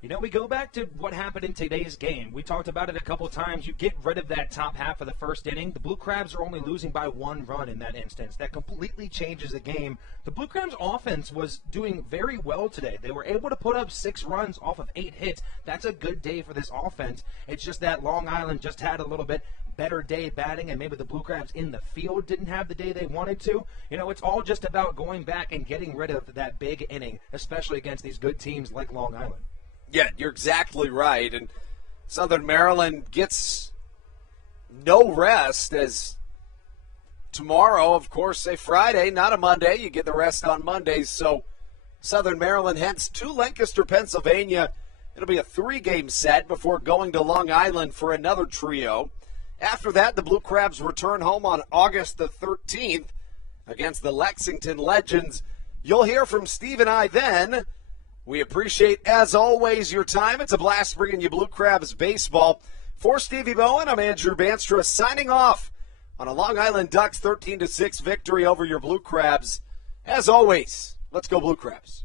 You know, we go back to what happened in today's game. We talked about it a couple times. You get rid of that top half of the first inning. The Blue Crabs are only losing by 1 run in that instance. That completely changes the game. The Blue Crabs offense was doing very well today. They were able to put up 6 runs off of 8 hits. That's a good day for this offense. It's just that Long Island just had a little bit better day batting, and maybe the Blue Crabs in the field didn't have the day they wanted to. You know, it's all just about going back and getting rid of that big inning, especially against these good teams like Long Island. Yeah, you're exactly right. And Southern Maryland gets no rest, as tomorrow, of course, a Friday, not a Monday. You get the rest on Mondays. So Southern Maryland heads to Lancaster, Pennsylvania. It'll be a 3-game set before going to Long Island for another trio. After that, the Blue Crabs return home on August the 13th against the Lexington Legends. You'll hear from Steve and I then. We appreciate, as always, your time. It's a blast bringing you Blue Crabs baseball. For Stevie Bowen, I'm Andrew Banstra signing off on a Long Island Ducks 13-6 victory over your Blue Crabs. As always, let's go Blue Crabs.